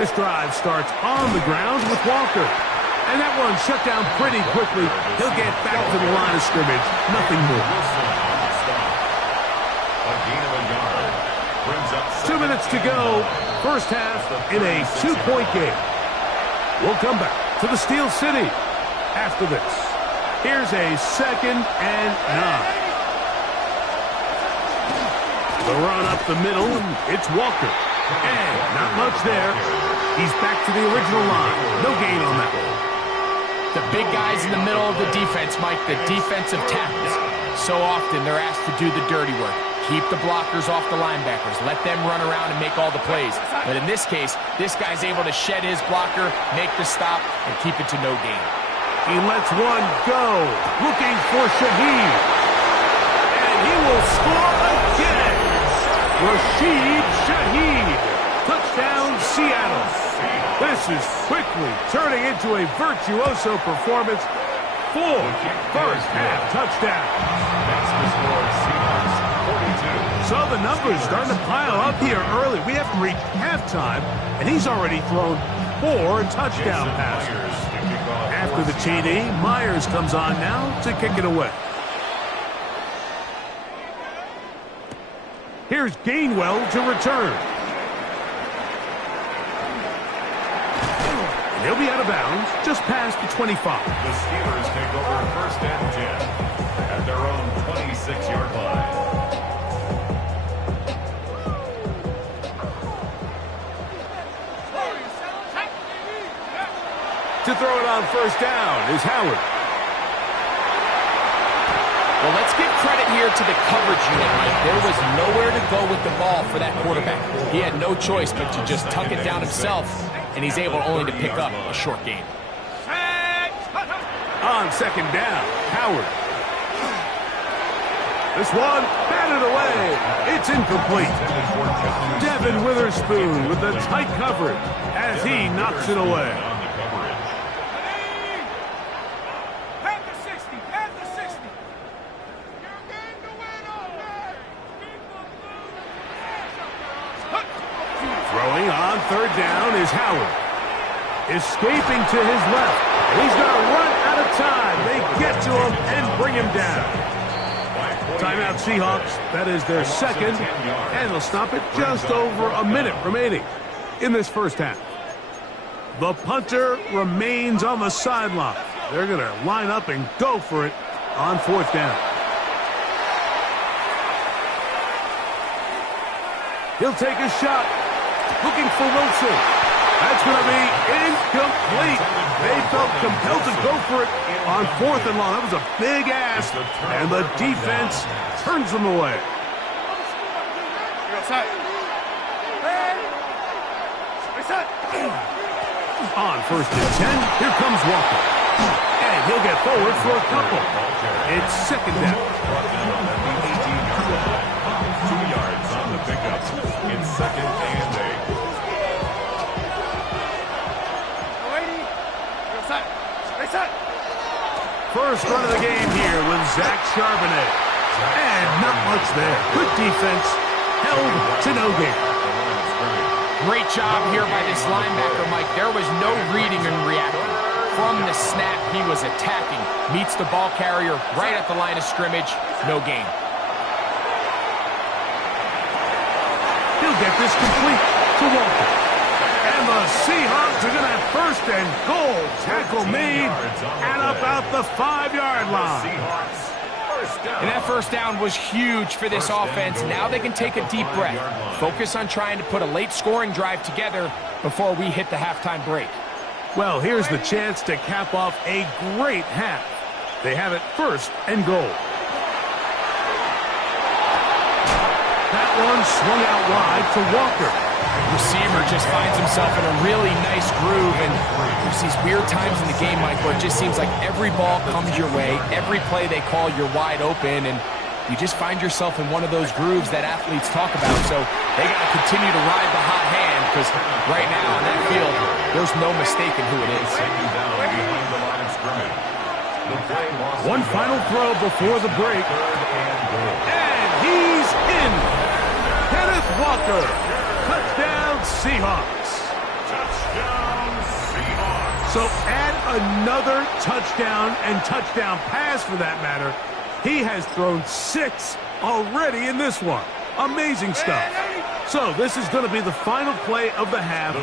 This drive starts on the ground with Walker. And that one shut down pretty quickly. He'll get back to the line of scrimmage. Nothing more. A gain of a yard. Brings up 2 minutes to go. First half in a 2-point game. We'll come back to the Steel City after this. Here's a 2nd and 9. The run up the middle. It's Walker. And not much there. He's back to the original line. No gain on that one. The big guys in the middle of the defense, Mike, the defensive tackles. So often they're asked to do the dirty work. Keep the blockers off the linebackers. Let them run around and make all the plays. But in this case, this guy's able to shed his blocker, make the stop, and keep it to no gain. He lets one go. Looking for Shaheed. And he will score again. Rashid Shaheed. Touchdown, Seattle. This is quickly turning into a virtuoso performance. 4 first half touchdowns. That's the score, Seahawks 42. So the numbers starting to pile up here early. We haven't reached halftime, and he's already thrown 4 touchdown passes. After the TD, Myers comes on now to kick it away. Here's Gainwell to return. He'll be out of bounds just past the 25. The Steelers take over 1st and 10 at their own 26-yard line. To throw it on 1st down is Howard. Well, let's give credit here to the coverage unit, Mike. There was nowhere to go with the ball for that quarterback. He had no choice but to just tuck it down himself, and he's able only to pick up a short gain. On 2nd down, Howard. This one, batted away. It's incomplete. Devin Witherspoon with the tight coverage as he knocks it away. Throwing on 3rd down is Howard. Escaping to his left. He's going to run out of time. They get to him and bring him down. Timeout Seahawks. That is their 2nd. And they'll stop it just over a minute remaining in this 1st half. The punter remains on the sideline. They're going to line up and go for it on 4th down. He'll take a shot. Looking for Wilson. That's going to be incomplete. They felt compelled to go for it on 4th and long. That was a big ask, and the defense turns them away. On 1st and 10, here comes Walker. And he'll get forward for a couple. It's 2nd down. 2 yards on the pickup. It's 2nd and 8. First run of the game here with Zach Charbonnet. And not much there. Good defense. Held to no gain. Great job here by this linebacker, Mike. There was no reading and reacting. From the snap, he was attacking. Meets the ball carrier right at the line of scrimmage. No gain. He'll get this complete to Walker. And the Seahawks are going to have 1st and goal. Tackle made at about the 5-yard line. And that 1st down was huge for this offense. Now they can take a deep breath. Focus on trying to put a late scoring drive together before we hit the halftime break. Well, here's the chance to cap off a great half. They have it 1st and goal. That one swung out wide to Walker. Receiver just finds himself in a really nice groove, and there's these weird times in the game, Mike, where it just seems like every ball comes your way, every play they call, you're wide open, and you just find yourself in one of those grooves that athletes talk about. So they got to continue to ride the hot hand, because right now on that field, there's no mistaking who it is. One final throw before the break. And he's in. Kenneth Walker. Touchdown, Seahawks. Touchdown, Seahawks. So add another touchdown and touchdown pass for that matter. He has thrown 6 already in this one. Amazing stuff. So this is going to be the final play of the half.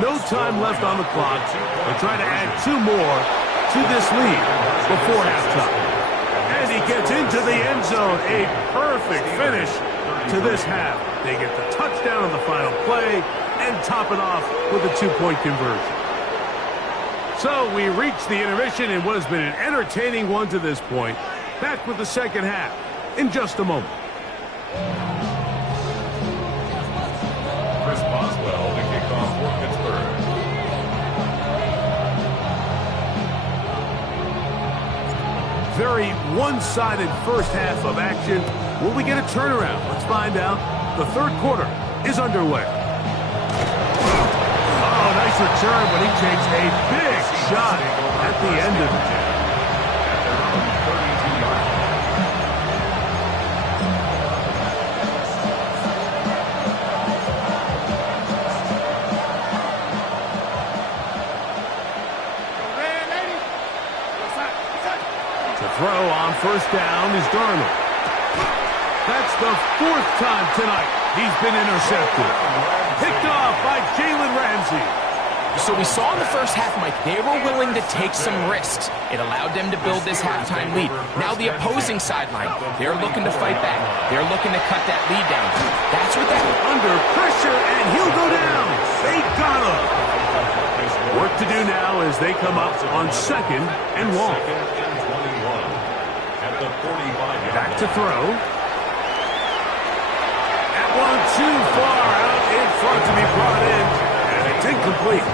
No time left on the clock. They'll try to add 2 more to this lead before halftime. And he gets into the end zone. A perfect finish to this half. They get the touchdown on the final play and top it off with a 2-point conversion. So we reach the intermission in what has been an entertaining one to this point. Back with the 2nd half in just a moment. Chris Boswell to kick off for Pittsburgh. Very one-sided 1st half of action. Will we get a turnaround? Let's find out. The 3rd quarter is underway. Oh, nice return, but he takes a big shot at the end of it. To throw on 1st down is Darnold. That's the 4th time tonight he's been intercepted. Picked off by Jalen Ramsey. So we saw in the first half, Mike, they were willing to take some risks. It allowed them to build this halftime lead. Now the opposing sideline, they're looking to fight back. They're looking to cut that lead down. That's what that... Under pressure, and he'll go down. They got him. Work to do now as they come up on 2nd and long. Back to throw. That one too far out in front to be brought in, and it's incomplete.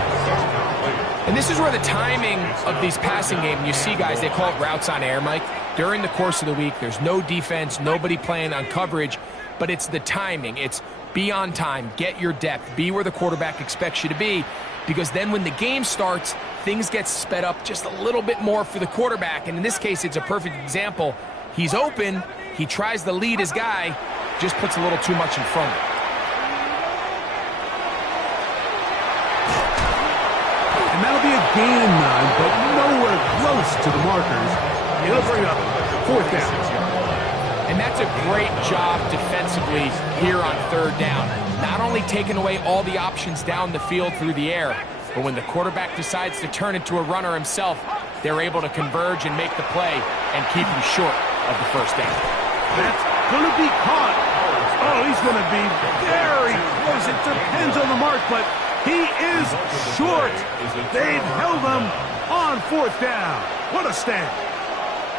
And this is where the timing of these passing games, you see guys, they call it routes on air, Mike. During the course of the week, there's no defense, nobody playing on coverage, but it's the timing. It's be on time, get your depth, be where the quarterback expects you to be, because then when the game starts, things get sped up just a little bit more for the quarterback. And in this case, it's a perfect example. He's open, he tries to lead his guy, just puts a little too much in front of him. And that'll be a gain of 9, but nowhere close to the markers. It'll bring up 4th down. And that's a great job defensively here on 3rd down. Not only taking away all the options down the field through the air, but when the quarterback decides to turn into a runner himself, they're able to converge and make the play and keep him short of the 1st down. That's going to be caught. Oh, he's going to be very close. It depends on the mark, but he is short. They've held him on 4th down. What a stand.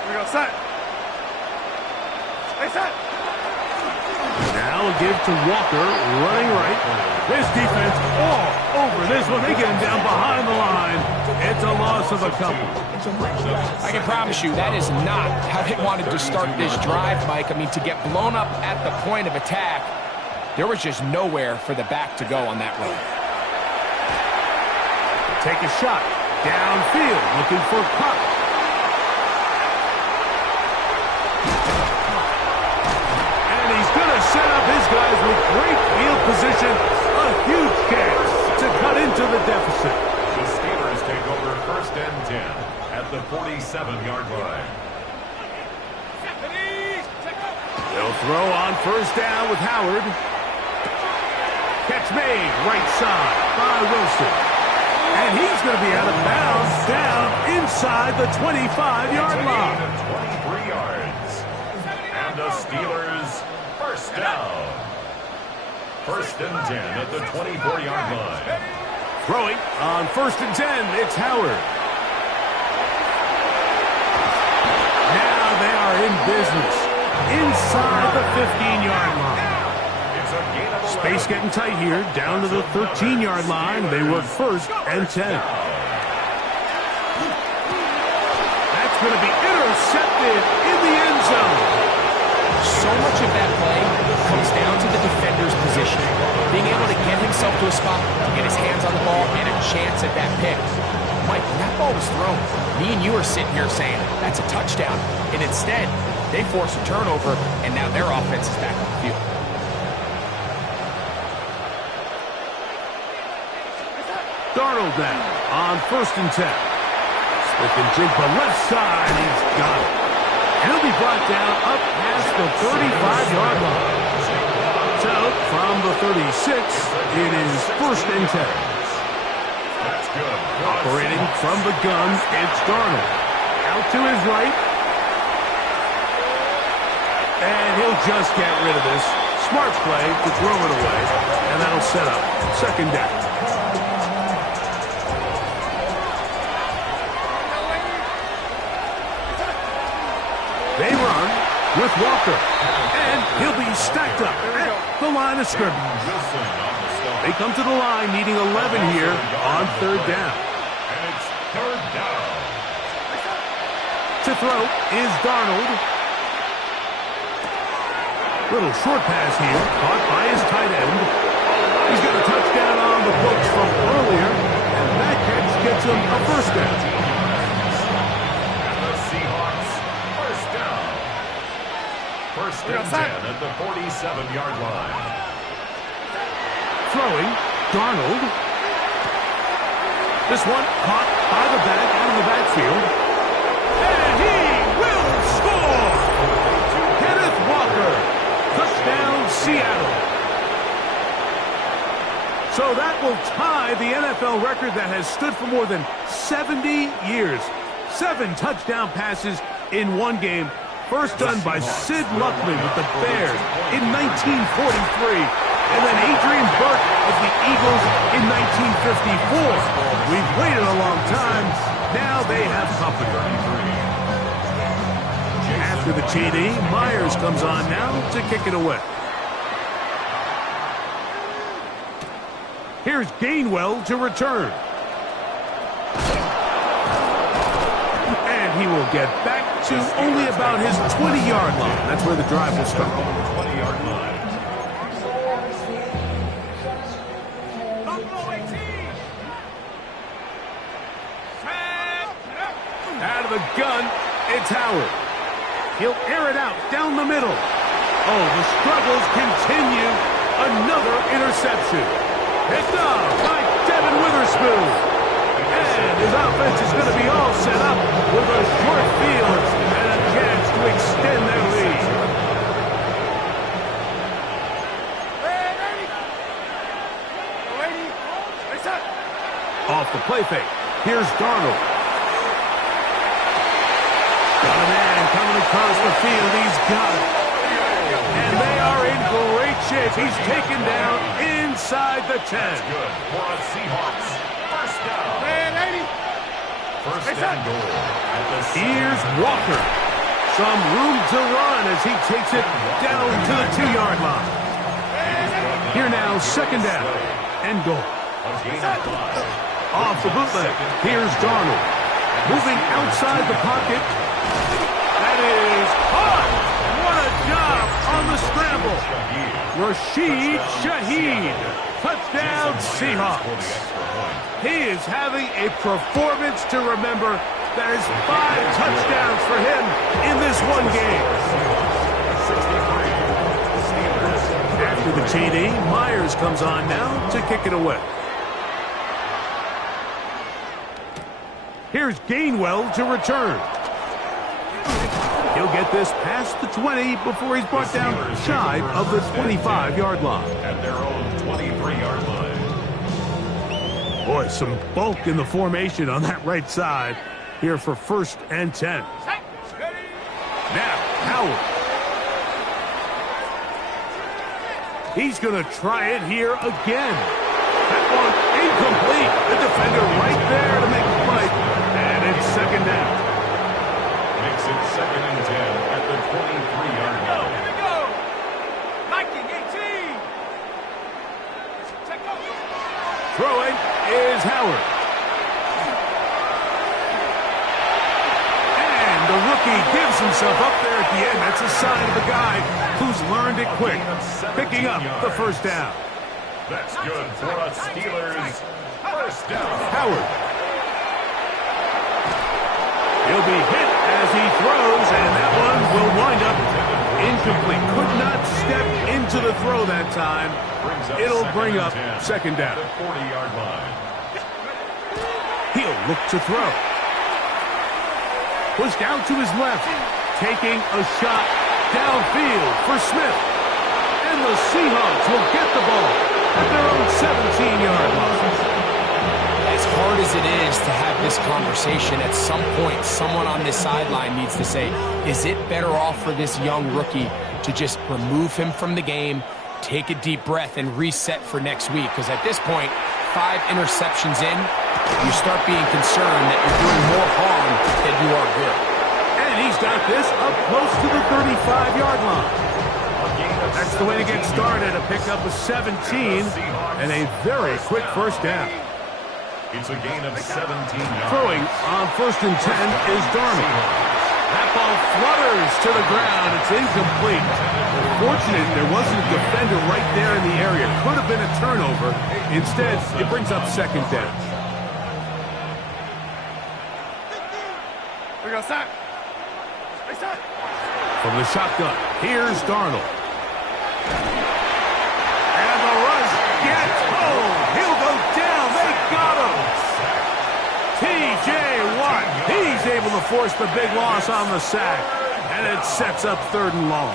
Here we go, set. Hey, set. Now a give to Walker, running right. This defense all over this one. They get him down behind the line. It's a loss of a couple. I can promise you that is not how they wanted to start this drive, Mike. I mean, to get blown up at the point of attack, there was just nowhere for the back to go on that run. Take a shot. Downfield, looking for Cook. And he's going to set up his guys with great field position. A huge chance to cut into the deficit. The Steelers take over 1st and 10 at the 47-yard line. They'll throw on 1st down with Howard. Catch made, right side by Wilson. And he's going to be out of bounds down inside the 25-yard line. 23 yards. And the Steelers 1st down. 1st and 10 at the 24-yard line. Throwing on 1st and 10, it's Howard. Now they are in business inside the 15-yard line. Space getting tight here, down to the 13-yard line. They work 1st and 10. That's going to be intercepted in the end zone. So much of that play comes down to the defender's position. Being able to get himself to a spot, get his hands on the ball, and a chance at that pick. Mike, when that ball was thrown, me and you are sitting here saying, that's a touchdown. And instead, they force a turnover, and now their offense is back on the field. Darnold now on 1st and 10. Smith and Jigba left side. He's got it. And he'll be brought down up past the 35-yard line. So from the 36, it is 1st and 10. That's good. Operating from the gun, it's Darnold. Out to his right. And he'll just get rid of this. Smart play to throw it away. And that'll set up 2nd down. They run with Walker. And he'll be stacked up at the line of scrimmage. They come to the line needing 11 here on 3rd down. And it's 3rd down. To throw is Darnold. Little short pass here, caught by his tight end. He's got a touchdown on the books from earlier, and that catch gets him a 1st down. And the Seahawks 1st down. 1st and 10 at the 47-yard line. Throwing, Darnold. This one caught by the back out of the backfield. And he will score! Kenneth Walker, touchdown Seattle. So that will tie the NFL record that has stood for more than 70 years. 7 touchdown passes in one game. First done by Sid Luckman with the Bears in 1943. And then Adrian Burke of the Eagles in 1954. We've waited a long time. Now they have company. After the TD, Myers comes on now to kick it away. Here's Gainwell to return. And he will get back to only about his 20-yard line. That's where the drive will start. 20-yard line. Out of the gun, it's Howard. He'll air it out down the middle. Oh, the struggles continue. Another interception. Picked up by Devin Witherspoon. And his offense is going to be all set up with a short field and a chance to extend their lead. Off the play fake. Here's Darnold. Got a man coming across the field. He's got it. And they are in great shape. He's taken down inside the 10. That's good for a Seahawks. First down. First and goal at the Here's Walker. Some room to run as he takes it down to the 2-yard line. Here now, second down and goal. Off the bootleg. Here's Darnold. Moving outside the pocket. That is caught. What a job on the scramble. Rashid Shaheed. Touchdown Seahawks. He is having a performance to remember. That is 5 touchdowns for him in this one game. After the TD, Myers comes on now to kick it away. Here's Gainwell to return. He'll get this past the 20 before he's brought down shy of the 25-yard line. At their own 23-yard line. Boy, some bulk in the formation on that right side here for first and 10. Now, Howard. He's going to try it here again. That one incomplete. The defender right there to make the play. And it's second down. Makes it second and 10 at the 23-yard line. Here we go. 19-18. Throwing is Howard. And the rookie gives himself up there at the end. That's a sign of a guy who's learned it quick. Picking up the first down. That's good for a Steelers first down. Howard. He'll be hit as he throws, and that one will wind up incomplete. Could not step into the throw that time. It'll bring up second down. 40-yard line. He'll look to throw. Pushed out to his left. Taking a shot downfield for Smith. And the Seahawks will get the ball at their own 17-yard line. As hard as it is to have this conversation, at some point, someone on this sideline needs to say, is it better off for this young rookie to just remove him from the game, take a deep breath, and reset for next week? Because at this point, 5 interceptions in, you start being concerned that you're doing more harm than you are good. And he's got this up close to the 35-yard line. That's the way to get started, to pick up a 17 and a very quick first down. It's a gain of 17 yards. Throwing on first and 10 is Darnold. That ball flutters to the ground. It's incomplete. Fortunate there wasn't a defender right there in the area. Could have been a turnover. Instead, it brings up second down. We go, stop. From the shotgun, here's Darnold. And the rush gets home. He'll go down. They got him. T.J. Watt. He's able to force the big loss on the sack. And it sets up third and long.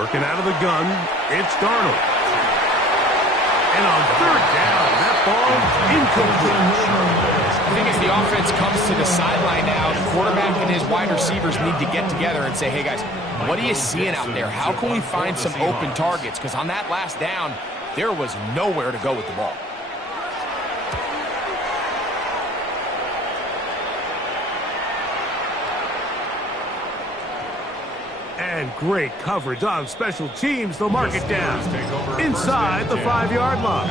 Working out of the gun, it's Darnold. And on third down, that ball's incomplete. I think as the offense comes to the sideline now, the quarterback and his wide receivers need to get together and say, hey guys, what are you seeing out there? How can we find some open targets? Because on that last down, there was nowhere to go with the ball. And great coverage on special teams. They'll mark it down inside the 5-yard line.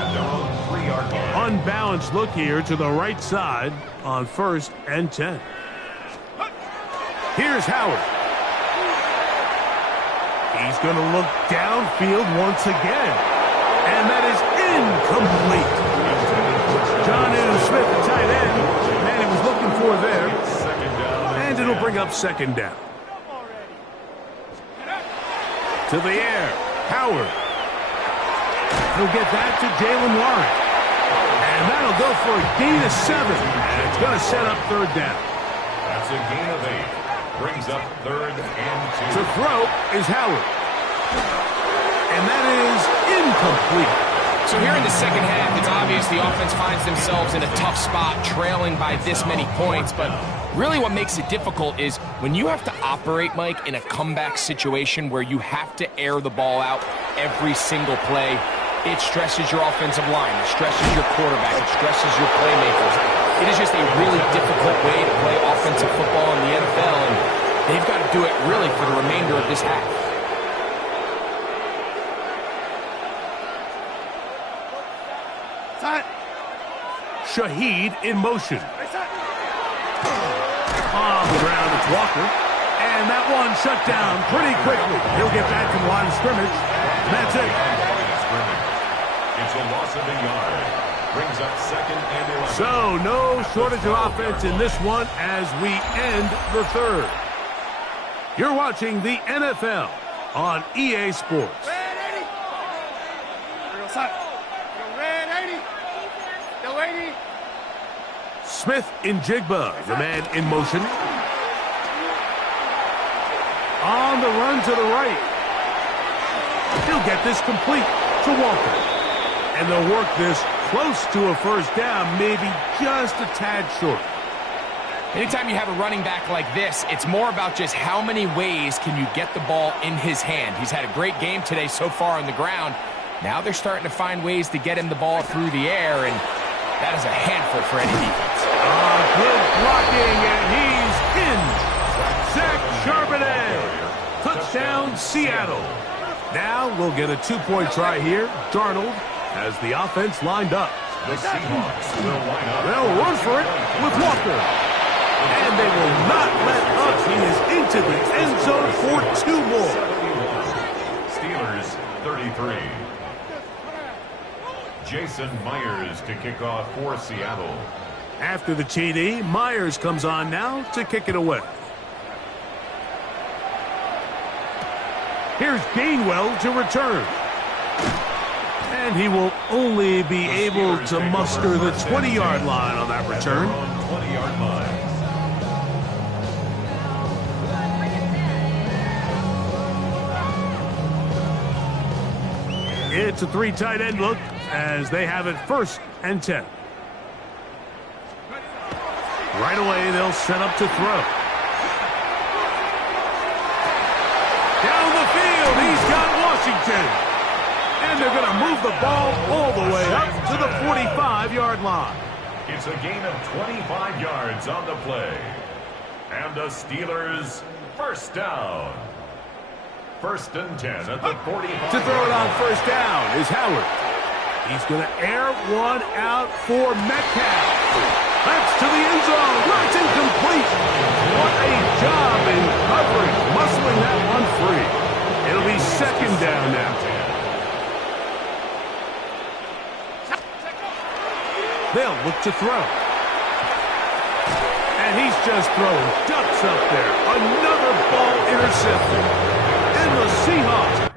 Unbalanced look here to the right side on 1st and 10. Here's Howard. He's going to look downfield once again. And that is incomplete. Jonnu Smith, the tight end, man he was looking for there. And it'll bring up 2nd down. To the air, Howard. He'll get that to Jalen Warren. And that'll go for a gain of 7. And it's going to set up 3rd down. That's a gain of 8. Brings up 3rd and 2. To throw is Howard. And that is incomplete. So here in the second half, it's obvious the offense finds themselves in a tough spot, trailing by this many points. But really what makes it difficult is when you have to operate, Mike, in a comeback situation where you have to air the ball out every single play, it stresses your offensive line, it stresses your quarterback, it stresses your playmakers. It is just a really difficult way to play offensive football in the NFL, and they've got to do it really for the remainder of this half. Shaheed in motion. On the ground, it's Walker. And that one shut down pretty quickly. He'll get back to the line of scrimmage. And that's it. It's a loss of a yard. Brings up 2nd and 11. So no shortage of offense in this one as we end the 3rd. You're watching the NFL on EA Sports. Smith in Jigba, the man in motion. On the run to the right. He'll get this complete to Walker. And they'll work this close to a 1st down, maybe just a tad short. Anytime you have a running back like this, it's more about just how many ways can you get the ball in his hand. He's had a great game today so far on the ground. Now they're starting to find ways to get him the ball through the air, and that is a handful for any defense. Good blocking, and he's in. Zach Charbonnet. Touchdown, Seattle. Now we'll get a 2-point try here. Darnold has the offense lined up. The Seahawks will line up. They'll run for it with Walker. And they will not let up. He is into the end zone for 2 more. 71. Steelers 33. Jason Myers to kick off for Seattle. After the TD, Myers comes on now to kick it away. Here's Gainwell to return. And he will only be able to muster the 20-yard line on that return. 20-yard line. It's a 3 tight end look as they have it 1st and 10. Right away, they'll set up to throw. Down the field, he's got Washington. And they're going to move the ball all the way up to the 45-yard line. It's a gain of 25 yards on the play. And the Steelers 1st down. 1st and 10 at the 45. To throw it on 1st down is Howard. He's going to air one out for Metcalf. That's to the end zone. That's incomplete. What a job in covering, muscling that one free. It'll be 2nd down now. They'll look to throw. And he's just throwing ducks up there. Another ball intercepted. And the Seahawks